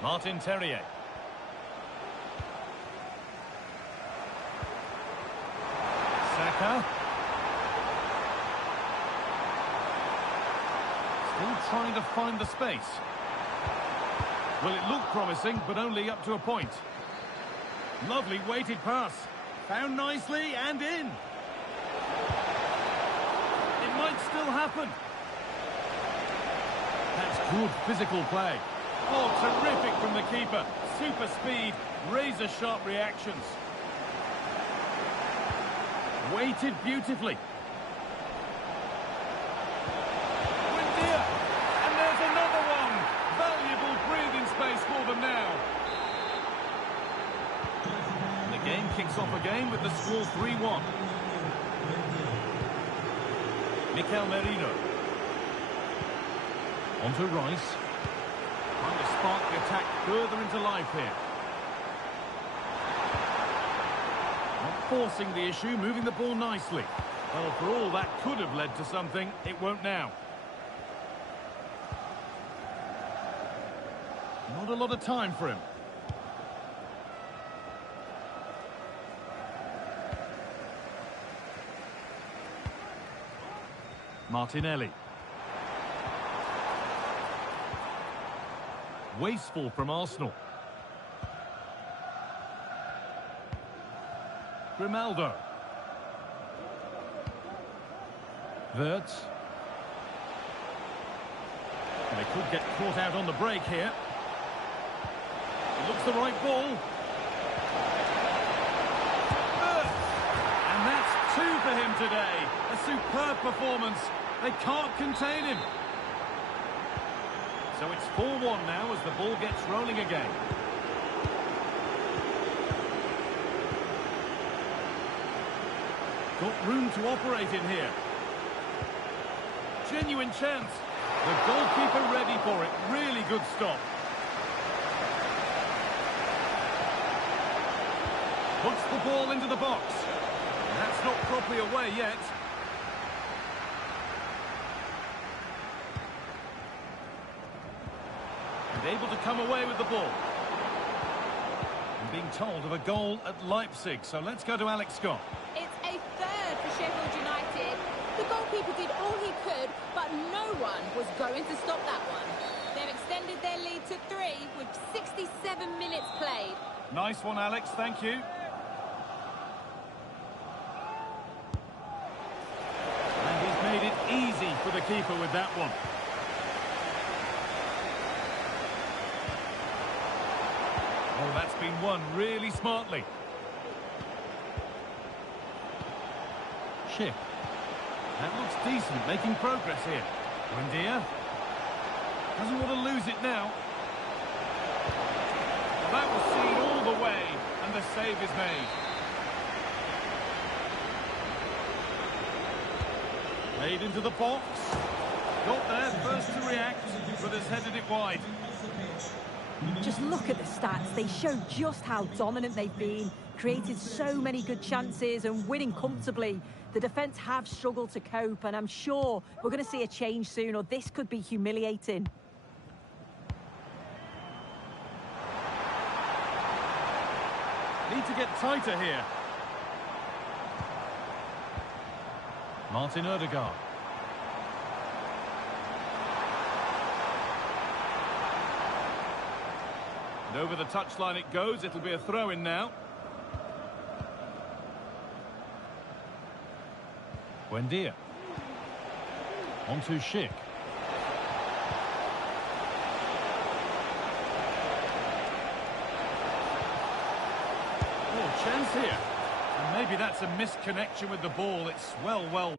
Martin Terrier. Saka. Still trying to find the space. Well, it looked promising, but only up to a point. Lovely weighted pass. Found nicely and in. It might still happen. That's good physical play. Oh, terrific from the keeper. Super speed, razor-sharp reactions. Weighted beautifully. Buendia! And there's another one! Valuable breathing space for them now. And the game kicks off again with the score 3-1. Mikel Merino. On to Rice. Trying to spark the attack further into life here. Not forcing the issue, moving the ball nicely. Well, for all that could have led to something, it won't now. Not a lot of time for him. Martinelli. Wasteful from Arsenal. Grimaldo. Wirtz. They could get caught out on the break here. It looks the right ball. Wirtz. And that's two for him today. A superb performance. They can't contain him. So it's 4-1 now as the ball gets rolling again. Got room to operate in here. Genuine chance. The goalkeeper ready for it. Really good stop. Puts the ball into the box. That's not properly away yet. And able to come away with the ball. And being told of a goal at Leipzig. So let's go to Alex Scott. It's a third for Sheffield United. The goalkeeper did all he could, but no one was going to stop that one. They've extended their lead to 3 with 67 minutes played. Nice one, Alex. Thank you. And he's made it easy for the keeper with that one. Oh, that's been won really smartly. Schick. That looks decent, making progress here. Buendia. Doesn't want to lose it now. Well, that was seen all the way, and the save is made. Played into the box. Got there first to react, but has headed it wide. Just look at the stats. They show just how dominant they've been. Created so many good chances and winning comfortably. The defence have struggled to cope, and I'm sure we're going to see a change soon, or this could be humiliating. Need to get tighter here. Martin Odegaard. And over the touchline it goes. It'll be a throw-in now. Buendia. On to Schick. Oh, chance here. And maybe that's a misconnection with the ball. It's well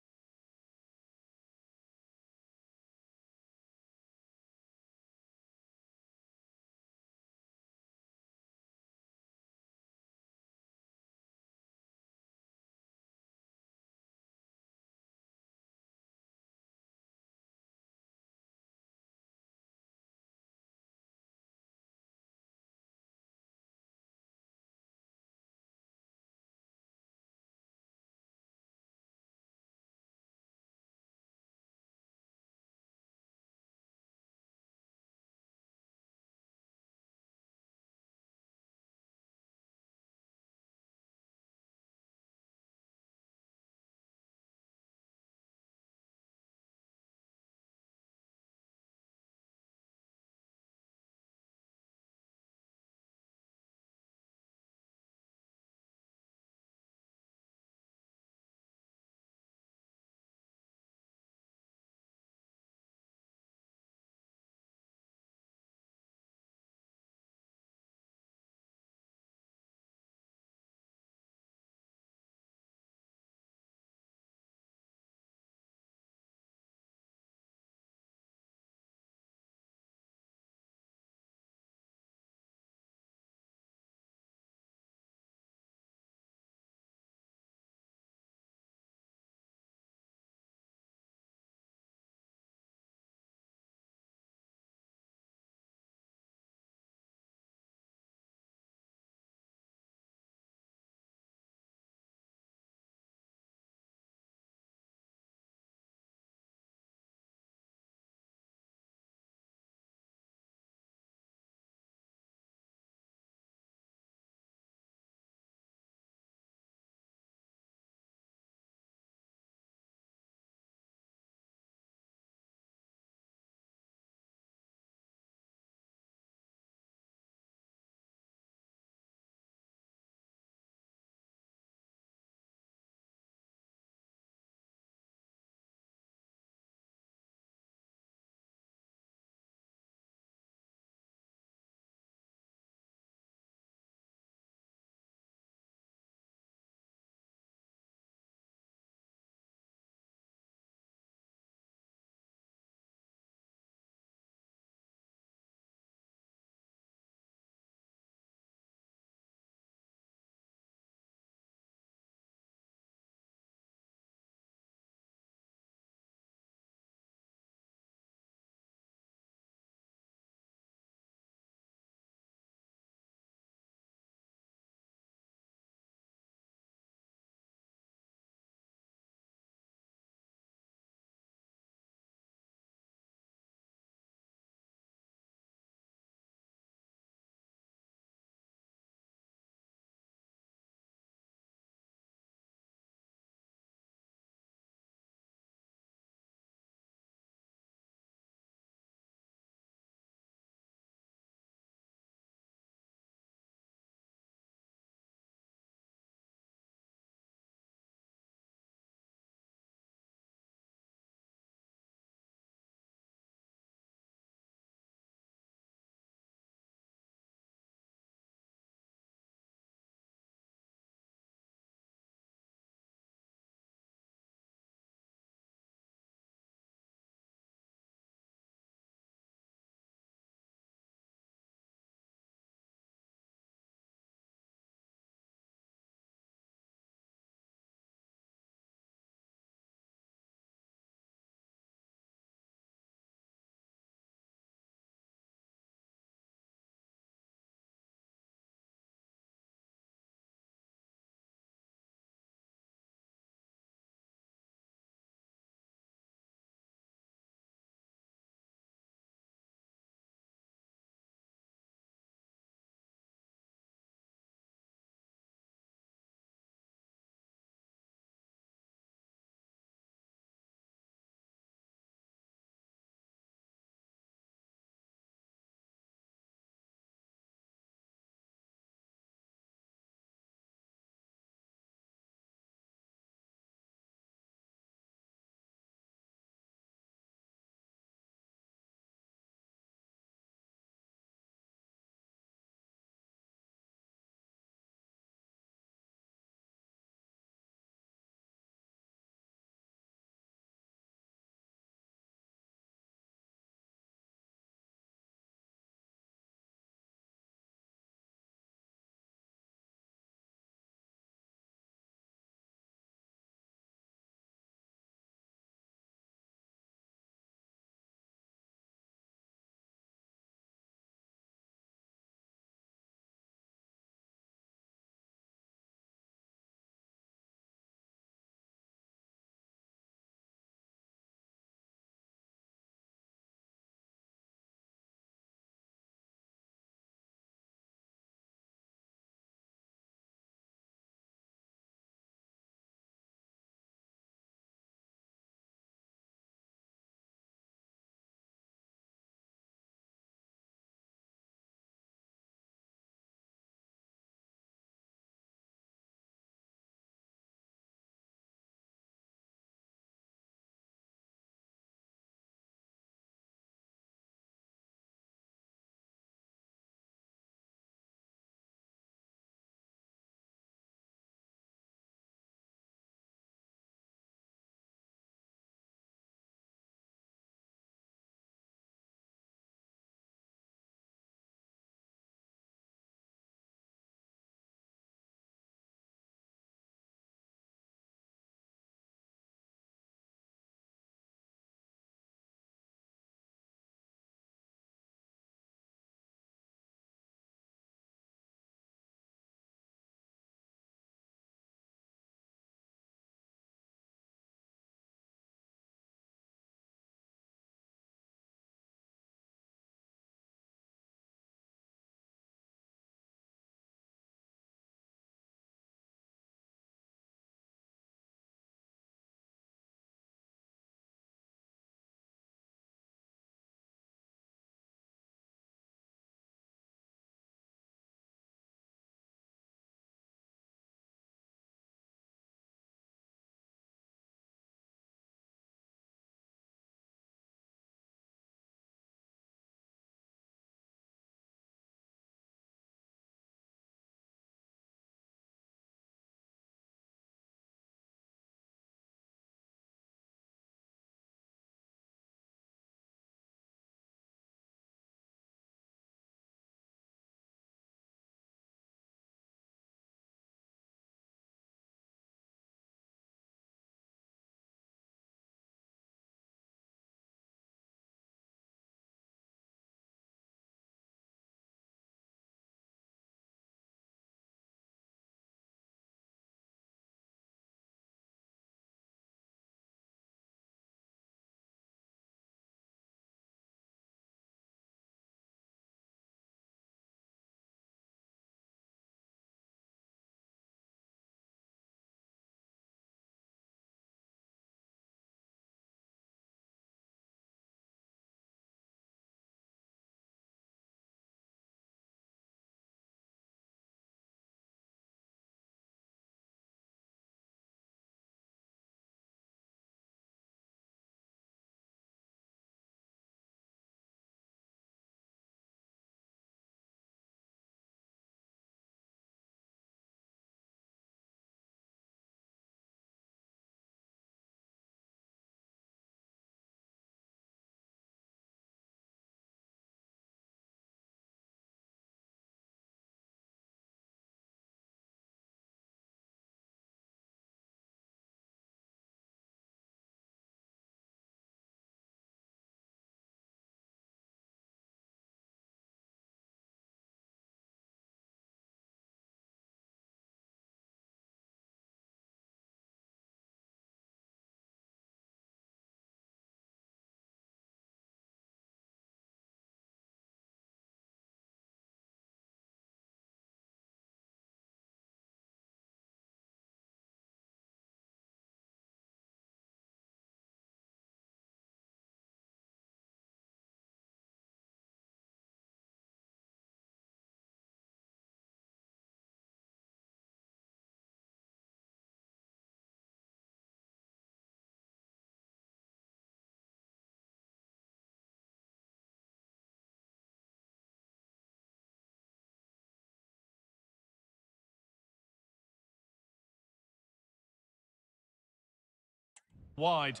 wide.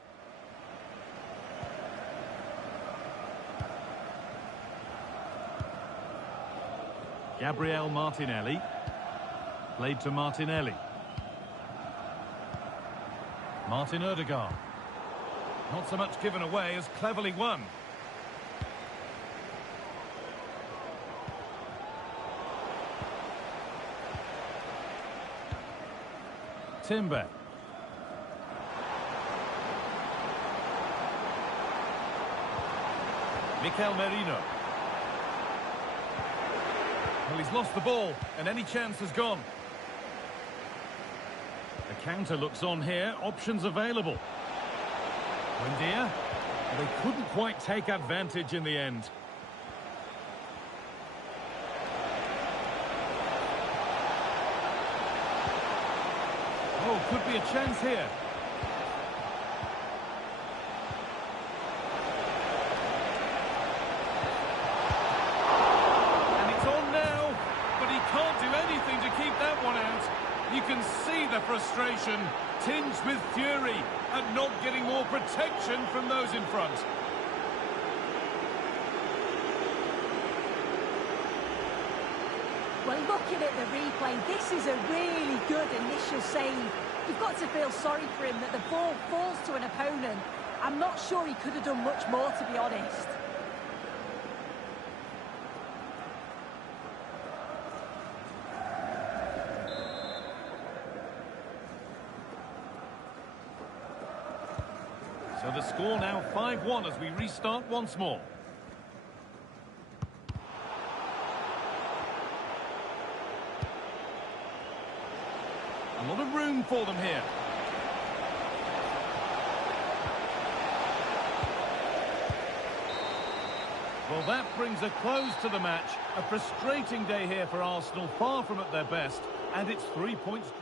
Gabriel Martinelli. Played to Martinelli. Martin Ødegaard. Not so much given away as cleverly won. Timber. Mikel Merino. Well, he's lost the ball, and any chance has gone. The counter looks on here. Options available. Buendia. They couldn't quite take advantage in the end. Oh, could be a chance here. And it's on now, but he can't do anything to keep that one out. You can see the frustration, tinged with fury, at not getting more protection from those in front. Well, looking at the replay, this is a really good initial save. You've got to feel sorry for him that the ball falls to an opponent. I'm not sure he could have done much more, to be honest. So the score now 5-1 as we restart once more. A lot of room for them here. Well, that brings a close to the match. A frustrating day here for Arsenal, far from at their best, and it's 3 points.